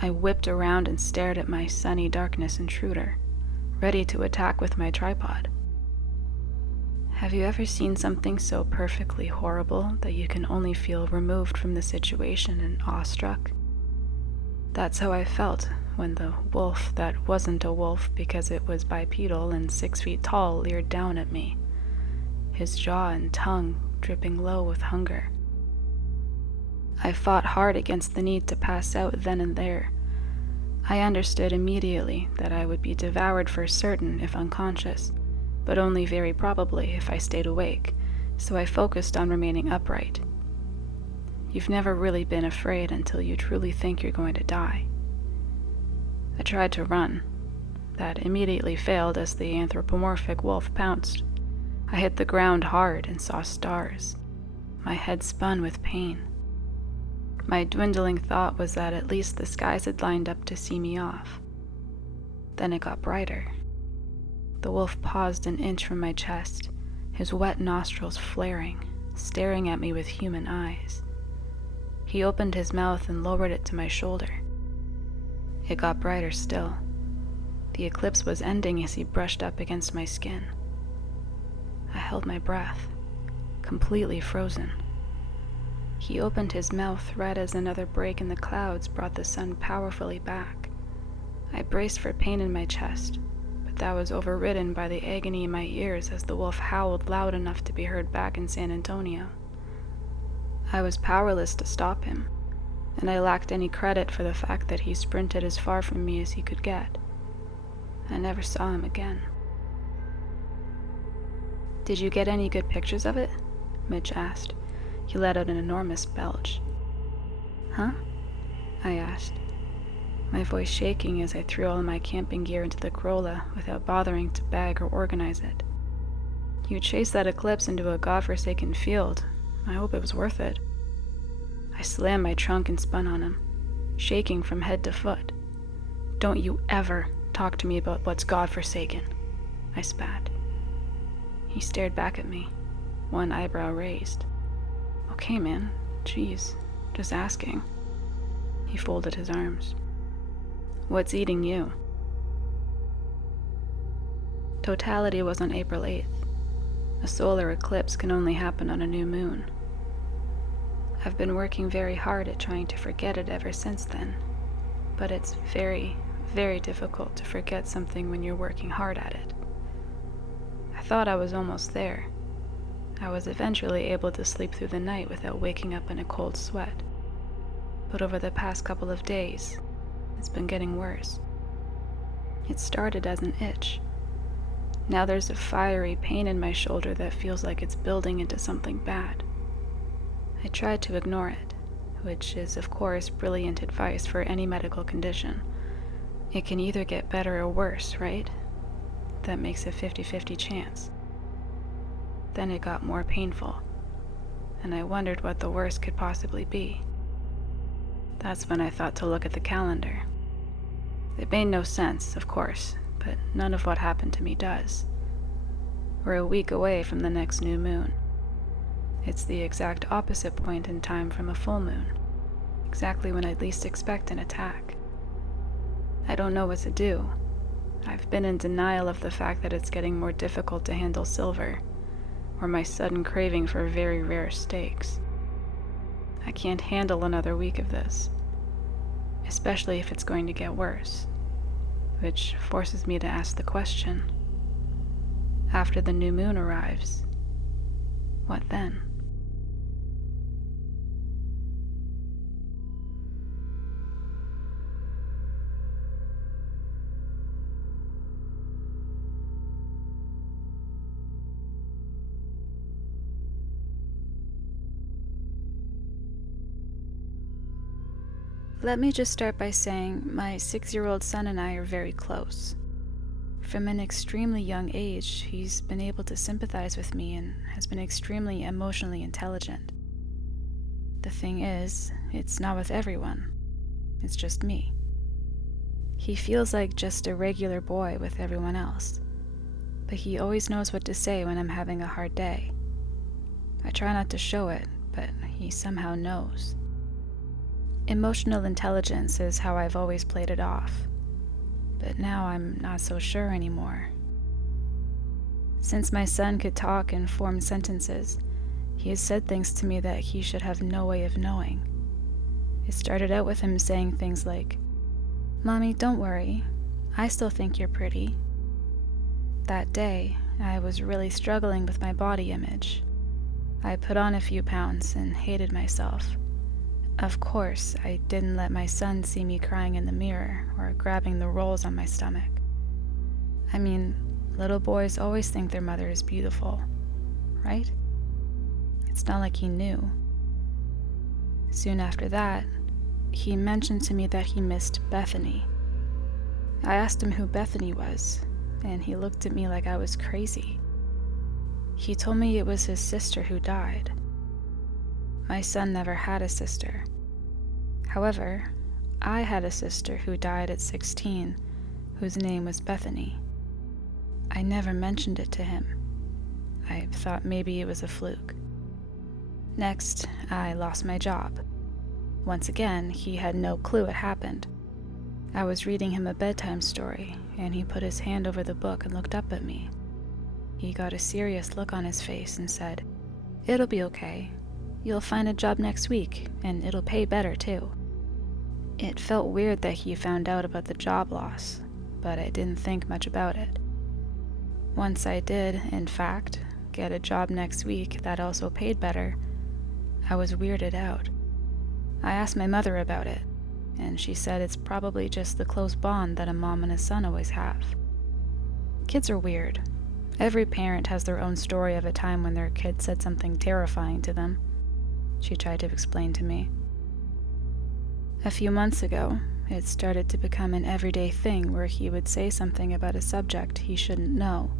I whipped around and stared at my sunny darkness intruder, ready to attack with my tripod. Have you ever seen something so perfectly horrible that you can only feel removed from the situation and awestruck? That's how I felt when the wolf that wasn't a wolf because it was bipedal and 6 feet tall leered down at me, his jaw and tongue dripping low with hunger. I fought hard against the need to pass out then and there. I understood immediately that I would be devoured for certain if unconscious, but only very probably if I stayed awake, so I focused on remaining upright. You've never really been afraid until you truly think you're going to die. I tried to run. That immediately failed as the anthropomorphic wolf pounced. I hit the ground hard and saw stars. My head spun with pain. My dwindling thought was that at least the skies had lined up to see me off. Then it got brighter. The wolf paused an inch from my chest, his wet nostrils flaring, staring at me with human eyes. He opened his mouth and lowered it to my shoulder. It got brighter still. The eclipse was ending as he brushed up against my skin. I held my breath, completely frozen. He opened his mouth right as another break in the clouds brought the sun powerfully back. I braced for pain in my chest, but that was overridden by the agony in my ears as the wolf howled loud enough to be heard back in San Antonio. I was powerless to stop him, and I lacked any credit for the fact that he sprinted as far from me as he could get. I never saw him again. "Did you get any good pictures of it?" Mitch asked. He let out an enormous belch. "Huh?" I asked, my voice shaking as I threw all my camping gear into the Corolla without bothering to bag or organize it. "You chased that eclipse into a godforsaken field. I hope it was worth it." I slammed my trunk and spun on him, shaking from head to foot. "Don't you ever talk to me about what's godforsaken," I spat. He stared back at me, one eyebrow raised. "Okay, man. Jeez. Just asking." He folded his arms. "What's eating you?" Totality was on April 8th. A solar eclipse can only happen on a new moon. I've been working very hard at trying to forget it ever since then, but it's very, very difficult to forget something when you're working hard at it. I thought I was almost there. I was eventually able to sleep through the night without waking up in a cold sweat. But over the past couple of days, it's been getting worse. It started as an itch. Now there's a fiery pain in my shoulder that feels like it's building into something bad. I tried to ignore it, which is, of course, brilliant advice for any medical condition. It can either get better or worse, right? That makes a 50-50 chance. Then it got more painful, and I wondered what the worst could possibly be. That's when I thought to look at the calendar. It made no sense, of course, but none of what happened to me does. We're a week away from the next new moon. It's the exact opposite point in time from a full moon, exactly when I'd least expect an attack. I don't know what to do. I've been in denial of the fact that it's getting more difficult to handle silver, or my sudden craving for very rare steaks. I can't handle another week of this, especially if it's going to get worse, which forces me to ask the question, after the new moon arrives, what then? Let me just start by saying my 6-year-old son and I are very close. From an extremely young age, he's been able to sympathize with me and has been extremely emotionally intelligent. The thing is, it's not with everyone. It's just me. He feels like just a regular boy with everyone else, but he always knows what to say when I'm having a hard day. I try not to show it, but he somehow knows. Emotional intelligence is how I've always played it off, but now I'm not so sure anymore. Since my son could talk and form sentences, he has said things to me that he should have no way of knowing. It started out with him saying things like, Mommy, don't worry. I still think you're pretty. That day, I was really struggling with my body image. I put on a few pounds and hated myself. Of course, I didn't let my son see me crying in the mirror or grabbing the rolls on my stomach. I mean, little boys always think their mother is beautiful, right? It's not like he knew. Soon after that, he mentioned to me that he missed Bethany. I asked him who Bethany was, and he looked at me like I was crazy. He told me it was his sister who died. My son never had a sister. However, I had a sister who died at 16, whose name was Bethany. I never mentioned it to him. I thought maybe it was a fluke. Next, I lost my job. Once again, he had no clue it happened. I was reading him a bedtime story, and he put his hand over the book and looked up at me. He got a serious look on his face and said, "It'll be okay. You'll find a job next week, and it'll pay better too." It felt weird that he found out about the job loss, but I didn't think much about it. Once I did, in fact, get a job next week that also paid better, I was weirded out. I asked my mother about it, and she said it's probably just the close bond that a mom and a son always have. Kids are weird. Every parent has their own story of a time when their kid said something terrifying to them, she tried to explain to me. A few months ago, it started to become an everyday thing where he would say something about a subject he shouldn't know.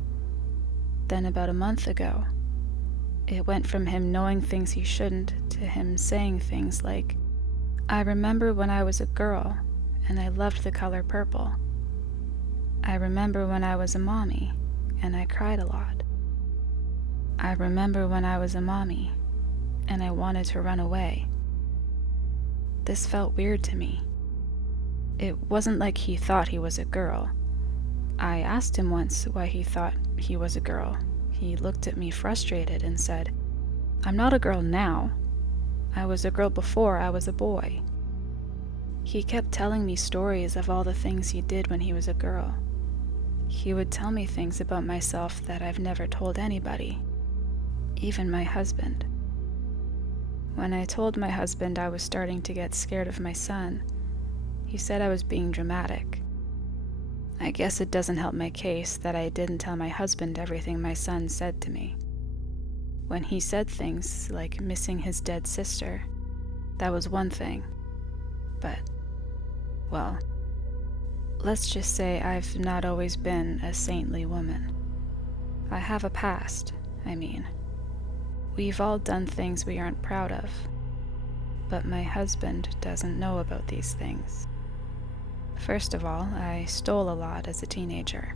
Then about a month ago, it went from him knowing things he shouldn't to him saying things like, "I remember when I was a girl, and I loved the color purple. I remember when I was a mommy, and I cried a lot. I remember when I was a mommy, and I wanted to run away." This felt weird to me. It wasn't like he thought he was a girl. I asked him once why he thought he was a girl. He looked at me frustrated and said, "I'm not a girl now. I was a girl before I was a boy." He kept telling me stories of all the things he did when he was a girl. He would tell me things about myself that I've never told anybody, even my husband. When I told my husband I was starting to get scared of my son, he said I was being dramatic. I guess it doesn't help my case that I didn't tell my husband everything my son said to me. When he said things like missing his dead sister, that was one thing. But, well, let's just say I've not always been a saintly woman. I have a past, I mean. We've all done things we aren't proud of. But my husband doesn't know about these things. First of all, I stole a lot as a teenager.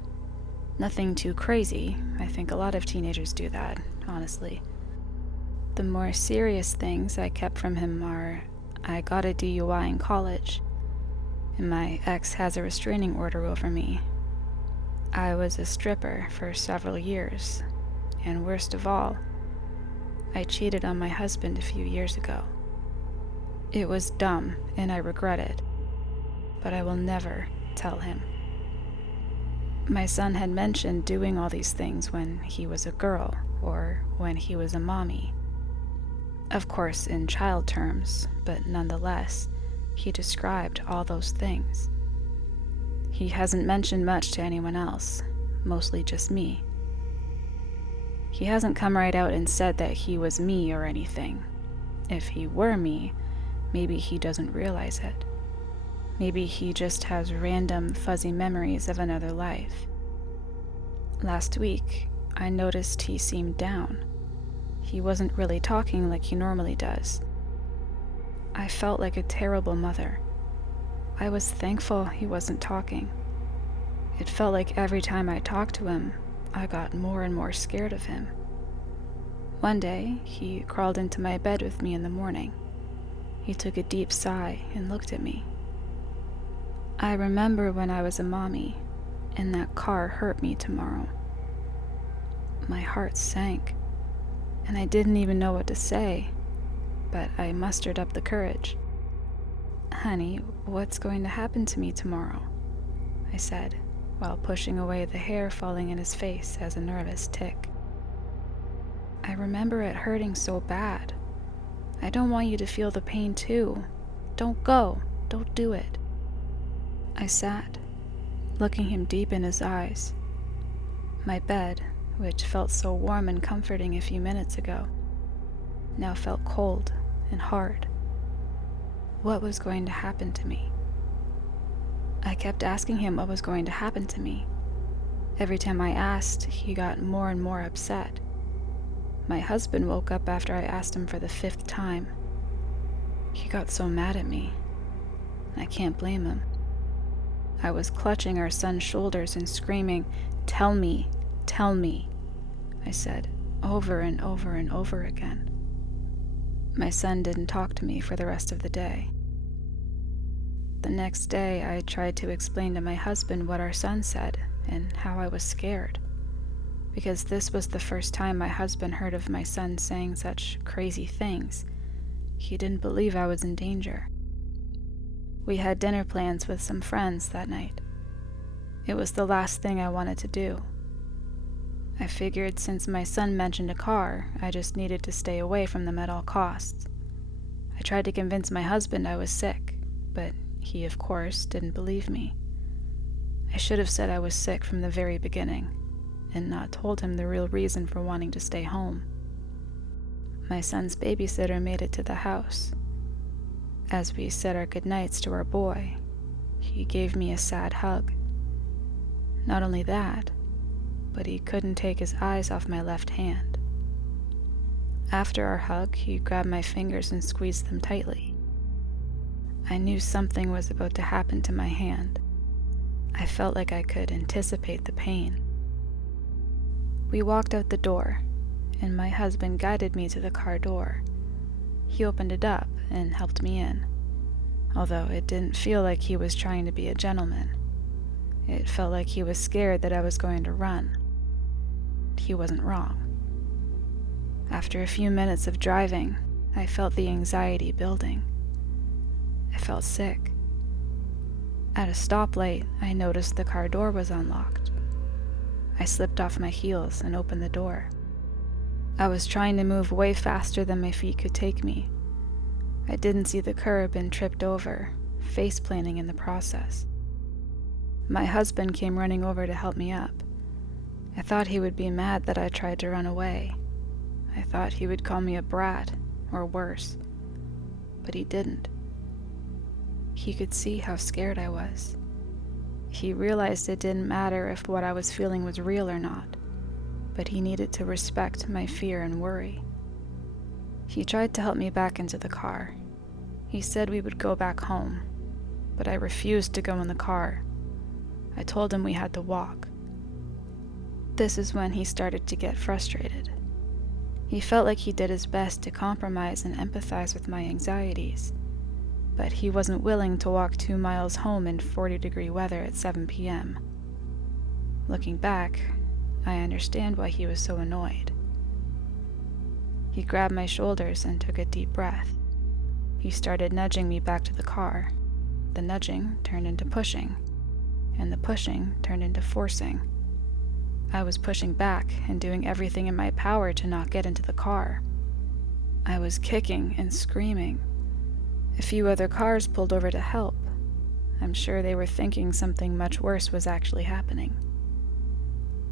Nothing too crazy. I think a lot of teenagers do that, honestly. The more serious things I kept from him are, I got a DUI in college, and my ex has a restraining order over me. I was a stripper for several years, and worst of all, I cheated on my husband a few years ago. It was dumb, and I regret it, but I will never tell him. My son had mentioned doing all these things when he was a girl, or when he was a mommy. Of course, in child terms, but nonetheless, he described all those things. He hasn't mentioned much to anyone else, mostly just me. He hasn't come right out and said that he was me or anything. If he were me, maybe he doesn't realize it. Maybe he just has random, fuzzy memories of another life. Last week, I noticed he seemed down. He wasn't really talking like he normally does. I felt like a terrible mother. I was thankful he wasn't talking. It felt like every time I talked to him, I got more and more scared of him. One day, he crawled into my bed with me in the morning. He took a deep sigh and looked at me. "I remember when I was a mommy, and that car hurt me tomorrow." My heart sank, and I didn't even know what to say, but I mustered up the courage. "Honey, what's going to happen to me tomorrow?" I said, while pushing away the hair falling in his face as a nervous tick. "I remember it hurting so bad. I don't want you to feel the pain too. Don't go. Don't do it." I sat, looking him deep in his eyes. My bed, which felt so warm and comforting a few minutes ago, now felt cold and hard. What was going to happen to me? I kept asking him what was going to happen to me. Every time I asked, he got more and more upset. My husband woke up after I asked him for the 5th time. He got so mad at me. I can't blame him. I was clutching our son's shoulders and screaming, "Tell me, tell me," I said, over and over and over again. My son didn't talk to me for the rest of the day. The next day, I tried to explain to my husband what our son said and how I was scared, because this was the first time my husband heard of my son saying such crazy things. He didn't believe I was in danger. We had dinner plans with some friends that night. It was the last thing I wanted to do. I figured since my son mentioned a car, I just needed to stay away from them at all costs. I tried to convince my husband I was sick, but he, of course, didn't believe me. I should have said I was sick from the very beginning, and not told him the real reason for wanting to stay home. My son's babysitter made it to the house. As we said our goodnights to our boy, he gave me a sad hug. Not only that, but he couldn't take his eyes off my left hand. After our hug, he grabbed my fingers and squeezed them tightly. I knew something was about to happen to my hand. I felt like I could anticipate the pain. We walked out the door, and my husband guided me to the car door. He opened it up and helped me in, although it didn't feel like he was trying to be a gentleman. It felt like he was scared that I was going to run. He wasn't wrong. After a few minutes of driving, I felt the anxiety building. I felt sick. At a stoplight, I noticed the car door was unlocked. I slipped off my heels and opened the door. I was trying to move way faster than my feet could take me. I didn't see the curb and tripped over, face-planting in the process. My husband came running over to help me up. I thought he would be mad that I tried to run away. I thought he would call me a brat, or worse. But he didn't. He could see how scared I was. He realized it didn't matter if what I was feeling was real or not, but he needed to respect my fear and worry. He tried to help me back into the car. He said we would go back home, but I refused to go in the car. I told him we had to walk. This is when he started to get frustrated. He felt like he did his best to compromise and empathize with my anxieties, but he wasn't willing to walk 2 miles home in 40-degree weather at 7 p.m. Looking back, I understand why he was so annoyed. He grabbed my shoulders and took a deep breath. He started nudging me back to the car. The nudging turned into pushing, and the pushing turned into forcing. I was pushing back and doing everything in my power to not get into the car. I was kicking and screaming. A few other cars pulled over to help. I'm sure they were thinking something much worse was actually happening.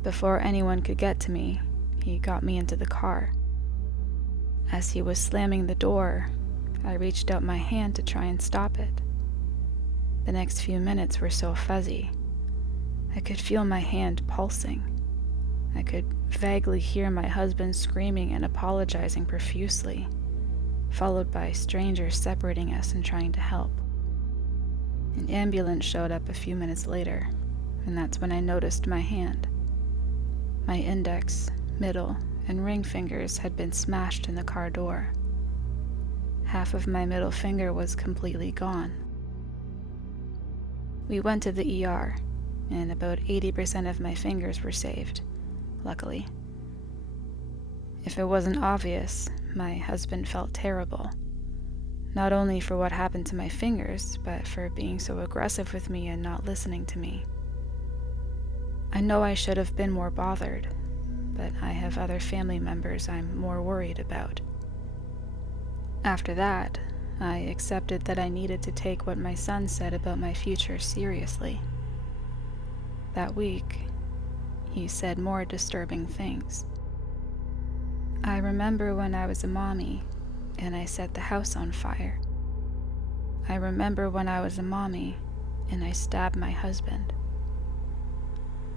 Before anyone could get to me, he got me into the car. As he was slamming the door, I reached out my hand to try and stop it. The next few minutes were so fuzzy. I could feel my hand pulsing. I could vaguely hear my husband screaming and apologizing profusely, followed by strangers separating us and trying to help. An ambulance showed up a few minutes later, and that's when I noticed my hand. My index, middle, and ring fingers had been smashed in the car door. Half of my middle finger was completely gone. We went to the ER, and about 80% of my fingers were saved, luckily. If it wasn't obvious, my husband felt terrible. not only for what happened to my fingers, but for being so aggressive with me and not listening to me. I know I should have been more bothered, but I have other family members I'm more worried about. After that, I accepted that I needed to take what my son said about my future seriously. That week, he said more disturbing things. I remember when I was a mommy and I set the house on fire. I remember when I was a mommy and I stabbed my husband.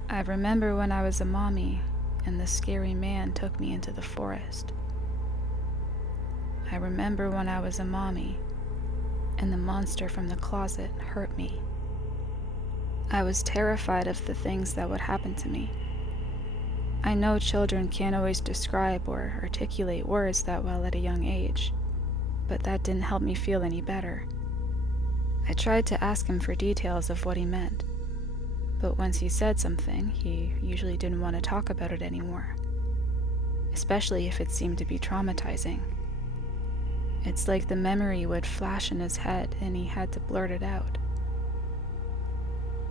I remember when I was a mommy and the scary man took me into the forest. I remember when I was a mommy and the monster from the closet hurt me. I was terrified of the things that would happen to me. I know children can't always describe or articulate words that well at a young age, but that didn't help me feel any better. I tried to ask him for details of what he meant, but once he said something, he usually didn't want to talk about it anymore, especially if it seemed to be traumatizing. It's like the memory would flash in his head and he had to blurt it out.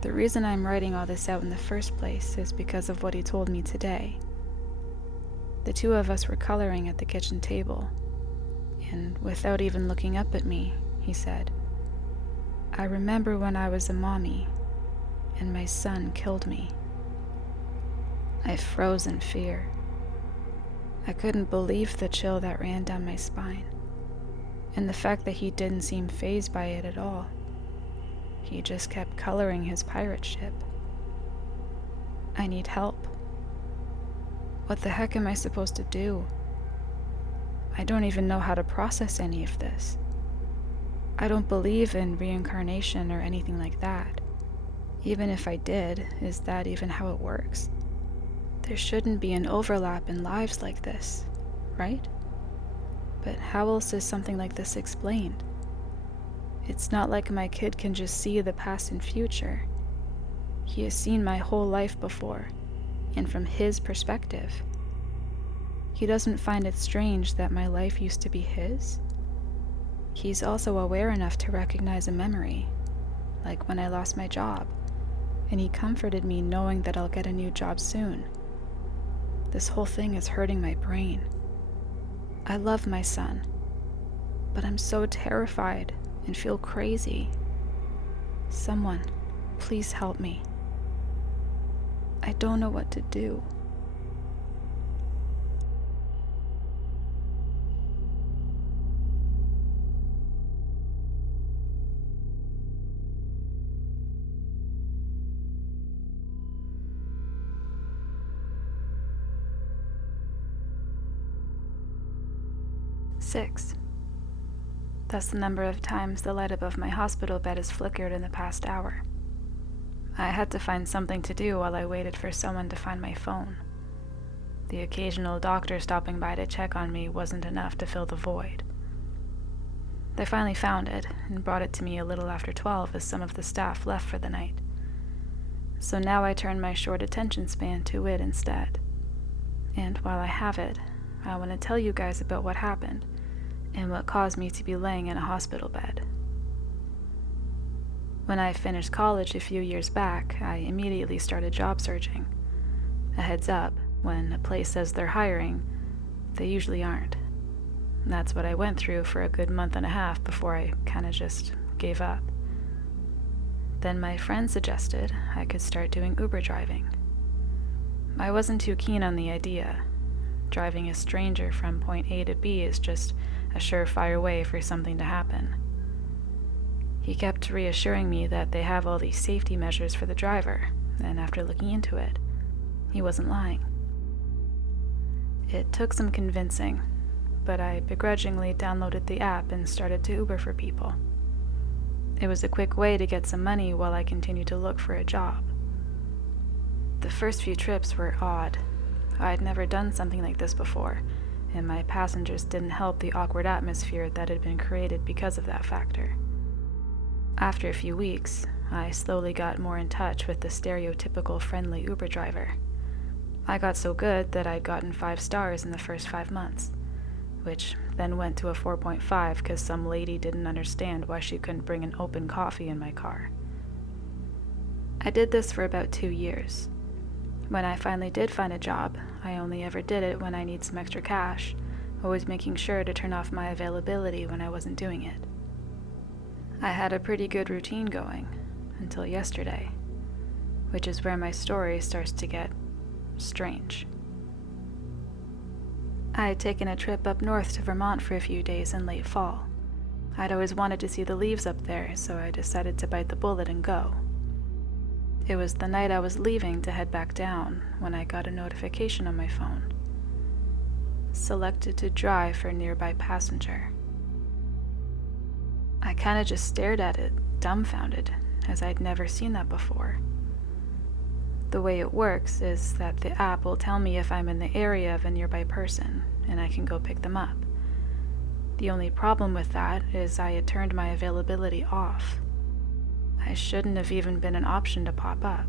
The reason I'm writing all this out in the first place is because of what he told me today. The two of us were coloring at the kitchen table, and without even looking up at me, he said, "I remember when I was a mommy, and my son killed me." I froze in fear. I couldn't believe the chill that ran down my spine, and the fact that he didn't seem fazed by it at all. He just kept coloring his pirate ship. I need help. What the heck am I supposed to do? I don't even know how to process any of this. I don't believe in reincarnation or anything like that. Even if I did, is that even how it works? There shouldn't be an overlap in lives like this, right? But how else is something like this explained? It's not like my kid can just see the past and future. He has seen my whole life before, and from his perspective. He doesn't find it strange that my life used to be his. He's also aware enough to recognize a memory, like when I lost my job, and he comforted me knowing that I'll get a new job soon. This whole thing is hurting my brain. I love my son, but I'm so terrified and feel crazy. Someone, please help me. I don't know what to do. Six. That's the number of times the light above my hospital bed has flickered in the past hour. I had to find something to do while I waited for someone to find my phone. The occasional doctor stopping by to check on me wasn't enough to fill the void. They finally found it and brought it to me a little after 12 as some of the staff left for the night. So now I turn my short attention span to it instead. And while I have it, I want to tell you guys about what happened and what caused me to be laying in a hospital bed. When I finished college a few years back, I immediately started job searching. A heads up, when a place says they're hiring, they usually aren't. That's what I went through for a good month and a half before I kinda just gave up. Then my friend suggested I could start doing Uber driving. I wasn't too keen on the idea. Driving a stranger from point A to B is just a surefire way for something to happen. He kept reassuring me that they have all these safety measures for the driver, and after looking into it, he wasn't lying. It took some convincing, but I begrudgingly downloaded the app and started to Uber for people. It was a quick way to get some money while I continued to look for a job. The first few trips were odd. I'd never done something like this before, and my passengers didn't help the awkward atmosphere that had been created because of that factor. After a few weeks, I slowly got more in touch with the stereotypical friendly Uber driver. I got so good that I'd gotten 5 stars in the first 5 months. which then went to a 4.5 because some lady didn't understand why she couldn't bring an open coffee in my car. I did this for about 2 years. When I finally did find a job, I only ever did it when I need some extra cash, always making sure to turn off my availability when I wasn't doing it. I had a pretty good routine going, until yesterday, which is where my story starts to get strange. I had taken a trip up north to Vermont for a few days in late fall. I'd always wanted to see the leaves up there, so I decided to bite the bullet and go. It was the night I was leaving to head back down when I got a notification on my phone. Selected to drive for nearby passenger. I kinda just stared at it, dumbfounded, as I'd never seen that before. The way it works is that the app will tell me if I'm in the area of a nearby person, and I can go pick them up. The only problem with that is I had turned my availability off. I shouldn't have even been an option to pop up.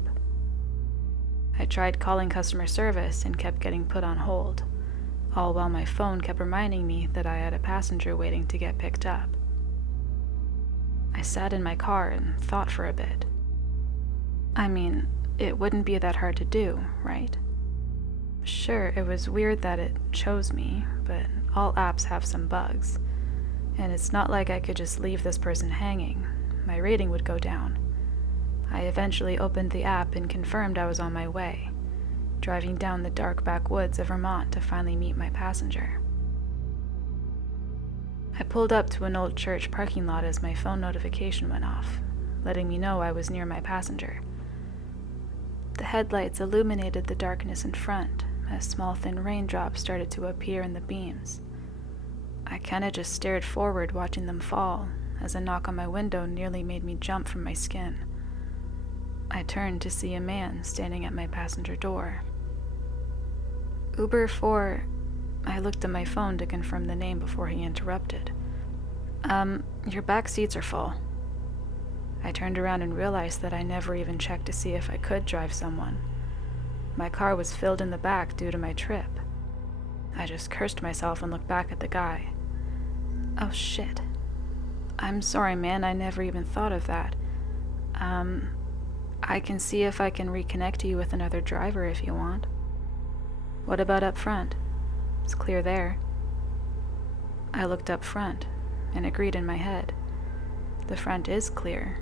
I tried calling customer service and kept getting put on hold, all while my phone kept reminding me that I had a passenger waiting to get picked up. I sat in my car and thought for a bit. I mean, it wouldn't be that hard to do, right? Sure, it was weird that it chose me, but all apps have some bugs, and it's not like I could just leave this person hanging. My rating would go down. I eventually opened the app and confirmed I was on my way, driving down the dark backwoods of Vermont to finally meet my passenger. I pulled up to an old church parking lot as my phone notification went off, letting me know I was near my passenger. The headlights illuminated the darkness in front as small thin raindrops started to appear in the beams. I kinda just stared forward watching them fall as a knock on my window nearly made me jump from my skin. I turned to see a man standing at my passenger door. Uber 4... I looked at my phone to confirm the name before he interrupted. Your back seats are full. I turned around and realized that I never even checked to see if I could drive someone. My car was filled in the back due to my trip. I just cursed myself and looked back at the guy. Oh shit. I'm sorry, man, I never even thought of that. I can see if I can reconnect you with another driver if you want. What about up front? It's clear there. I looked up front and agreed in my head. The front is clear,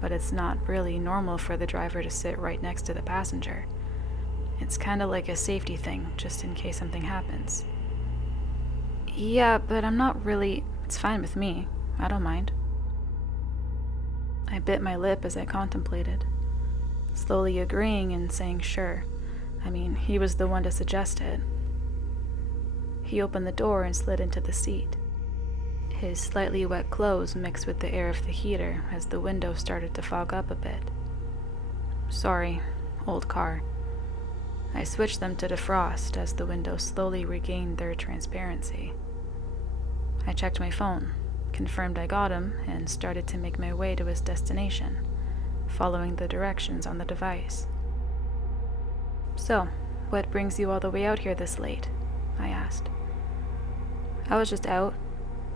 but it's not really normal for the driver to sit right next to the passenger. It's kinda like a safety thing, just in case something happens. Yeah, but I'm not really... It's fine with me. I don't mind. I bit my lip as I contemplated, slowly agreeing and saying sure. I mean, he was the one to suggest it. He opened the door and slid into the seat. His slightly wet clothes mixed with the air of the heater as the window started to fog up a bit. Sorry, old car. I switched them to defrost as the windows slowly regained their transparency. I checked my phone, confirmed I got him, and started to make my way to his destination, following the directions on the device. So, what brings you all the way out here this late? I asked. I was just out.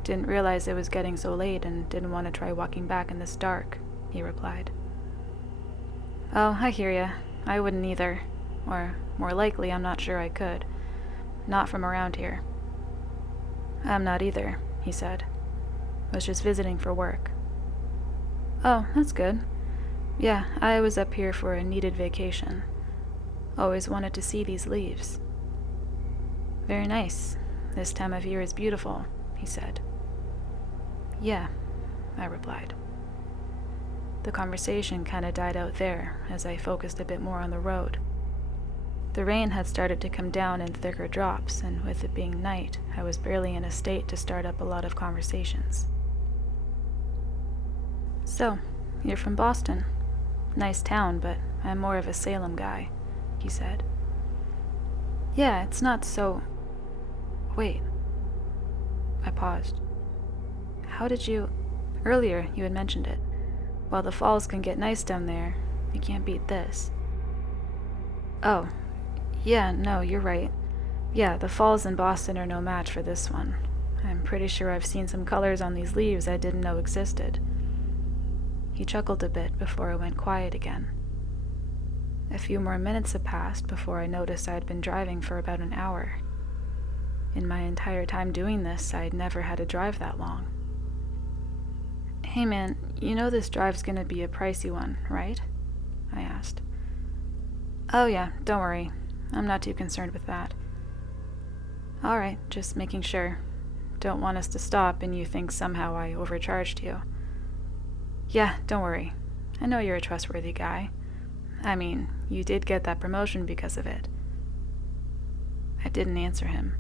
Didn't realize it was getting so late and didn't want to try walking back in this dark, he replied. Oh, I hear ya. I wouldn't either. Or, more likely, I'm not sure I could. Not from around here. I'm not either, he said. Was just visiting for work. Oh, that's good. Yeah, I was up here for a needed vacation. Always wanted to see these leaves. Very nice. This time of year is beautiful, he said. Yeah, I replied. The conversation kinda died out there as I focused a bit more on the road. The rain had started to come down in thicker drops, and with it being night, I was barely in a state to start up a lot of conversations. So, you're from Boston. Nice town, but I'm more of a Salem guy, he said. Yeah, it's not so... Wait. I paused. How did you... Earlier, you had mentioned it. While the falls can get nice down there, you can't beat this. Oh. Yeah, no, you're right. Yeah, the falls in Boston are no match for this one. I'm pretty sure I've seen some colors on these leaves I didn't know existed." He chuckled a bit before it went quiet again. A few more minutes had passed before I noticed I had been driving for about an hour. In my entire time doing this, I'd never had to drive that long. "Hey man, you know this drive's gonna be a pricey one, right?" I asked. "Oh yeah, don't worry. I'm not too concerned with that." "Alright, just making sure. Don't want us to stop and you think somehow I overcharged you." "Yeah, don't worry. I know you're a trustworthy guy. I mean, you did get that promotion because of it." I didn't answer him.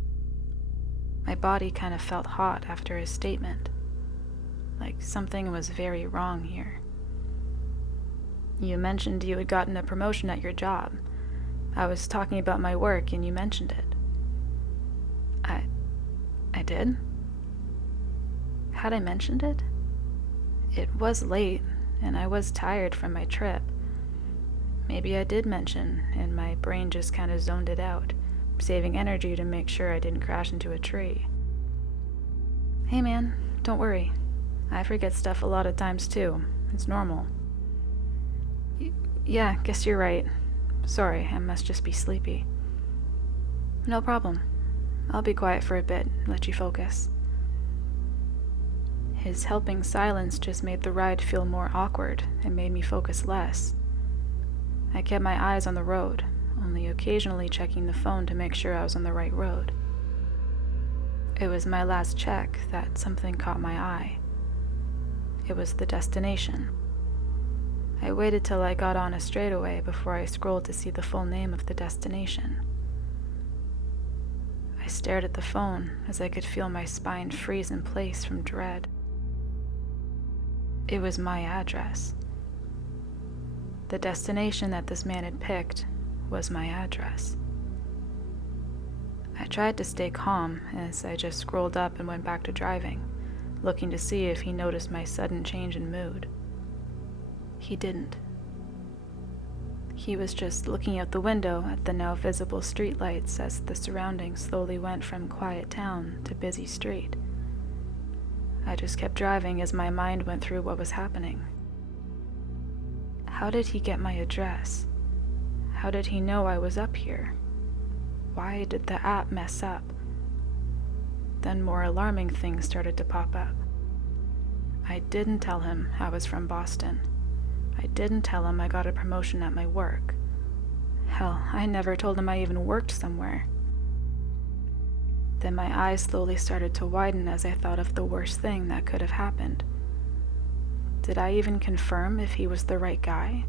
My body kind of felt hot after his statement. Like something was very wrong here. "You mentioned you had gotten a promotion at your job. I was talking about my work and you mentioned it." I did? Had I mentioned it? It was late, and I was tired from my trip. Maybe I did mention, and my brain just kind of zoned it out, saving energy to make sure I didn't crash into a tree. "Hey man, don't worry. I forget stuff a lot of times too. It's normal." Yeah, guess you're right. Sorry, I must just be sleepy." "No problem. I'll be quiet for a bit, let you focus." His helping silence just made the ride feel more awkward and made me focus less. I kept my eyes on the road, only occasionally checking the phone to make sure I was on the right road. It was my last check that something caught my eye. It was the destination. I waited till I got on a straightaway before I scrolled to see the full name of the destination. I stared at the phone as I could feel my spine freeze in place from dread. It was my address. The destination that this man had picked was my address. I tried to stay calm as I just scrolled up and went back to driving, looking to see if he noticed my sudden change in mood. He didn't. He was just looking out the window at the now visible streetlights as the surroundings slowly went from quiet town to busy street. I just kept driving as my mind went through what was happening. How did he get my address? How did he know I was up here? Why did the app mess up? Then more alarming things started to pop up. I didn't tell him I was from Boston. I didn't tell him I got a promotion at my work. Hell, I never told him I even worked somewhere. Then my eyes slowly started to widen as I thought of the worst thing that could have happened. Did I even confirm if he was the right guy?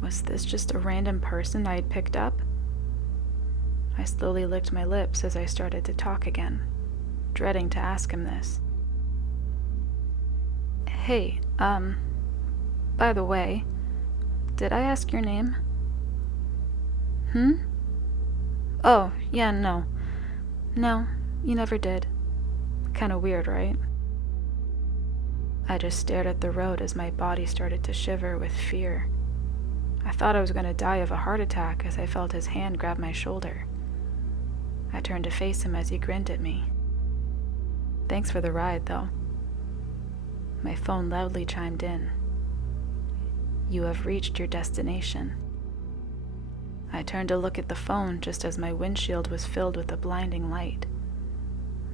Was this just a random person I had picked up? I slowly licked my lips as I started to talk again, dreading to ask him this. "Hey, by the way, did I ask your name?" "Oh, yeah, no. No, you never did. Kinda weird, right?" I just stared at the road as my body started to shiver with fear. I thought I was going to die of a heart attack as I felt his hand grab my shoulder. I turned to face him as he grinned at me. "Thanks for the ride, though." My phone loudly chimed in. "You have reached your destination." I turned to look at the phone just as my windshield was filled with a blinding light.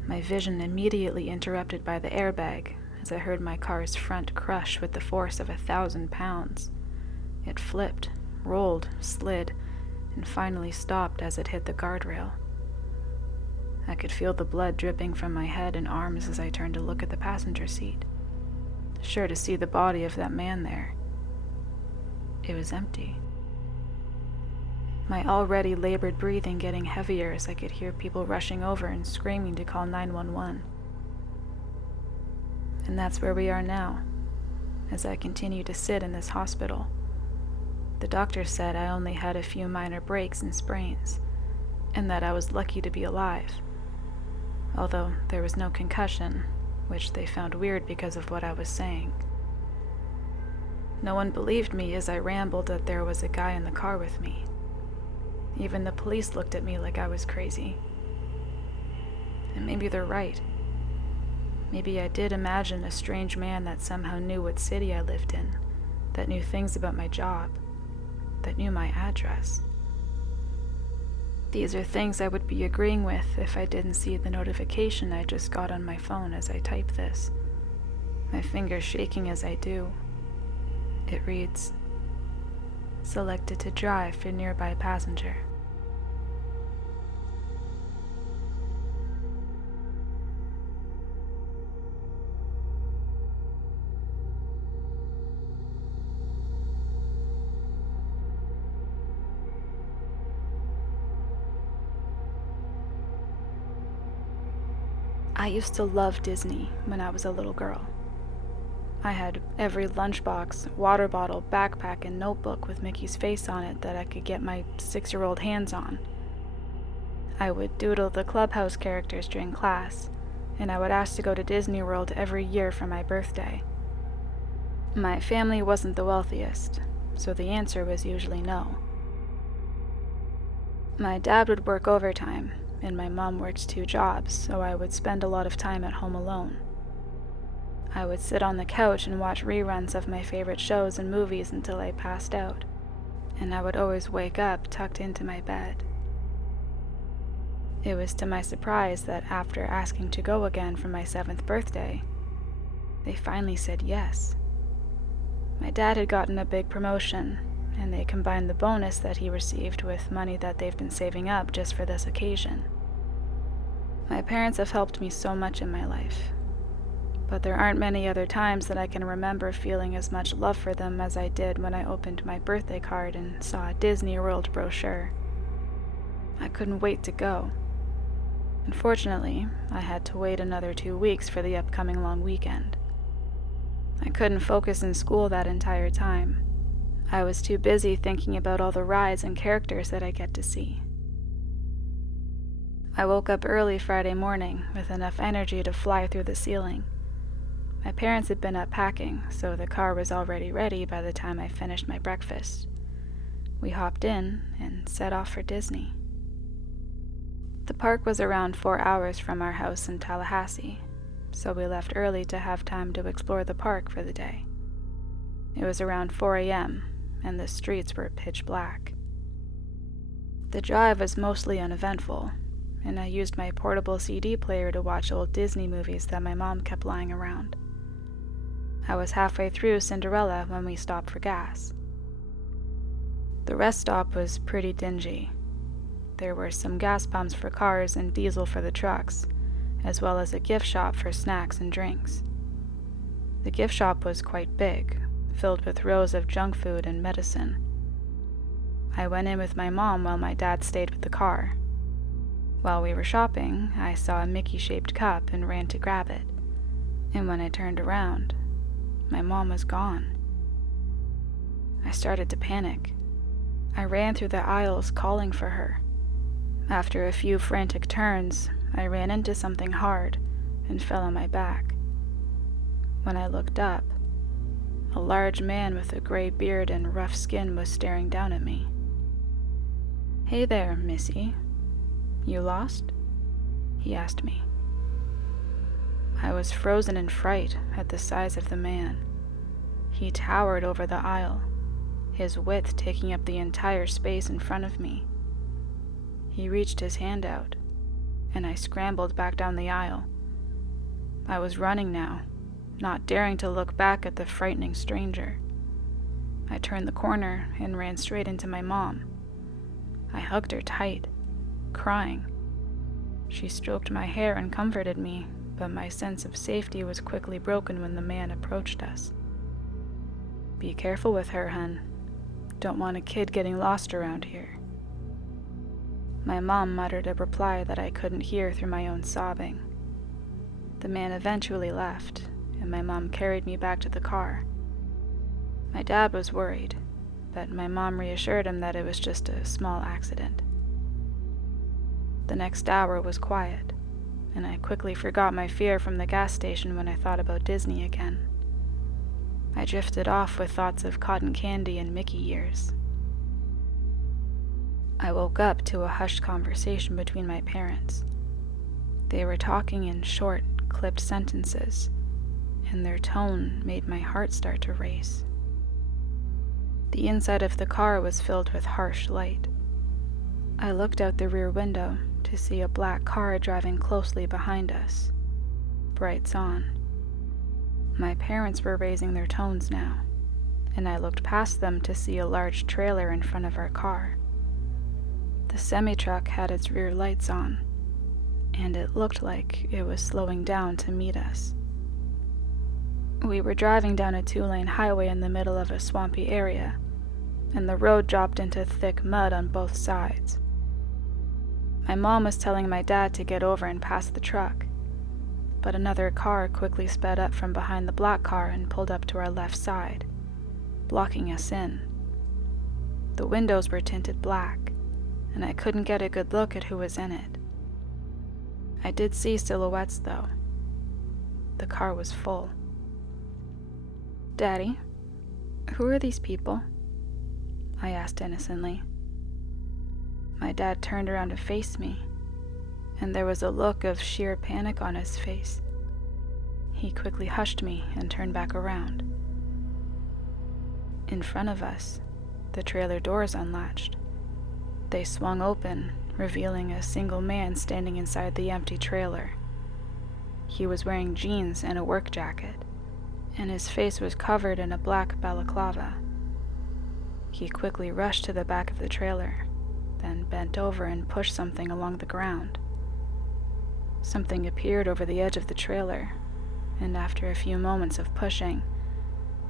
My vision immediately interrupted by the airbag as I heard my car's front crush with the force of 1,000 pounds. It flipped, rolled, slid, and finally stopped as it hit the guardrail. I could feel the blood dripping from my head and arms as I turned to look at the passenger seat, sure to see the body of that man there. It was empty. My already labored breathing getting heavier as I could hear people rushing over and screaming to call 911. And that's where we are now, as I continue to sit in this hospital. The doctor said I only had a few minor breaks and sprains, and that I was lucky to be alive, although there was no concussion, which they found weird because of what I was saying. No one believed me as I rambled that there was a guy in the car with me. Even the police looked at me like I was crazy. And maybe they're right. Maybe I did imagine a strange man that somehow knew what city I lived in, that knew things about my job, that knew my address. These are things I would be agreeing with if I didn't see the notification I just got on my phone as I type this, my fingers shaking as I do. It reads, "Selected to drive for nearby passenger." I used to love Disney when I was a little girl. I had every lunchbox, water bottle, backpack, and notebook with Mickey's face on it that I could get my 6-year-old hands on. I would doodle the clubhouse characters during class, and I would ask to go to Disney World every year for my birthday. My family wasn't the wealthiest, so the answer was usually no. My dad would work overtime, and my mom worked 2 jobs, so I would spend a lot of time at home alone. I would sit on the couch and watch reruns of my favorite shows and movies until I passed out, and I would always wake up tucked into my bed. It was to my surprise that after asking to go again for my 7th birthday, they finally said yes. My dad had gotten a big promotion, and they combined the bonus that he received with money that they've been saving up just for this occasion. My parents have helped me so much in my life, but there aren't many other times that I can remember feeling as much love for them as I did when I opened my birthday card and saw a Disney World brochure. I couldn't wait to go. Unfortunately, I had to wait another 2 weeks for the upcoming long weekend. I couldn't focus in school that entire time. I was too busy thinking about all the rides and characters that I get to see. I woke up early Friday morning with enough energy to fly through the ceiling. My parents had been up packing, so the car was already ready by the time I finished my breakfast. We hopped in and set off for Disney. The park was around 4 hours from our house in Tallahassee, so we left early to have time to explore the park for the day. It was around 4 a.m., and the streets were pitch black. The drive was mostly uneventful, and I used my portable CD player to watch old Disney movies that my mom kept lying around. I was halfway through Cinderella when we stopped for gas. The rest stop was pretty dingy. There were some gas pumps for cars and diesel for the trucks, as well as a gift shop for snacks and drinks. The gift shop was quite big, filled with rows of junk food and medicine. I went in with my mom while my dad stayed with the car. While we were shopping, I saw a Mickey-shaped cup and ran to grab it. And when I turned around, my mom was gone. I started to panic. I ran through the aisles calling for her. After a few frantic turns, I ran into something hard and fell on my back. When I looked up, a large man with a gray beard and rough skin was staring down at me. "Hey there, Missy. You lost?" he asked me. I was frozen in fright at the size of the man. He towered over the aisle, his width taking up the entire space in front of me. He reached his hand out, and I scrambled back down the aisle. I was running now, not daring to look back at the frightening stranger. I turned the corner and ran straight into my mom. I hugged her tight, crying. She stroked my hair and comforted me, but my sense of safety was quickly broken when the man approached us. "Be careful with her, hun. Don't want a kid getting lost around here." My mom muttered a reply that I couldn't hear through my own sobbing. The man eventually left, and my mom carried me back to the car. My dad was worried, but my mom reassured him that it was just a small accident. The next hour was quiet, and I quickly forgot my fear from the gas station when I thought about Disney again. I drifted off with thoughts of cotton candy and Mickey years. I woke up to a hushed conversation between my parents. They were talking in short, clipped sentences, and their tone made my heart start to race. The inside of the car was filled with harsh light. I looked out the rear window to see a black car driving closely behind us. Brights on. My parents were raising their tones now, and I looked past them to see a large trailer in front of our car. The semi-truck had its rear lights on, and it looked like it was slowing down to meet us. We were driving down a 2-lane highway in the middle of a swampy area, and the road dropped into thick mud on both sides. My mom was telling my dad to get over and pass the truck, but another car quickly sped up from behind the black car and pulled up to our left side, blocking us in. The windows were tinted black, and I couldn't get a good look at who was in it. I did see silhouettes, though. The car was full. "Daddy, who are these people?" I asked innocently. My dad turned around to face me, and there was a look of sheer panic on his face. He quickly hushed me and turned back around. In front of us, the trailer doors unlatched. They swung open, revealing a single man standing inside the empty trailer. He was wearing jeans and a work jacket, and his face was covered in a black balaclava. He quickly rushed to the back of the trailer, then bent over and pushed something along the ground. Something appeared over the edge of the trailer, and after a few moments of pushing,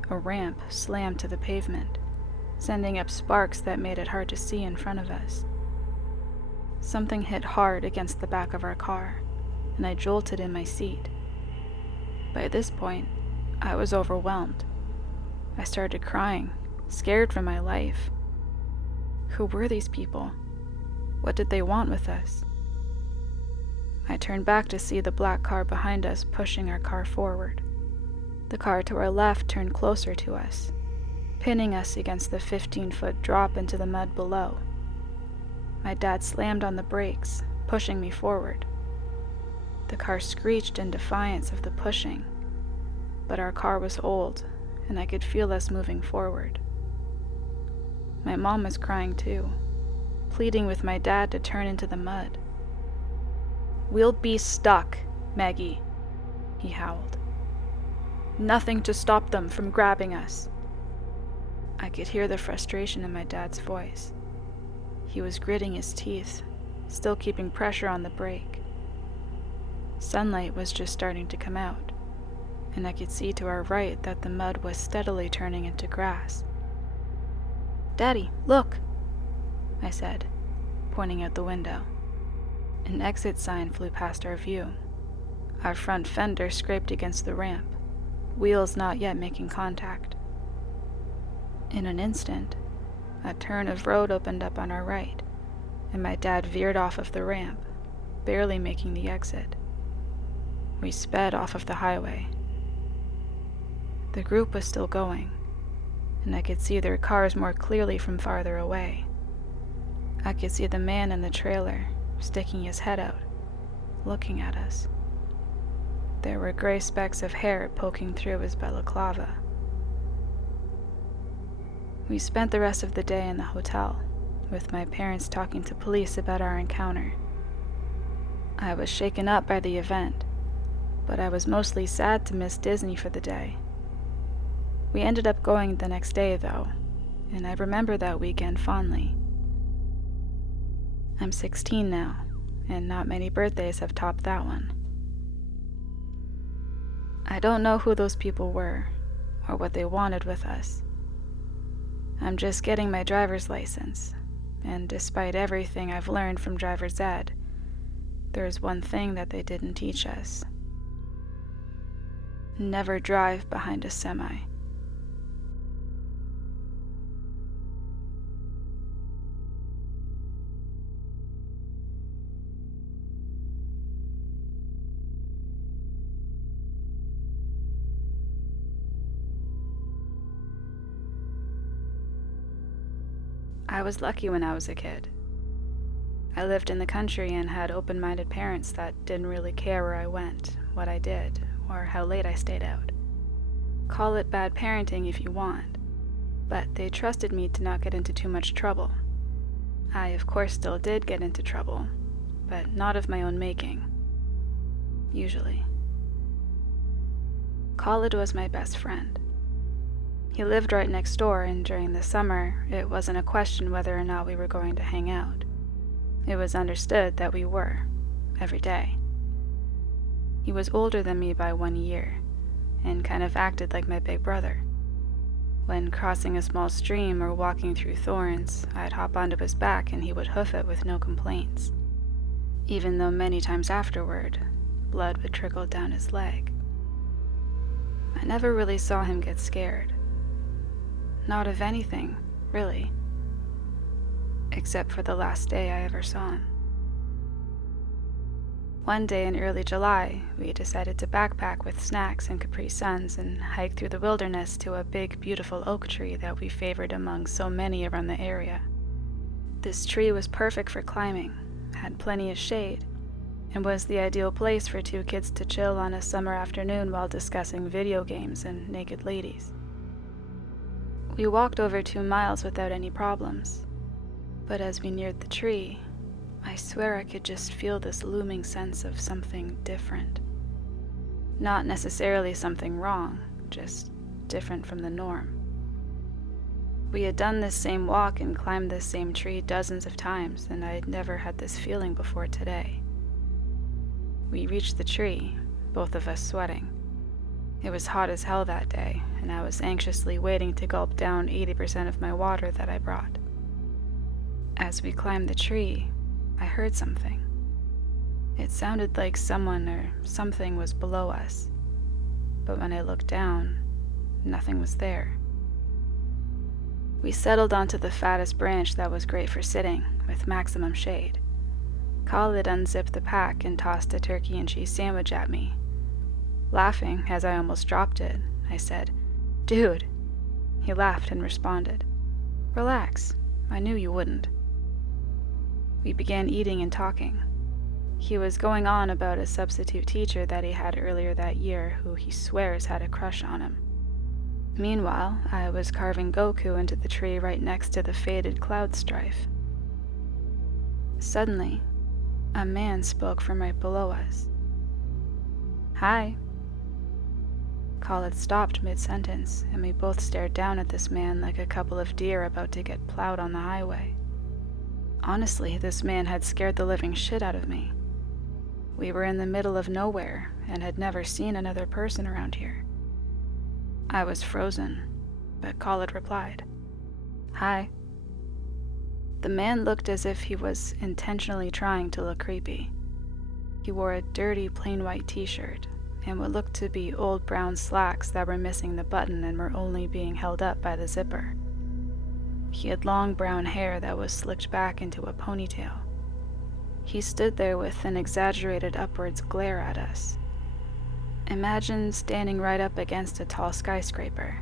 a ramp slammed to the pavement, sending up sparks that made it hard to see in front of us. Something hit hard against the back of our car, and I jolted in my seat. By this point, I was overwhelmed. I started crying, scared for my life. Who were these people? What did they want with us? I turned back to see the black car behind us pushing our car forward. The car to our left turned closer to us, pinning us against the 15-foot drop into the mud below. My dad slammed on the brakes, pushing me forward. The car screeched in defiance of the pushing, but our car was old, and I could feel us moving forward. My mom was crying too, pleading with my dad to turn into the mud. "We'll be stuck, Maggie," he howled. "Nothing to stop them from grabbing us." I could hear the frustration in my dad's voice. He was gritting his teeth, still keeping pressure on the brake. Sunlight was just starting to come out, and I could see to our right that the mud was steadily turning into grass. "Daddy, look," I said, pointing out the window. An exit sign flew past our view. Our front fender scraped against the ramp, wheels not yet making contact. In an instant, a turn of road opened up on our right, and my dad veered off of the ramp, barely making the exit. We sped off of the highway. The group was still going, and I could see their cars more clearly from farther away. I could see the man in the trailer, sticking his head out, looking at us. There were gray specks of hair poking through his balaclava. We spent the rest of the day in the hotel, with my parents talking to police about our encounter. I was shaken up by the event, but I was mostly sad to miss Disney for the day. We ended up going the next day, though, and I remember that weekend fondly. I'm 16 now, and not many birthdays have topped that one. I don't know who those people were, or what they wanted with us. I'm just getting my driver's license, and despite everything I've learned from driver's ed, there's one thing that they didn't teach us. Never drive behind a semi. I was lucky when I was a kid. I lived in the country and had open-minded parents that didn't really care where I went, what I did, or how late I stayed out. Call it bad parenting if you want, but they trusted me to not get into too much trouble. I, of course, still did get into trouble, but not of my own making. Usually. Khalid was my best friend. He lived right next door, and during the summer, it wasn't a question whether or not we were going to hang out. It was understood that we were, every day. He was older than me by 1 year, and kind of acted like my big brother. When crossing a small stream or walking through thorns, I'd hop onto his back and he would hoof it with no complaints, even though many times afterward, blood would trickle down his leg. I never really saw him get scared. Not of anything, really. Except for the last day I ever saw him. One day in early July, we decided to backpack with snacks and Capri Suns and hike through the wilderness to a big, beautiful oak tree that we favored among so many around the area. This tree was perfect for climbing, had plenty of shade, and was the ideal place for two kids to chill on a summer afternoon while discussing video games and naked ladies. We walked over 2 miles without any problems, but as we neared the tree, I swear I could just feel this looming sense of something different. Not necessarily something wrong, just different from the norm. We had done this same walk and climbed this same tree dozens of times, and I had never had this feeling before today. We reached the tree, both of us sweating. It was hot as hell that day, and I was anxiously waiting to gulp down 80% of my water that I brought. As we climbed the tree, I heard something. It sounded like someone or something was below us, but when I looked down, nothing was there. We settled onto the fattest branch that was great for sitting, with maximum shade. Khalid unzipped the pack and tossed a turkey and cheese sandwich at me. Laughing as I almost dropped it, I said, "Dude." He laughed and responded, "Relax, I knew you wouldn't." We began eating and talking. He was going on about a substitute teacher that he had earlier that year who he swears had a crush on him. Meanwhile, I was carving Goku into the tree right next to the faded cloud strife. Suddenly, a man spoke from right below us. "Hi." Khalid stopped mid-sentence, and we both stared down at this man like a couple of deer about to get plowed on the highway. Honestly, this man had scared the living shit out of me. We were in the middle of nowhere and had never seen another person around here. I was frozen, but Khalid replied, "Hi." The man looked as if he was intentionally trying to look creepy. He wore a dirty plain white t-shirt and what looked to be old brown slacks that were missing the button and were only being held up by the zipper. He had long brown hair that was slicked back into a ponytail. He stood there with an exaggerated upwards glare at us. Imagine standing right up against a tall skyscraper,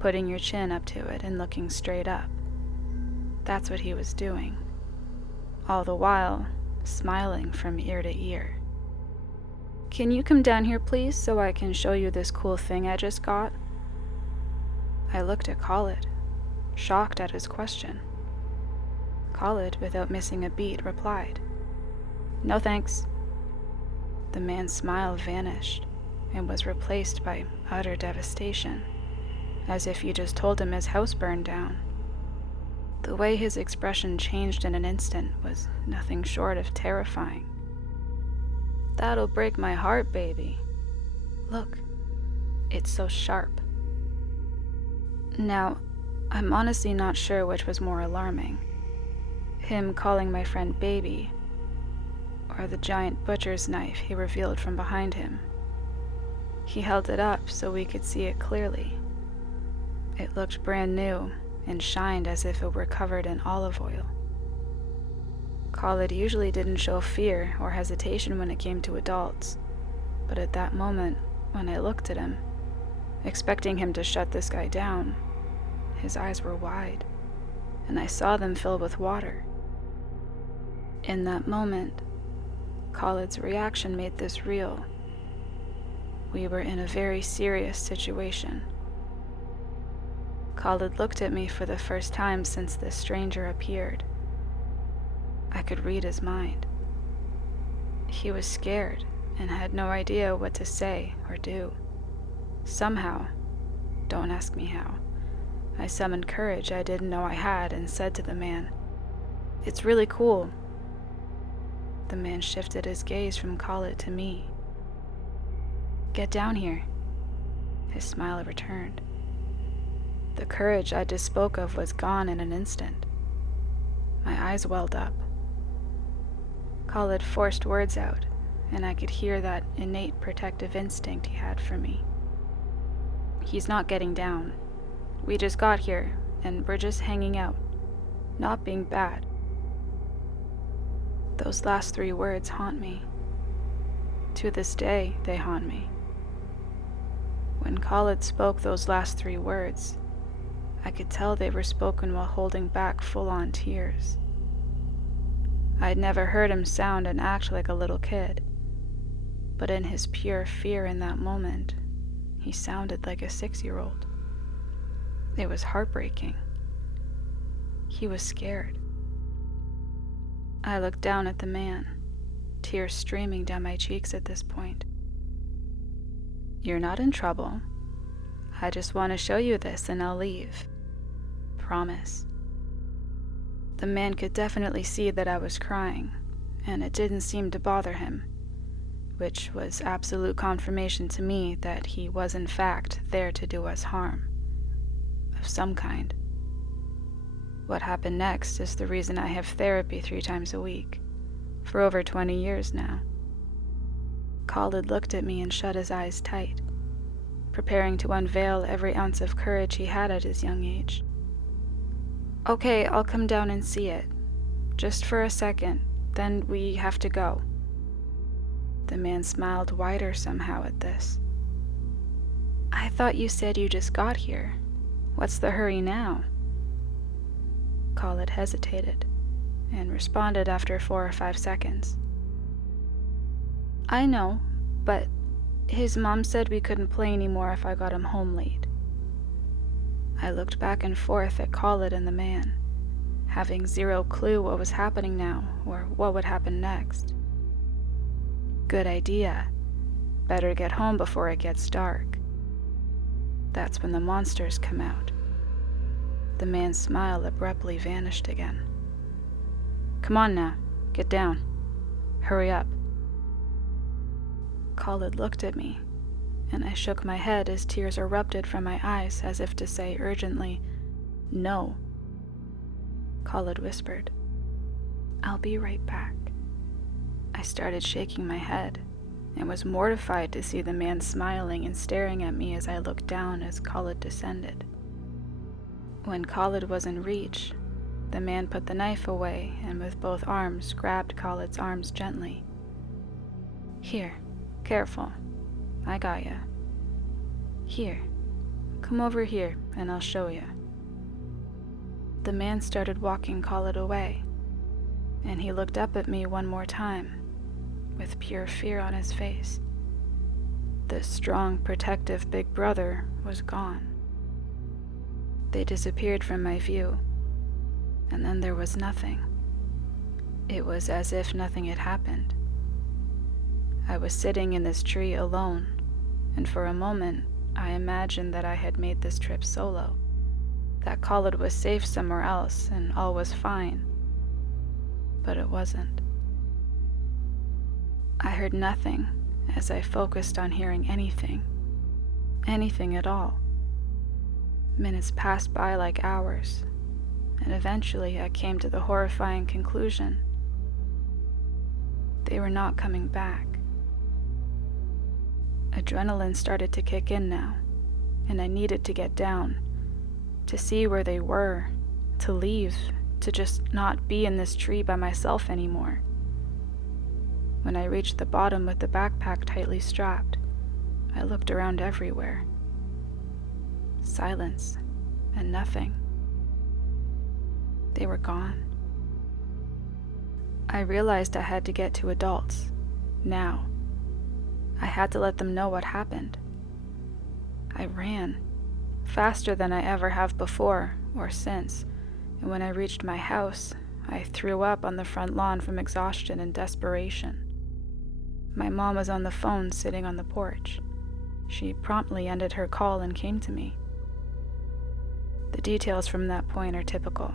putting your chin up to it and looking straight up. That's what he was doing, all the while smiling from ear to ear. "Can you come down here, please, so I can show you this cool thing I just got?" I looked at Khalid, shocked at his question. Khalid, without missing a beat, replied, "No thanks." The man's smile vanished and was replaced by utter devastation, as if you just told him his house burned down. The way his expression changed in an instant was nothing short of terrifying. "That'll break my heart, baby. Look, it's so sharp." Now, I'm honestly not sure which was more alarming, him calling my friend baby, or the giant butcher's knife he revealed from behind him. He held it up so we could see it clearly. It looked brand new and shined as if it were covered in olive oil. Khalid usually didn't show fear or hesitation when it came to adults, but at that moment, when I looked at him, expecting him to shut this guy down, his eyes were wide, and I saw them fill with water. In that moment, Khalid's reaction made this real. We were in a very serious situation. Khalid looked at me for the first time since this stranger appeared. I could read his mind. He was scared and had no idea what to say or do. Somehow, don't ask me how, I summoned courage I didn't know I had and said to the man, "It's really cool." The man shifted his gaze from Khalid to me. "Get down here." His smile returned. The courage I just spoke of was gone in an instant. My eyes welled up. Khalid forced words out, and I could hear that innate protective instinct he had for me. "He's not getting down. We just got here, and we're just hanging out. Not being bad." Those last 3 words haunt me. To this day, they haunt me. When Khalid spoke those last 3 words, I could tell they were spoken while holding back full-on tears. I'd never heard him sound and act like a little kid, but in his pure fear in that moment, he sounded like a 6-year-old. It was heartbreaking. He was scared. I looked down at the man, tears streaming down my cheeks at this point. "You're not in trouble. I just want to show you this and I'll leave. Promise." The man could definitely see that I was crying, and it didn't seem to bother him, which was absolute confirmation to me that he was in fact there to do us harm, of some kind. What happened next is the reason I have therapy 3 times a week, for over 20 years now. Khalid looked at me and shut his eyes tight, preparing to unveil every ounce of courage he had at his young age. "Okay, I'll come down and see it. Just for a second, then we have to go." The man smiled wider somehow at this. "I thought you said you just got here. What's the hurry now?" Khalid hesitated, and responded after 4 or 5 seconds. "I know, but his mom said we couldn't play anymore if I got him home late." I looked back and forth at Khalid and the man, having zero clue what was happening now or what would happen next. Good idea. Better get home before it gets dark. That's when the monsters come out. The man's smile abruptly vanished again. "Come on now, get down. Hurry up." Khalid looked at me, and I shook my head as tears erupted from my eyes as if to say urgently, "No." Khalid whispered, "I'll be right back." I started shaking my head and was mortified to see the man smiling and staring at me as I looked down as Khalid descended. When Khalid was in reach, the man put the knife away and with both arms grabbed Khalid's arms gently. "Here, careful. I got ya. Here, come over here and I'll show ya." The man started walking Khalid away, and he looked up at me one more time, with pure fear on his face. The strong, protective big brother was gone. They disappeared from my view, and then there was nothing. It was as if nothing had happened. I was sitting in this tree alone, and for a moment I imagined that I had made this trip solo, that Khalid was safe somewhere else and all was fine. But it wasn't. I heard nothing as I focused on hearing anything at all. Minutes passed by like hours, and eventually I came to the horrifying conclusion. They were not coming back. Adrenaline started to kick in now, and I needed to get down, to see where they were, to leave, to just not be in this tree by myself anymore. When I reached the bottom with the backpack tightly strapped, I looked around everywhere. Silence, and nothing. They were gone. I realized I had to get to adults, now. I had to let them know what happened. I ran, faster than I ever have before or since, and when I reached my house, I threw up on the front lawn from exhaustion and desperation. My mom was on the phone sitting on the porch. She promptly ended her call and came to me. The details from that point are typical.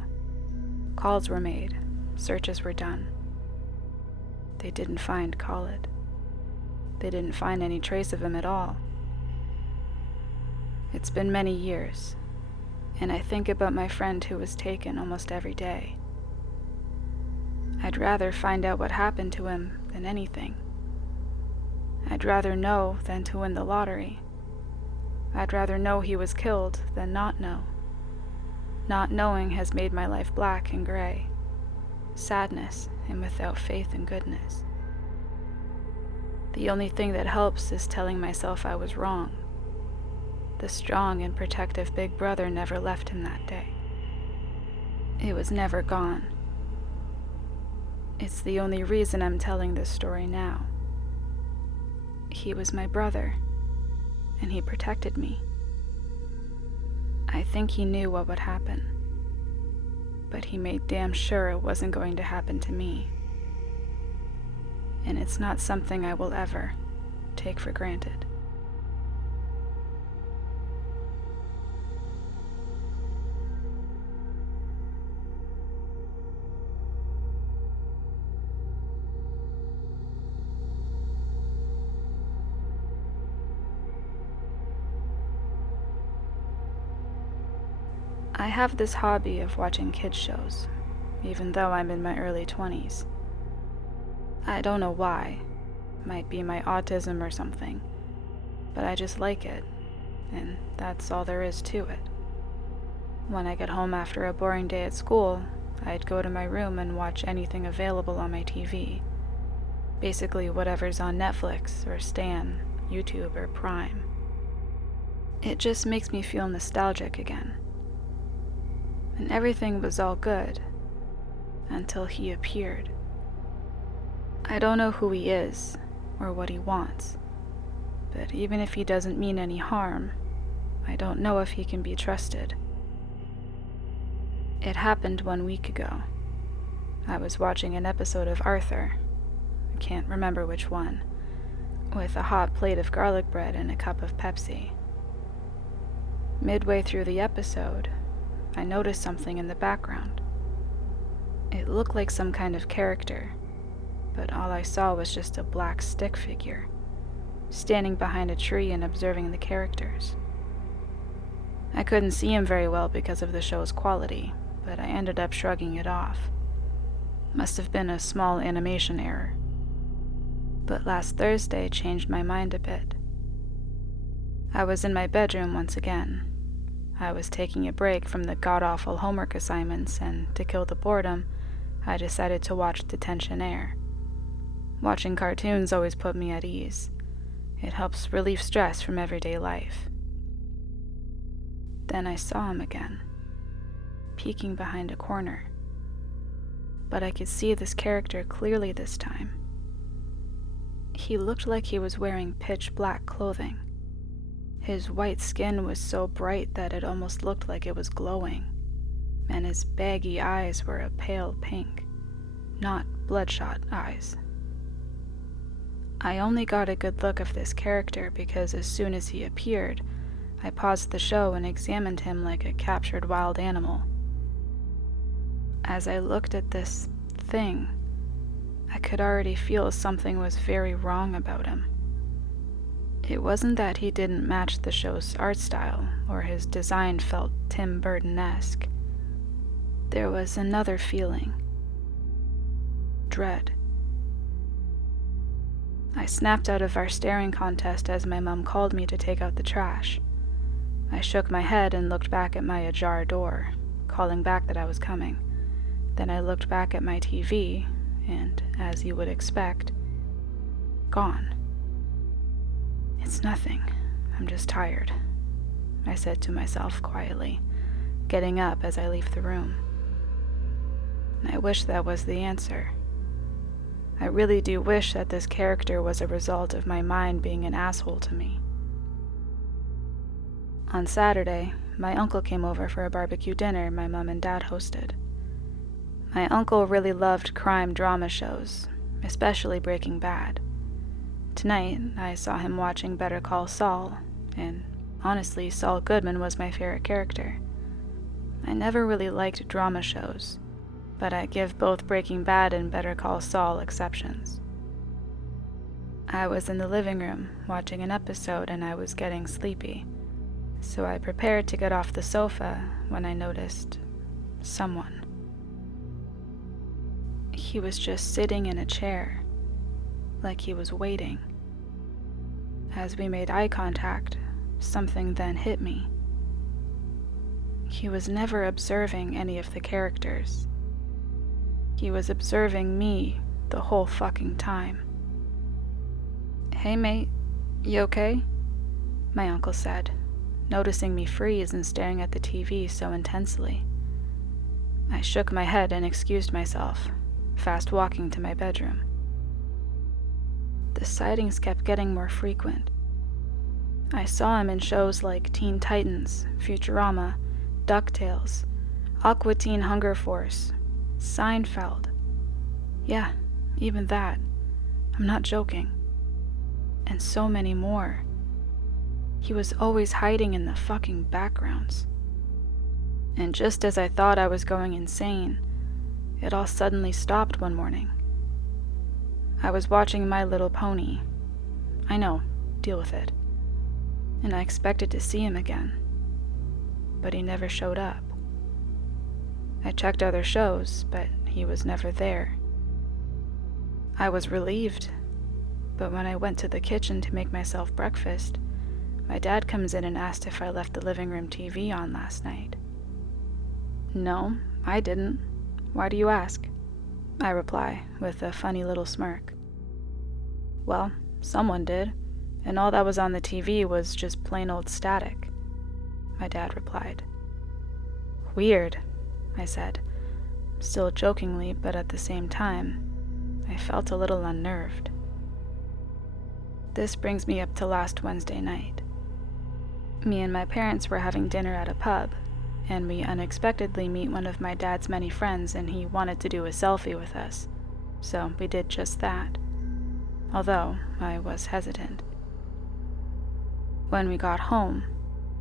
Calls were made, searches were done. They didn't find Khalid. They didn't find any trace of him at all. It's been many years, and I think about my friend who was taken almost every day. I'd rather find out what happened to him than anything. I'd rather know than to win the lottery. I'd rather know he was killed than not know. Not knowing has made my life black and gray, sadness and without faith and goodness. The only thing that helps is telling myself I was wrong. The strong and protective big brother never left him that day. It was never gone. It's the only reason I'm telling this story now. He was my brother, and he protected me. I think he knew what would happen, but he made damn sure it wasn't going to happen to me. And it's not something I will ever take for granted. I have this hobby of watching kids shows, even though I'm in my early 20s. I don't know why. Might be my autism or something. But I just like it, and that's all there is to it. When I get home after a boring day at school, I'd go to my room and watch anything available on my TV. Basically whatever's on Netflix or Stan, YouTube or Prime. It just makes me feel nostalgic again. And everything was all good, until he appeared. I don't know who he is, or what he wants, but even if he doesn't mean any harm, I don't know if he can be trusted. It happened 1 week ago. I was watching an episode of Arthur, I can't remember which one, with a hot plate of garlic bread and a cup of Pepsi. Midway through the episode, I noticed something in the background. It looked like some kind of character, but all I saw was just a black stick figure, standing behind a tree and observing the characters. I couldn't see him very well because of the show's quality, but I ended up shrugging it off. Must have been a small animation error. But last Thursday changed my mind a bit. I was in my bedroom once again. I was taking a break from the god-awful homework assignments, and to kill the boredom, I decided to watch Detention Air. Watching cartoons always put me at ease. It helps relieve stress from everyday life. Then I saw him again, peeking behind a corner. But I could see this character clearly this time. He looked like he was wearing pitch black clothing. His white skin was so bright that it almost looked like it was glowing, and his baggy eyes were a pale pink, not bloodshot eyes. I only got a good look of this character because as soon as he appeared, I paused the show and examined him like a captured wild animal. As I looked at this thing, I could already feel something was very wrong about him. It wasn't that he didn't match the show's art style, or his design felt Tim Burton-esque. There was another feeling. Dread. I snapped out of our staring contest as my mom called me to take out the trash. I shook my head and looked back at my ajar door, calling back that I was coming. Then I looked back at my TV, and, as you would expect, gone. "It's nothing. I'm just tired," I said to myself quietly, getting up as I leave the room. I wish that was the answer, I really do wish that this character was a result of my mind being an asshole to me. On Saturday, my uncle came over for a barbecue dinner my mom and dad hosted. My uncle really loved crime drama shows, especially Breaking Bad. Tonight, I saw him watching Better Call Saul, and honestly, Saul Goodman was my favorite character. I never really liked drama shows, but I give both Breaking Bad and Better Call Saul exceptions. I was in the living room watching an episode and I was getting sleepy, so I prepared to get off the sofa when I noticed someone. He was just sitting in a chair, like he was waiting. As we made eye contact, something then hit me. He was never observing any of the characters. He was observing me the whole fucking time. "Hey mate, you okay?" my uncle said, noticing me freeze and staring at the TV so intensely. I shook my head and excused myself, fast walking to my bedroom. The sightings kept getting more frequent. I saw him in shows like Teen Titans, Futurama, DuckTales, Aqua Teen Hunger Force, Seinfeld. Yeah, even that. I'm not joking. And so many more. He was always hiding in the fucking backgrounds. And just as I thought I was going insane, it all suddenly stopped one morning. I was watching My Little Pony. I know, deal with it. And I expected to see him again. But he never showed up. I checked other shows, but he was never there. I was relieved, but when I went to the kitchen to make myself breakfast, my dad comes in and asked if I left the living room TV on last night. "No, I didn't. Why do you ask?" I reply with a funny little smirk. "Well, someone did, and all that was on the TV was just plain old static," my dad replied. "Weird," I said, still jokingly, but at the same time, I felt a little unnerved. This brings me up to last Wednesday night. Me and my parents were having dinner at a pub, and we unexpectedly meet one of my dad's many friends, and he wanted to do a selfie with us, so we did just that, although I was hesitant. When we got home,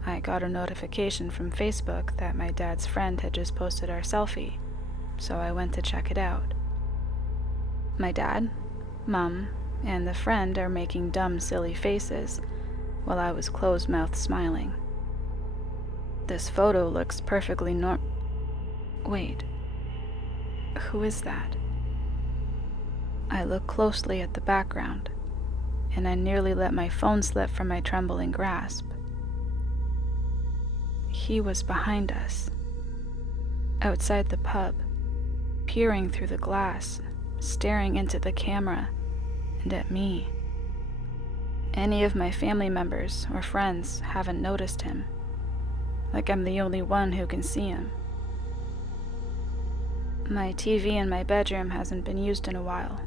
I got a notification from Facebook that my dad's friend had just posted our selfie, so I went to check it out. My dad, Mom, and the friend are making dumb, silly faces, while I was closed-mouthed smiling. This photo looks perfectly Wait, who is that? I look closely at the background, and I nearly let my phone slip from my trembling grasp. He was behind us, outside the pub, peering through the glass, staring into the camera, and at me. Any of my family members or friends haven't noticed him, like I'm the only one who can see him. My TV in my bedroom hasn't been used in a while.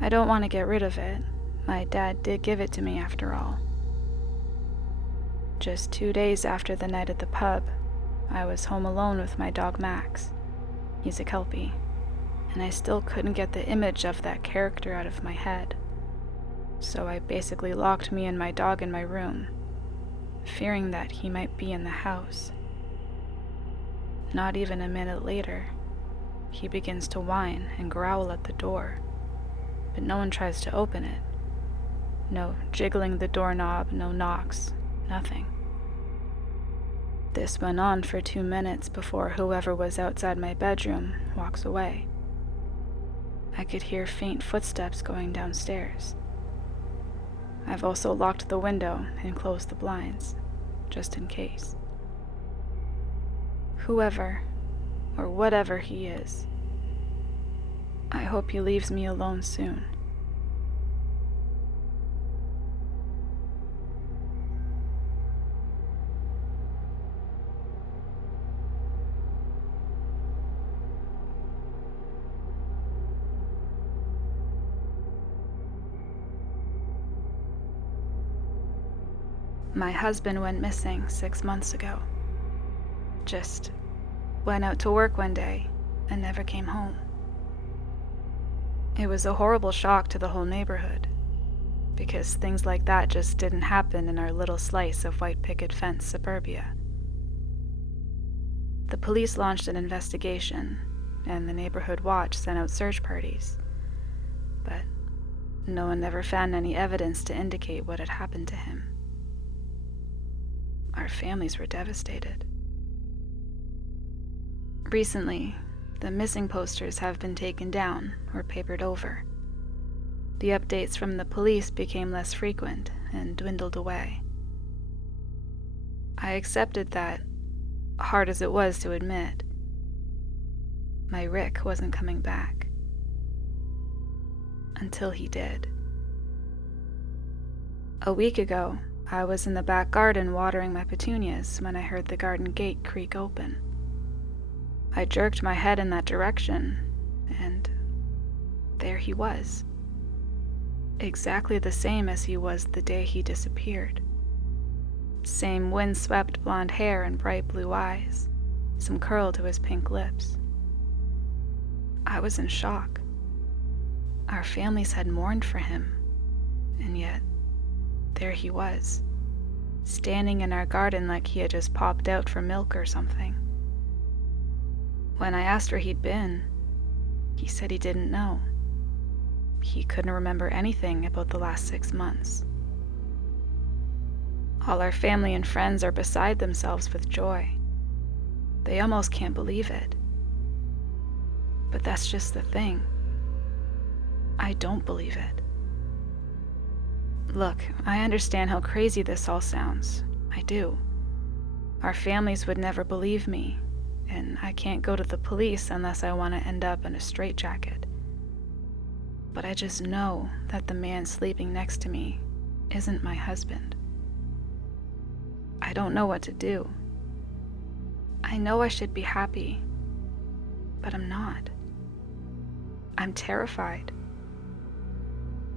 I don't want to get rid of it. My dad did give it to me after all. Just 2 days after the night at the pub, I was home alone with my dog Max. He's a Kelpie, and I still couldn't get the image of that character out of my head. So I basically locked me and my dog in my room, fearing that he might be in the house. Not even a minute later, he begins to whine and growl at the door, but no one tries to open it. No jiggling the doorknob, no knocks, nothing. This went on for 2 minutes before whoever was outside my bedroom walks away. I could hear faint footsteps going downstairs. I've also locked the window and closed the blinds, just in case. Whoever, or whatever he is, I hope he leaves me alone soon. My husband went missing 6 months ago. Just went out to work one day and never came home. It was a horrible shock to the whole neighborhood, because things like that just didn't happen in our little slice of white picket fence suburbia. The police launched an investigation, and the neighborhood watch sent out search parties, but no one ever found any evidence to indicate what had happened to him. Our families were devastated. Recently, the missing posters have been taken down or papered over. The updates from the police became less frequent and dwindled away. I accepted that, hard as it was to admit. My Rick wasn't coming back. Until he did. A week ago, I was in the back garden watering my petunias when I heard the garden gate creak open. I jerked my head in that direction, and there he was. Exactly the same as he was the day he disappeared. Same wind-swept blonde hair and bright blue eyes, some curl to his pink lips. I was in shock. Our families had mourned for him, and yet there he was, standing in our garden like he had just popped out for milk or something. When I asked where he'd been, he said he didn't know. He couldn't remember anything about the last 6 months. All our family and friends are beside themselves with joy. They almost can't believe it. But that's just the thing. I don't believe it. Look, I understand how crazy this all sounds. I do. Our families would never believe me, and I can't go to the police unless I want to end up in a straitjacket. But I just know that the man sleeping next to me isn't my husband. I don't know what to do. I know I should be happy, but I'm not. I'm terrified.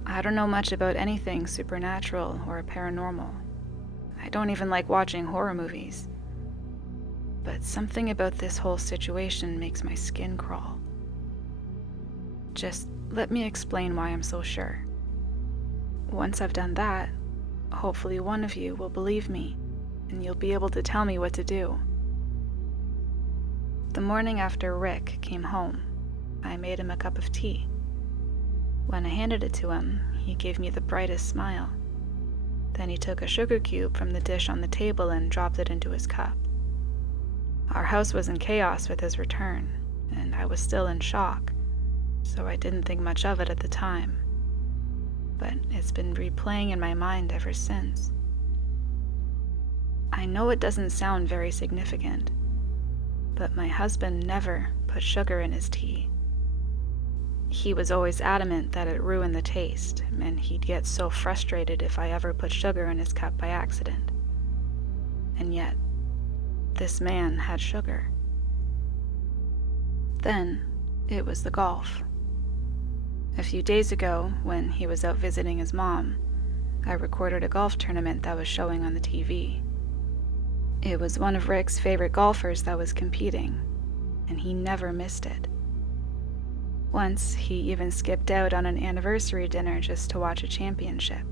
I don't know much about anything supernatural or paranormal. I don't even like watching horror movies. But something about this whole situation makes my skin crawl. Just let me explain why I'm so sure. Once I've done that, hopefully one of you will believe me, and you'll be able to tell me what to do. The morning after Rick came home, I made him a cup of tea. When I handed it to him, he gave me the brightest smile. Then he took a sugar cube from the dish on the table and dropped it into his cup. Our house was in chaos with his return, and I was still in shock, so I didn't think much of it at the time. But it's been replaying in my mind ever since. I know it doesn't sound very significant, but my husband never put sugar in his tea. He was always adamant that it ruined the taste, and he'd get so frustrated if I ever put sugar in his cup by accident. And yet, this man had sugar. Then, it was the golf. A few days ago, when he was out visiting his mom, I recorded a golf tournament that was showing on the TV. It was one of Rick's favorite golfers that was competing, and he never missed it. Once, he even skipped out on an anniversary dinner just to watch a championship.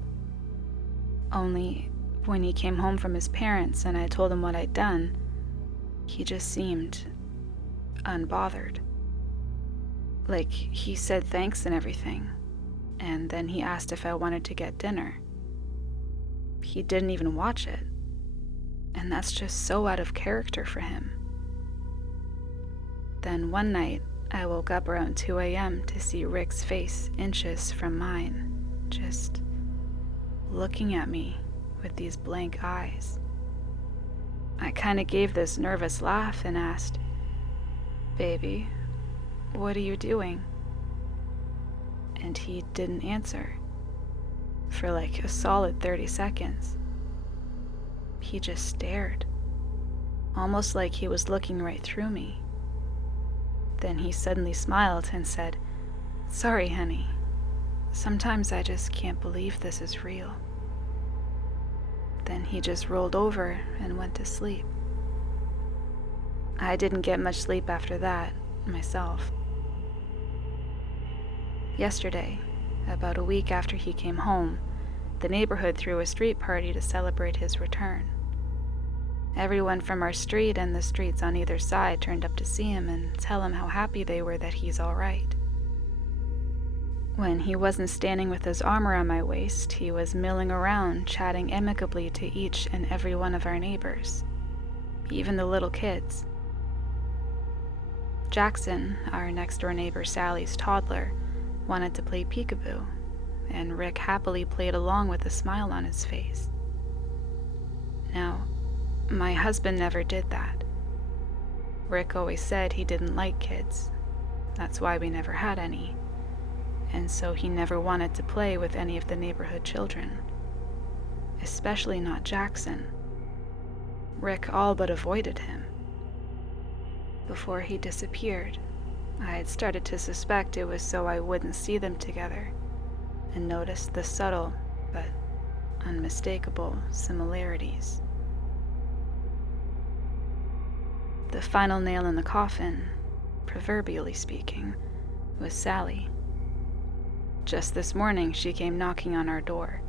Only, when he came home from his parents and I told him what I'd done, he just seemed unbothered. Like, he said thanks and everything, and then he asked if I wanted to get dinner. He didn't even watch it, and that's just so out of character for him. Then one night, I woke up around 2 a.m. to see Rick's face inches from mine, just looking at me with these blank eyes. I kind of gave this nervous laugh and asked, "Baby, what are you doing?" And he didn't answer for like a solid 30 seconds. He just stared, almost like he was looking right through me. Then he suddenly smiled and said, "Sorry, honey. Sometimes I just can't believe this is real." Then he just rolled over and went to sleep. I didn't get much sleep after that, myself. Yesterday, about a week after he came home, the neighborhood threw a street party to celebrate his return. Everyone from our street and the streets on either side turned up to see him and tell him how happy they were that he's all right. When he wasn't standing with his arm around my waist, he was milling around, chatting amicably to each and every one of our neighbors, even the little kids. Jackson, our next-door neighbor Sally's toddler, wanted to play peekaboo, and Rick happily played along with a smile on his face. Now, my husband never did that. Rick always said he didn't like kids. That's why we never had any. And so he never wanted to play with any of the neighborhood children. Especially not Jackson. Rick all but avoided him. Before he disappeared, I had started to suspect it was so I wouldn't see them together, and noticed the subtle but unmistakable similarities. The final nail in the coffin, proverbially speaking, was Sally. Just this morning, she came knocking on our door.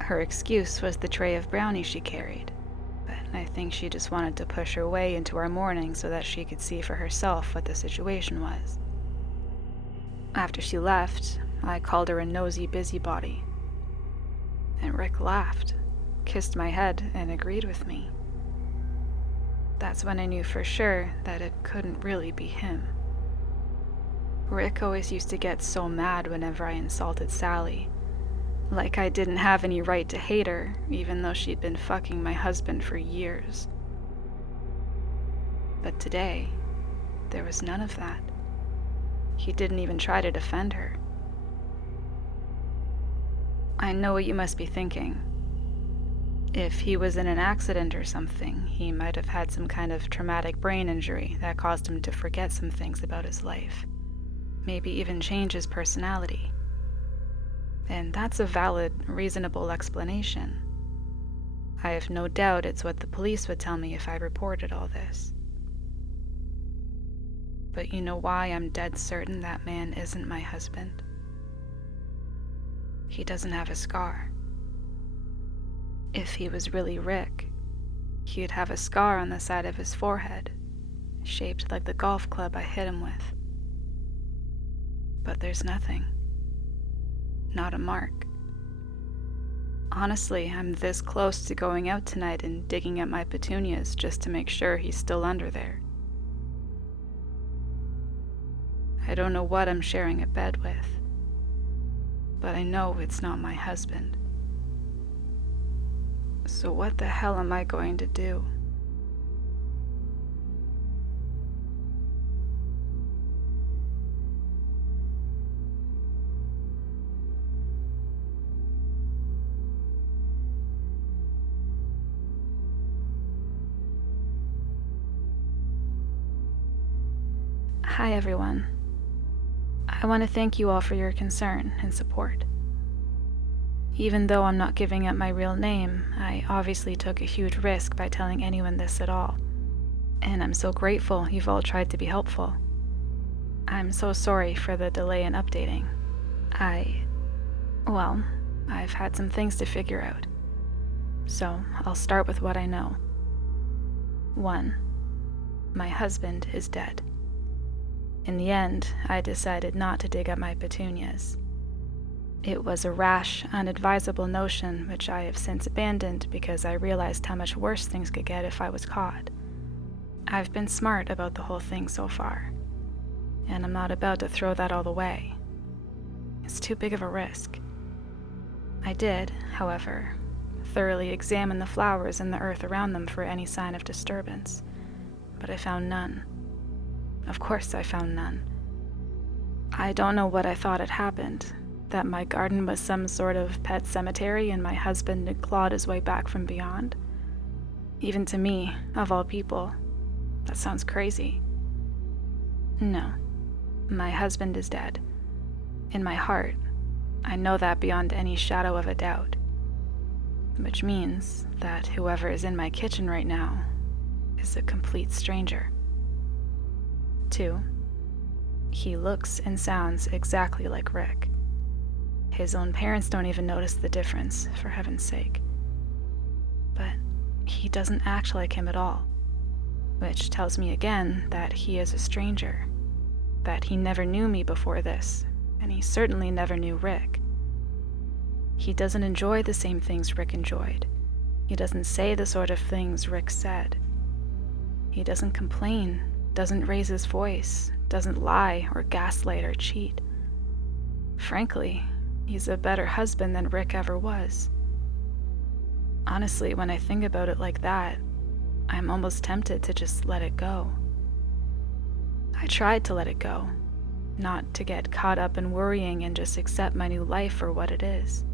Her excuse was the tray of brownies she carried, but I think she just wanted to push her way into our morning so that she could see for herself what the situation was. After she left, I called her a nosy busybody. And Rick laughed, kissed my head, and agreed with me. That's when I knew for sure that it couldn't really be him. Rick always used to get so mad whenever I insulted Sally, like I didn't have any right to hate her, even though she'd been fucking my husband for years. But today, there was none of that. He didn't even try to defend her. I know what you must be thinking. If he was in an accident or something, he might have had some kind of traumatic brain injury that caused him to forget some things about his life. Maybe even change his personality. And that's a valid, reasonable explanation. I have no doubt it's what the police would tell me if I reported all this. But you know why I'm dead certain that man isn't my husband? He doesn't have a scar. If he was really Rick, he'd have a scar on the side of his forehead, shaped like the golf club I hit him with. But there's nothing. Not a mark. Honestly, I'm this close to going out tonight and digging at my petunias just to make sure he's still under there. I don't know what I'm sharing a bed with, but I know it's not my husband. So what the hell am I going to do? Hi everyone. I want to thank you all for your concern and support. Even though I'm not giving up my real name, I obviously took a huge risk by telling anyone this at all. And I'm so grateful you've all tried to be helpful. I'm so sorry for the delay in updating. I've had some things to figure out. So I'll start with what I know. 1. My husband is dead. In the end, I decided not to dig up my petunias. It was a rash, unadvisable notion which I have since abandoned because I realized how much worse things could get if I was caught. I've been smart about the whole thing so far, and I'm not about to throw that all away. It's too big of a risk. I did, however, thoroughly examine the flowers and the earth around them for any sign of disturbance, but I found none. Of course I found none. I don't know what I thought had happened, that my garden was some sort of pet cemetery and my husband had clawed his way back from beyond. Even to me, of all people, that sounds crazy. No, my husband is dead. In my heart, I know that beyond any shadow of a doubt. which means that whoever is in my kitchen right now is a complete stranger. 2, he looks and sounds exactly like Rick. His own parents don't even notice the difference, for heaven's sake. But he doesn't act like him at all, which tells me again that he is a stranger, that he never knew me before this, and he certainly never knew Rick. He doesn't enjoy the same things Rick enjoyed. He doesn't say the sort of things Rick said. He doesn't complain, doesn't raise his voice, doesn't lie or gaslight or cheat. Frankly, he's a better husband than Rick ever was. Honestly, when I think about it like that, I'm almost tempted to just let it go. I tried to let it go, not to get caught up in worrying and just accept my new life for what it is.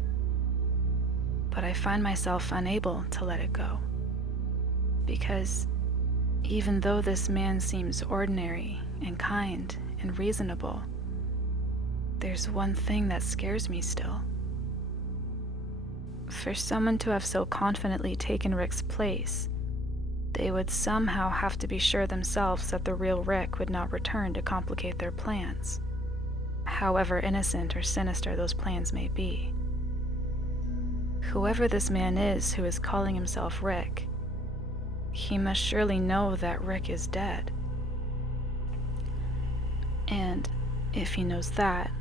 But I find myself unable to let it go. Because even though this man seems ordinary and kind and reasonable, there's one thing that scares me still. For someone to have so confidently taken Rick's place, they would somehow have to be sure themselves that the real Rick would not return to complicate their plans, however innocent or sinister those plans may be. Whoever this man is who is calling himself Rick, he must surely know that Rick is dead. And if he knows that,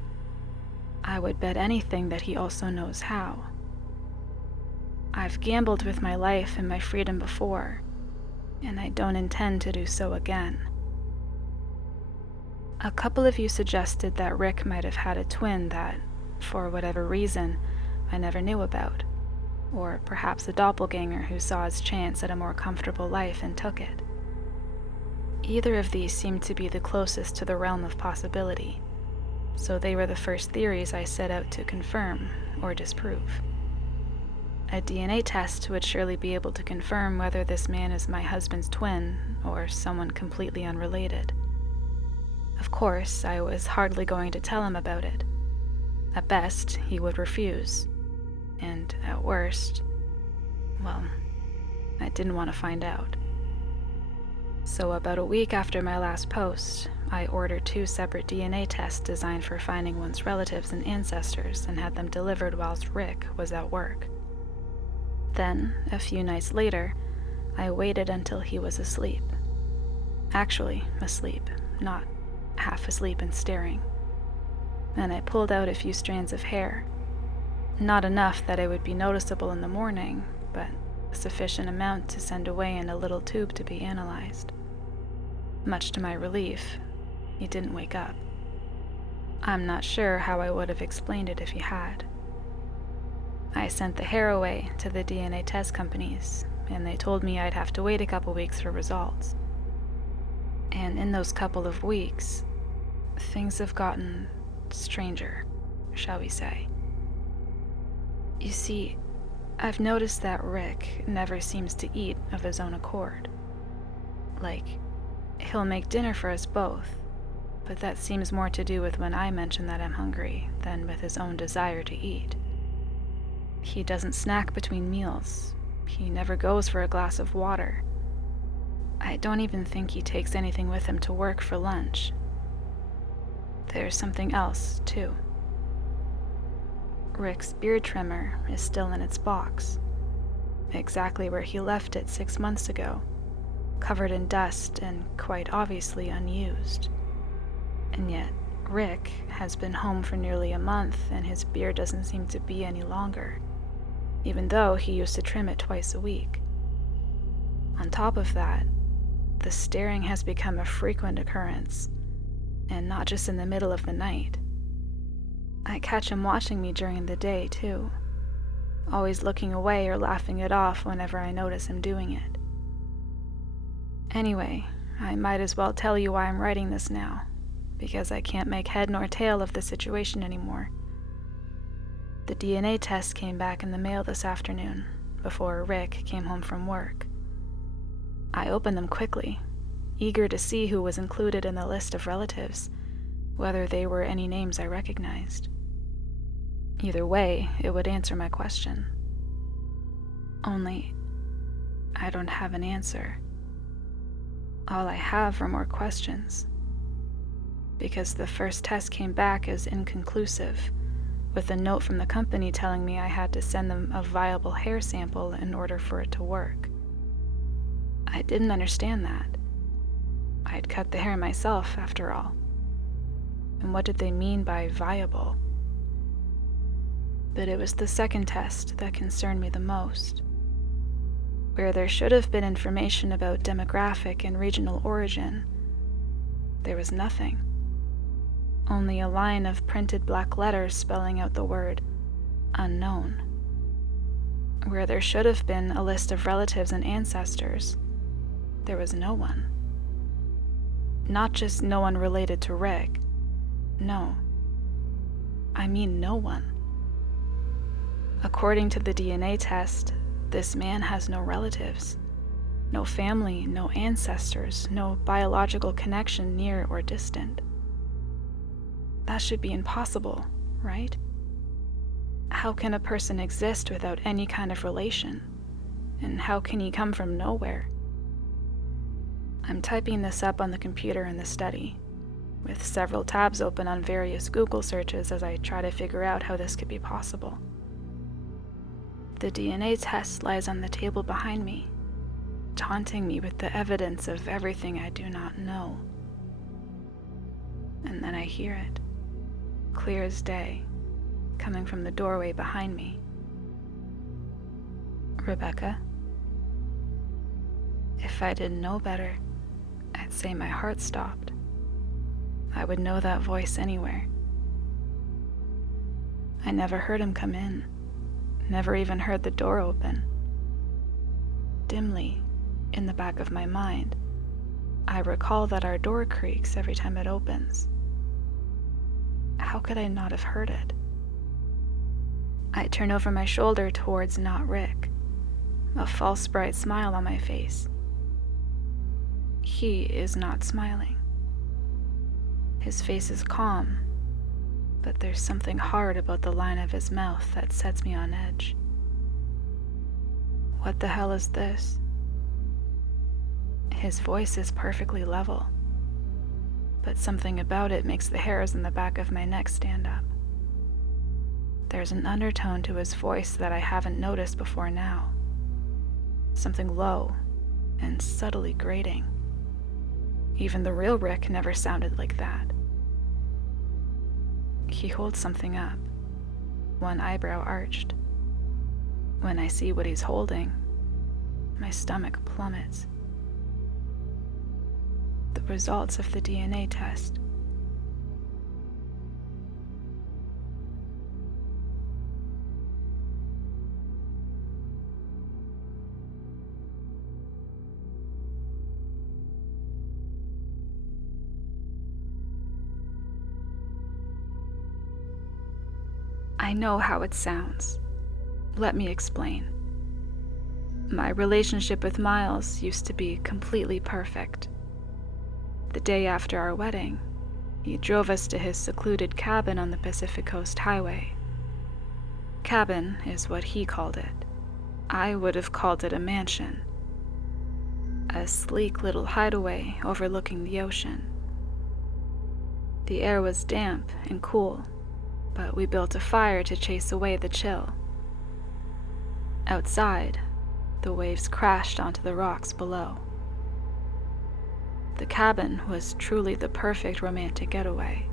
I would bet anything that he also knows how. I've gambled with my life and my freedom before, and I don't intend to do so again. A couple of you suggested that Rick might have had a twin that, for whatever reason, I never knew about, or perhaps a doppelganger who saw his chance at a more comfortable life and took it. Either of these seemed to be the closest to the realm of possibility, so they were the first theories I set out to confirm or disprove. A DNA test would surely be able to confirm whether this man is my husband's twin or someone completely unrelated. Of course, I was hardly going to tell him about it. At best, he would refuse. And at worst, well, I didn't want to find out. So about a week after my last post, I ordered 2 separate DNA tests designed for finding one's relatives and ancestors and had them delivered whilst Rick was at work. Then, a few nights later, I waited until he was asleep. Actually, asleep, not half asleep and staring. And I pulled out a few strands of hair. Not enough that it would be noticeable in the morning, but a sufficient amount to send away in a little tube to be analyzed. Much to my relief, he didn't wake up. I'm not sure how I would have explained it if he had. I sent the hair away to the DNA test companies, and they told me I'd have to wait a couple weeks for results. And in those couple of weeks, things have gotten stranger, shall we say. You see, I've noticed that Rick never seems to eat of his own accord. Like, he'll make dinner for us both, but that seems more to do with when I mention that I'm hungry than with his own desire to eat. He doesn't snack between meals. He never goes for a glass of water. I don't even think he takes anything with him to work for lunch. There's something else, too. Rick's beard trimmer is still in its box, exactly where he left it 6 months ago, covered in dust and quite obviously unused. And yet, Rick has been home for nearly a month and his beard doesn't seem to be any longer, even though he used to trim it twice a week. On top of that, the staring has become a frequent occurrence, and not just in the middle of the night. I catch him watching me during the day, too, always looking away or laughing it off whenever I notice him doing it. Anyway, I might as well tell you why I'm writing this now, because I can't make head nor tail of the situation anymore. The DNA test came back in the mail this afternoon, before Rick came home from work. I opened them quickly, eager to see who was included in the list of relatives, whether they were any names I recognized. Either way, it would answer my question. Only, I don't have an answer. All I have are more questions. Because the first test came back as inconclusive, with a note from the company telling me I had to send them a viable hair sample in order for it to work. I didn't understand that. I'd cut the hair myself, after all. And what did they mean by viable? But it was the second test that concerned me the most. Where there should have been information about demographic and regional origin, there was nothing. Only a line of printed black letters spelling out the word unknown. Where there should have been a list of relatives and ancestors, there was no one. Not just no one related to Rick. No. I mean no one. According to the DNA test, this man has no relatives, no family, no ancestors, no biological connection near or distant. That should be impossible, right? How can a person exist without any kind of relation? And how can he come from nowhere? I'm typing this up on the computer in the study, with several tabs open on various Google searches as I try to figure out how this could be possible. The DNA test lies on the table behind me, taunting me with the evidence of everything I do not know. And then I hear it, clear as day, coming from the doorway behind me. Rebecca? If I didn't know better, I'd say my heart stopped. I would know that voice anywhere. I never heard him come in, never even heard the door open. Dimly, in the back of my mind, I recall that our door creaks every time it opens. How could I not have heard it? I turn over my shoulder towards not Rick, a false bright smile on my face. He is not smiling. His face is calm, but there's something hard about the line of his mouth that sets me on edge. What the hell is this? His voice is perfectly level, but something about it makes the hairs in the back of my neck stand up. There's an undertone to his voice that I haven't noticed before now. Something low and subtly grating. Even the real Rick never sounded like that. He holds something up, one eyebrow arched. When I see what he's holding, my stomach plummets. The results of the DNA test. I know how it sounds. Let me explain. My relationship with Miles used to be completely perfect. The day after our wedding, he drove us to his secluded cabin on the Pacific Coast Highway. Cabin is what he called it. I would have called it a mansion. A sleek little hideaway overlooking the ocean. The air was damp and cool, but we built a fire to chase away the chill. Outside, the waves crashed onto the rocks below. The cabin was truly the perfect romantic getaway,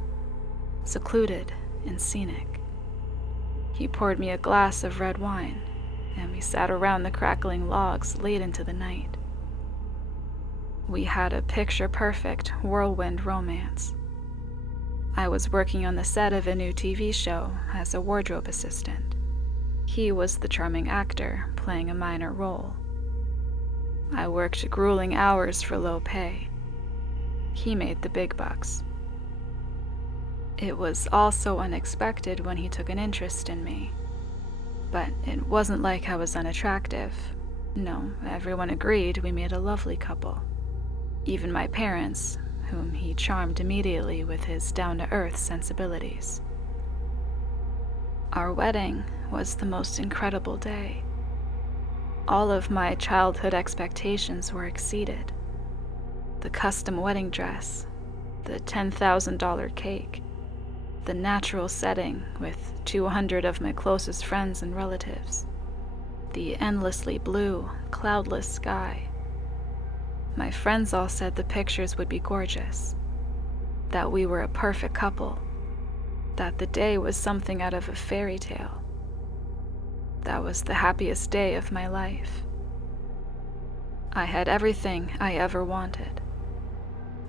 secluded and scenic. He poured me a glass of red wine, and we sat around the crackling logs late into the night. We had a picture-perfect whirlwind romance. I was working on the set of a new TV show as a wardrobe assistant. He was the charming actor playing a minor role. I worked grueling hours for low pay. He made the big bucks. It was all so unexpected when he took an interest in me. But it wasn't like I was unattractive. No, everyone agreed we made a lovely couple. Even my parents, whom he charmed immediately with his down-to-earth sensibilities. Our wedding was the most incredible day. All of my childhood expectations were exceeded. The custom wedding dress, the $10,000 cake, the natural setting with 200 of my closest friends and relatives, the endlessly blue, cloudless sky. My friends all said the pictures would be gorgeous, that we were a perfect couple, that the day was something out of a fairy tale. That was the happiest day of my life. I had everything I ever wanted.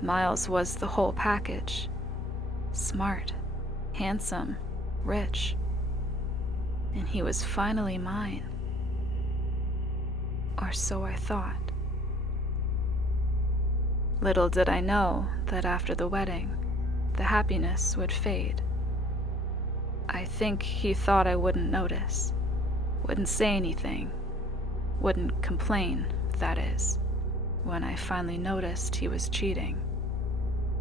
Miles was the whole package. Smart, handsome, rich. And he was finally mine. Or so I thought. Little did I know that after the wedding, the happiness would fade. I think he thought I wouldn't notice, wouldn't say anything, wouldn't complain, that is, when I finally noticed he was cheating,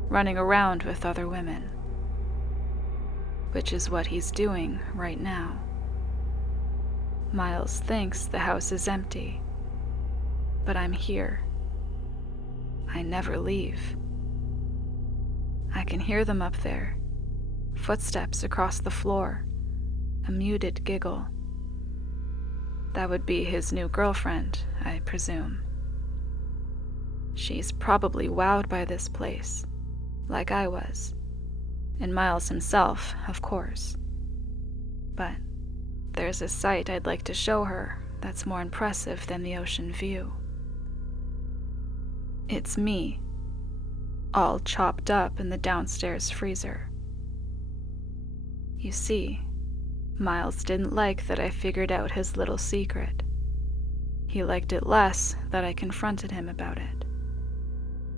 running around with other women, which is what he's doing right now. Miles thinks the house is empty, but I'm here. I never leave. I can hear them up there, footsteps across the floor, a muted giggle. That would be his new girlfriend, I presume. She's probably wowed by this place, like I was, and Miles himself, of course. But there's a sight I'd like to show her that's more impressive than the ocean view. It's me, all chopped up in the downstairs freezer. You see, Miles didn't like that I figured out his little secret. He liked it less that I confronted him about it.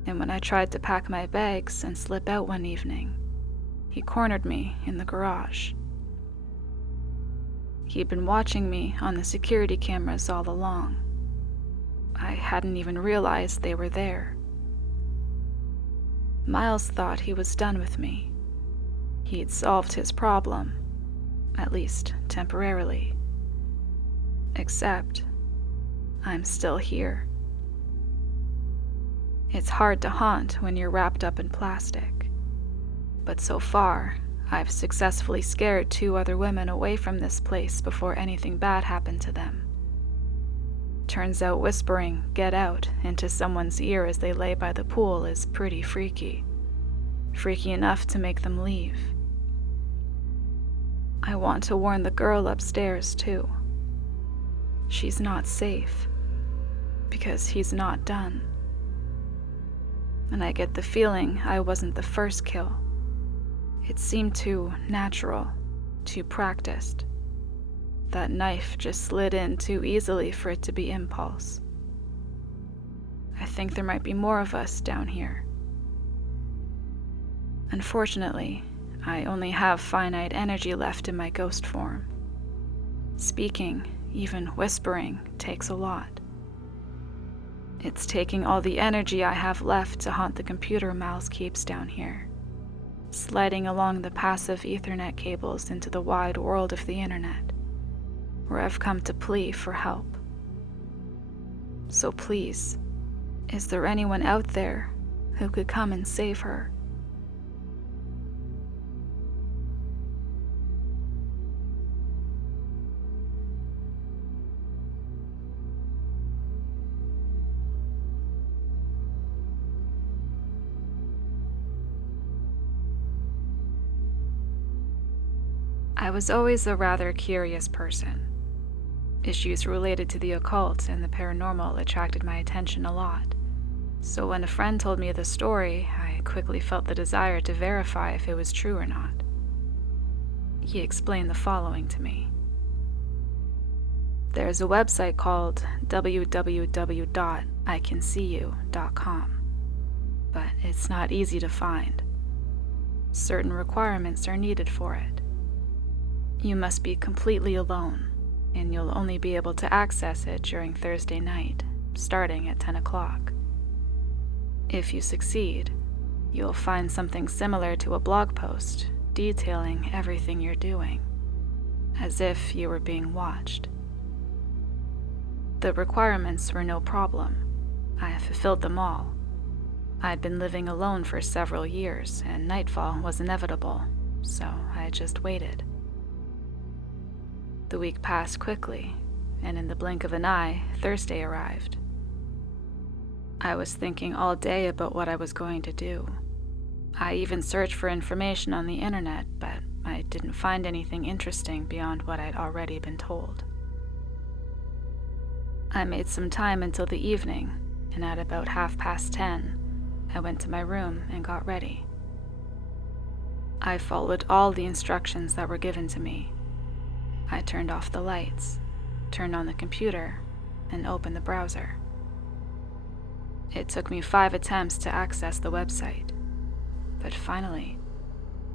And when I tried to pack my bags and slip out one evening, he cornered me in the garage. He'd been watching me on the security cameras all along. I hadn't even realized they were there. Miles thought he was done with me. He'd solved his problem, at least temporarily. Except, I'm still here. It's hard to haunt when you're wrapped up in plastic. But so far, I've successfully scared 2 other women away from this place before anything bad happened to them. Turns out whispering "get out" into someone's ear as they lay by the pool is pretty freaky. Freaky enough to make them leave. I want to warn the girl upstairs, too. She's not safe, because he's not done. And I get the feeling I wasn't the first kill. It seemed too natural, too practiced. That knife just slid in too easily for it to be impulse. I think there might be more of us down here. Unfortunately, I only have finite energy left in my ghost form. Speaking, even whispering, takes a lot. It's taking all the energy I have left to haunt the computer Miles keeps down here, sliding along the passive Ethernet cables into the wide world of the internet, where I've come to plead for help. So please, is there anyone out there who could come and save her? I was always a rather curious person. Issues related to the occult and the paranormal attracted my attention a lot. So when a friend told me the story, I quickly felt the desire to verify if it was true or not. He explained the following to me. There's a website called www.icanseeyou.com, but it's not easy to find. Certain requirements are needed for it. You must be completely alone, and you'll only be able to access it during Thursday night, starting at 10 o'clock. If you succeed, you'll find something similar to a blog post detailing everything you're doing, as if you were being watched. The requirements were no problem. I fulfilled them all. I'd been living alone for several years, and nightfall was inevitable, so I just waited. The week passed quickly, and in the blink of an eye, Thursday arrived. I was thinking all day about what I was going to do. I even searched for information on the internet, but I didn't find anything interesting beyond what I'd already been told. I made some time until the evening, and at about 10:30, I went to my room and got ready. I followed all the instructions that were given to me. I turned off the lights, turned on the computer, and opened the browser. It took me 5 attempts to access the website, but finally,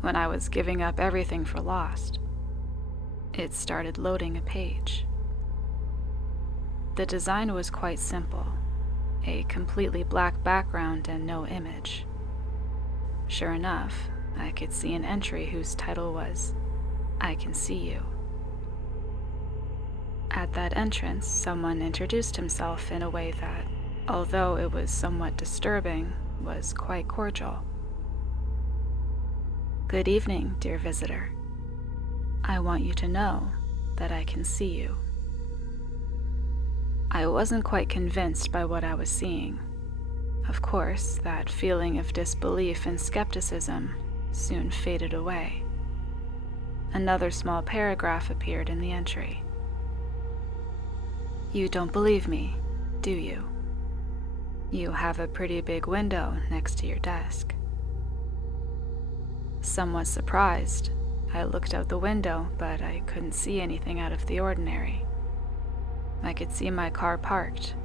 when I was giving up everything for lost, it started loading a page. The design was quite simple, a completely black background and no image. Sure enough, I could see an entry whose title was, "I Can See You." At that entrance, someone introduced himself in a way that, although it was somewhat disturbing, was quite cordial. "Good evening, dear visitor. I want you to know that I can see you." I wasn't quite convinced by what I was seeing. Of course, that feeling of disbelief and skepticism soon faded away. Another small paragraph appeared in the entry. "You don't believe me, do you? You have a pretty big window next to your desk." Somewhat surprised, I looked out the window, but I couldn't see anything out of the ordinary. I could see my car parked,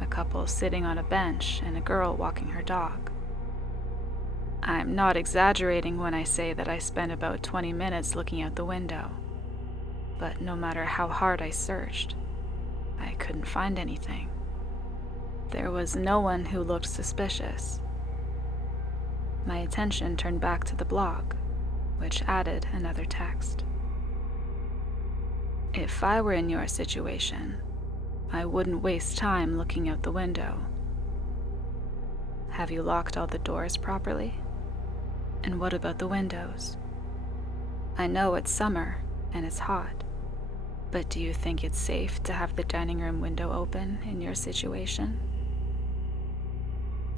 a couple sitting on a bench, and a girl walking her dog. I'm not exaggerating when I say that I spent about 20 minutes looking out the window, but no matter how hard I searched, I couldn't find anything. There was no one who looked suspicious. My attention turned back to the blog, which added another text. "If I were in your situation, I wouldn't waste time looking out the window. Have you locked all the doors properly? And what about the windows? I know it's summer and it's hot, but do you think it's safe to have the dining room window open in your situation?"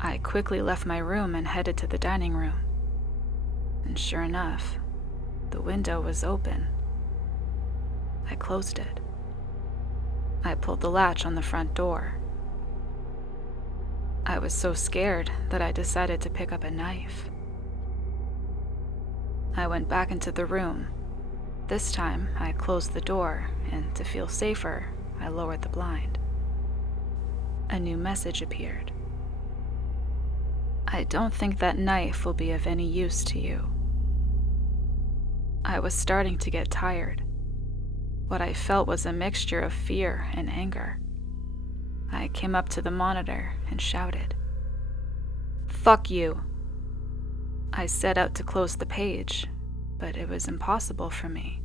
I quickly left my room and headed to the dining room. And sure enough, the window was open. I closed it. I pulled the latch on the front door. I was so scared that I decided to pick up a knife. I went back into the room. This time, I closed the door, and to feel safer, I lowered the blind. A new message appeared. "I don't think that knife will be of any use to you." I was starting to get tired. What I felt was a mixture of fear and anger. I came up to the monitor and shouted, "Fuck you!" I set out to close the page, but it was impossible for me.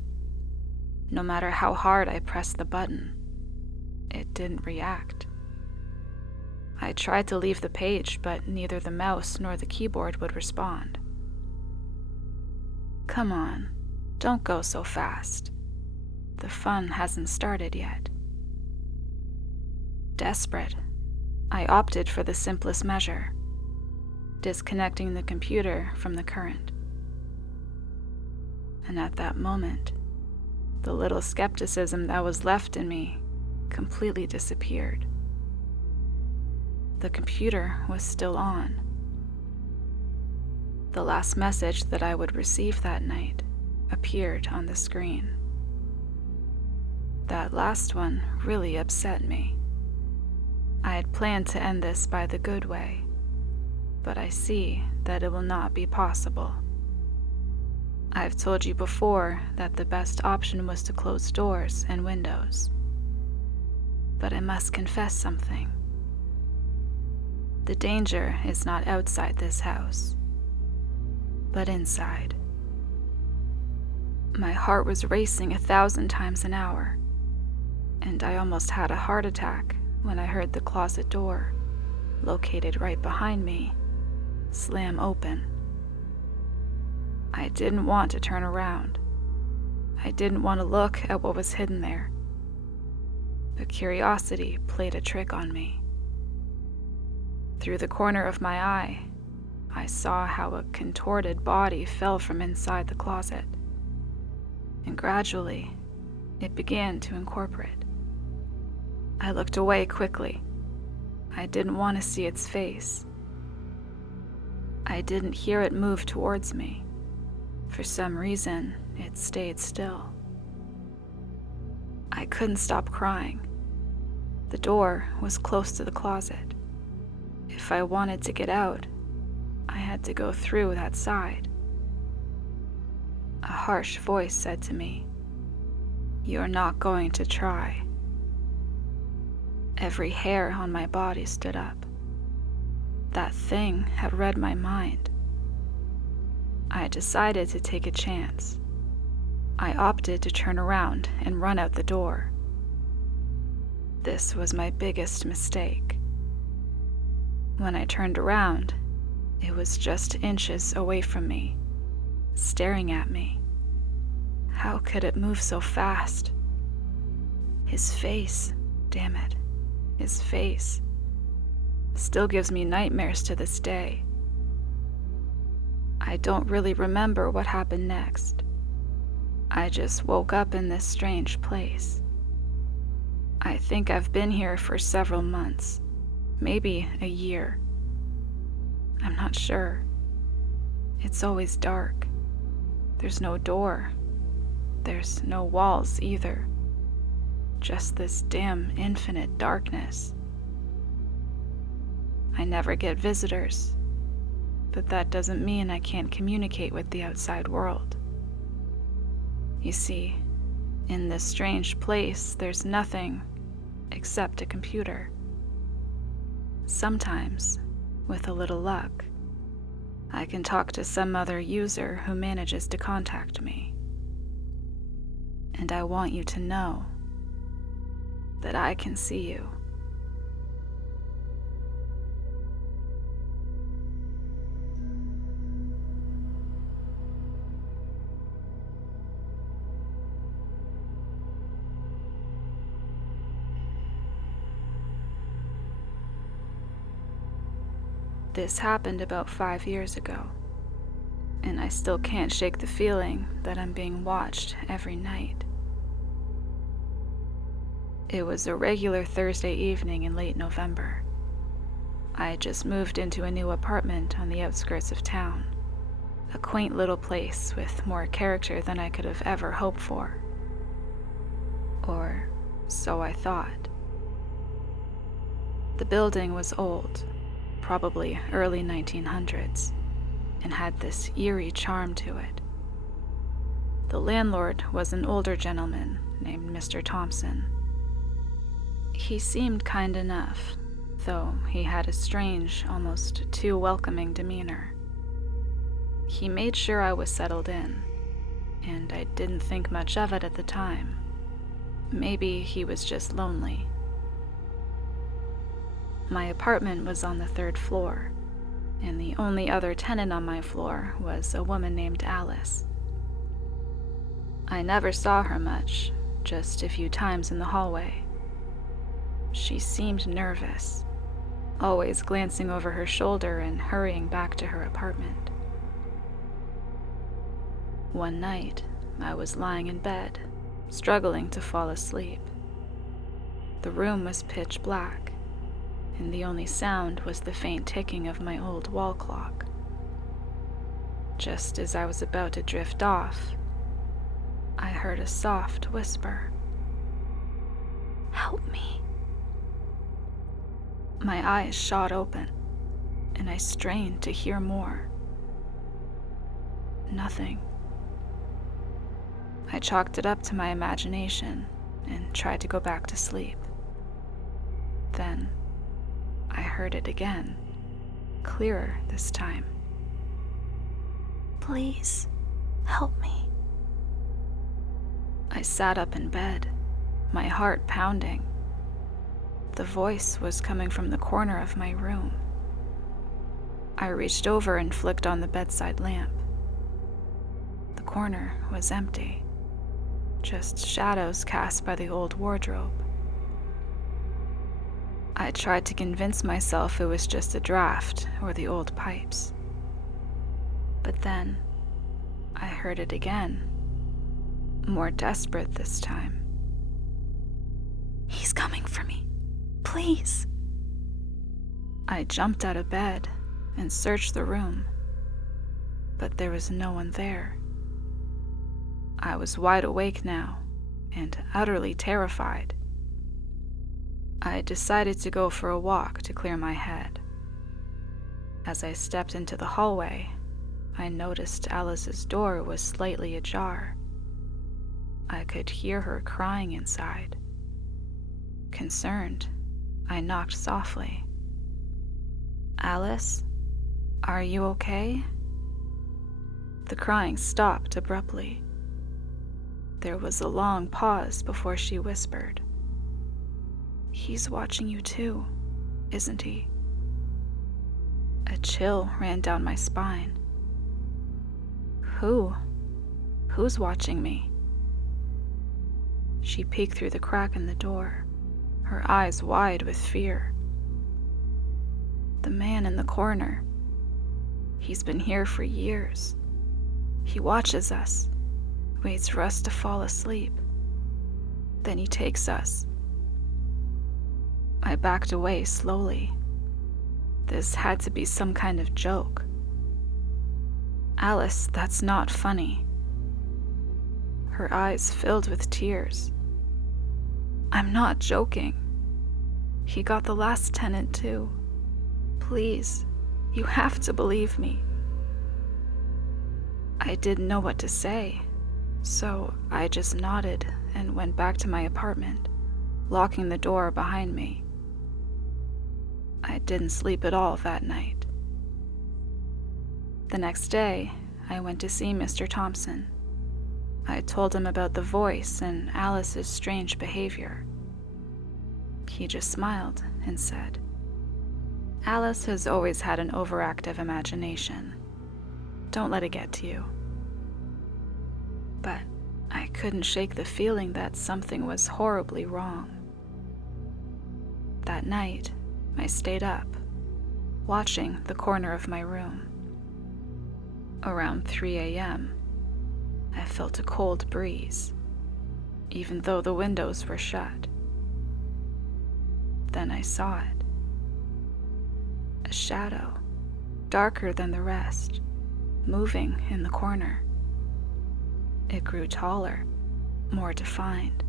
No matter how hard I pressed the button, it didn't react. I tried to leave the page, but neither the mouse nor the keyboard would respond. "Come on, don't go so fast. The fun hasn't started yet." Desperate, I opted for the simplest measure, disconnecting the computer from the current. And at that moment, the little skepticism that was left in me completely disappeared. The computer was still on. The last message that I would receive that night appeared on the screen. That last one really upset me. I had planned to end this by the good way, but I see that it will not be possible. I've told you before that the best option was to close doors and windows. But I must confess something. The danger is not outside this house, but inside. My heart was racing 1,000 times an hour, and I almost had a heart attack when I heard the closet door, located right behind me, slam open. I didn't want to turn around. I didn't want to look at what was hidden there. But curiosity played a trick on me. Through the corner of my eye, I saw how a contorted body fell from inside the closet, and gradually, it began to incorporate. I looked away quickly. I didn't want to see its face. I didn't hear it move towards me. For some reason, it stayed still. I couldn't stop crying. The door was close to the closet. If I wanted to get out, I had to go through that side. A harsh voice said to me, "You're not going to try." Every hair on my body stood up. That thing had read my mind. I decided to take a chance. I opted to turn around and run out the door. This was my biggest mistake. When I turned around, it was just inches away from me, staring at me. How could it move so fast? His face, damn it, his face, still gives me nightmares to this day. I don't really remember what happened next. I just woke up in this strange place. I think I've been here for several months, maybe a year. I'm not sure. It's always dark. There's no door. There's no walls either. Just this dim, infinite darkness. I never get visitors, but that doesn't mean I can't communicate with the outside world. You see, in this strange place, there's nothing except a computer. Sometimes, with a little luck, I can talk to some other user who manages to contact me. And I want you to know that I can see you. This happened about 5 years ago, and I still can't shake the feeling that I'm being watched every night. It was a regular Thursday evening in late November. I had just moved into a new apartment on the outskirts of town, a quaint little place with more character than I could have ever hoped for. Or so I thought. The building was old, probably early 1900s, and had this eerie charm to it. The landlord was an older gentleman named Mr. Thompson. He seemed kind enough, though he had a strange, almost too welcoming demeanor. He made sure I was settled in, and I didn't think much of it at the time. Maybe he was just lonely. My apartment was on the 3rd floor, and the only other tenant on my floor was a woman named Alice. I never saw her much, just a few times in the hallway. She seemed nervous, always glancing over her shoulder and hurrying back to her apartment. One night, I was lying in bed, struggling to fall asleep. The room was pitch black, and the only sound was the faint ticking of my old wall clock. Just as I was about to drift off, I heard a soft whisper. "Help me." My eyes shot open, and I strained to hear more. Nothing. I chalked it up to my imagination and tried to go back to sleep. Then, I heard it again, clearer this time. "Please, help me." I sat up in bed, my heart pounding. the voice was coming from the corner of my room. I reached over and flicked on the bedside lamp. The corner was empty, just shadows cast by the old wardrobe. I tried to convince myself it was just a draft or the old pipes. But then, I heard it again, more desperate this time. "He's coming for me. Please." I jumped out of bed and searched the room, but there was no one there. I was wide awake now and utterly terrified. I decided to go for a walk to clear my head. As I stepped into the hallway, I noticed Alice's door was slightly ajar. I could hear her crying inside. Concerned, I knocked softly. "Alice, are you okay?" The crying stopped abruptly. There was a long pause before she whispered, "He's watching you too, isn't he?" A chill ran down my spine. Who's watching me? She peeked through the crack in the door, her eyes wide with fear. "The man in the corner. He's been here for years. He watches us, waits for us to fall asleep. Then he takes us." I backed away slowly. This had to be some kind of joke. "Alice, that's not funny." Her eyes filled with tears. "I'm not joking. He got the last tenant too. Please, you have to believe me." I didn't know what to say, so I just nodded and went back to my apartment, locking the door behind me. I didn't sleep at all that night. The next day, I went to see Mr. Thompson. I told him about the voice and Alice's strange behavior. He just smiled and said, "Alice has always had an overactive imagination. Don't let it get to you." But I couldn't shake the feeling that something was horribly wrong. That night, I stayed up, watching the corner of my room. Around 3 a.m., I felt a cold breeze, even though the windows were shut. Then I saw it. A shadow, darker than the rest, moving in the corner. It grew taller, more defined.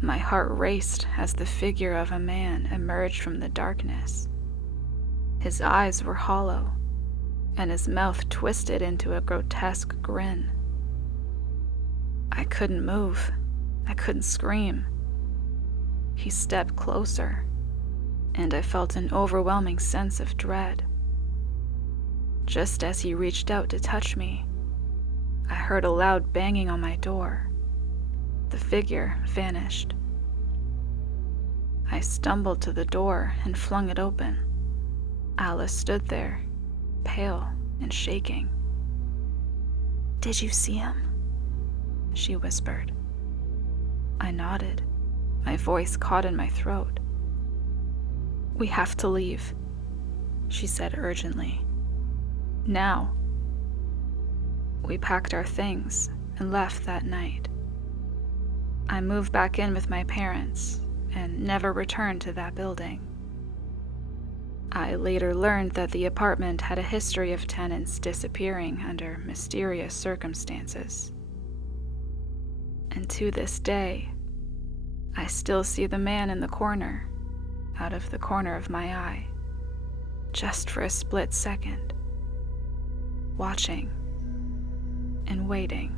My heart raced as the figure of a man emerged from the darkness. His eyes were hollow, and his mouth twisted into a grotesque grin. I couldn't move. I couldn't scream. He stepped closer, and I felt an overwhelming sense of dread. Just as he reached out to touch me, I heard a loud banging on my door. The figure vanished. I stumbled to the door and flung it open. Alice stood there, pale and shaking. "Did you see him?" she whispered. I nodded, my voice caught in my throat. "We have to leave," she said urgently. "Now." We packed our things and left that night. I moved back in with my parents and never returned to that building. I later learned that the apartment had a history of tenants disappearing under mysterious circumstances. And to this day, I still see the man in the corner, out of the corner of my eye, just for a split second, watching and waiting.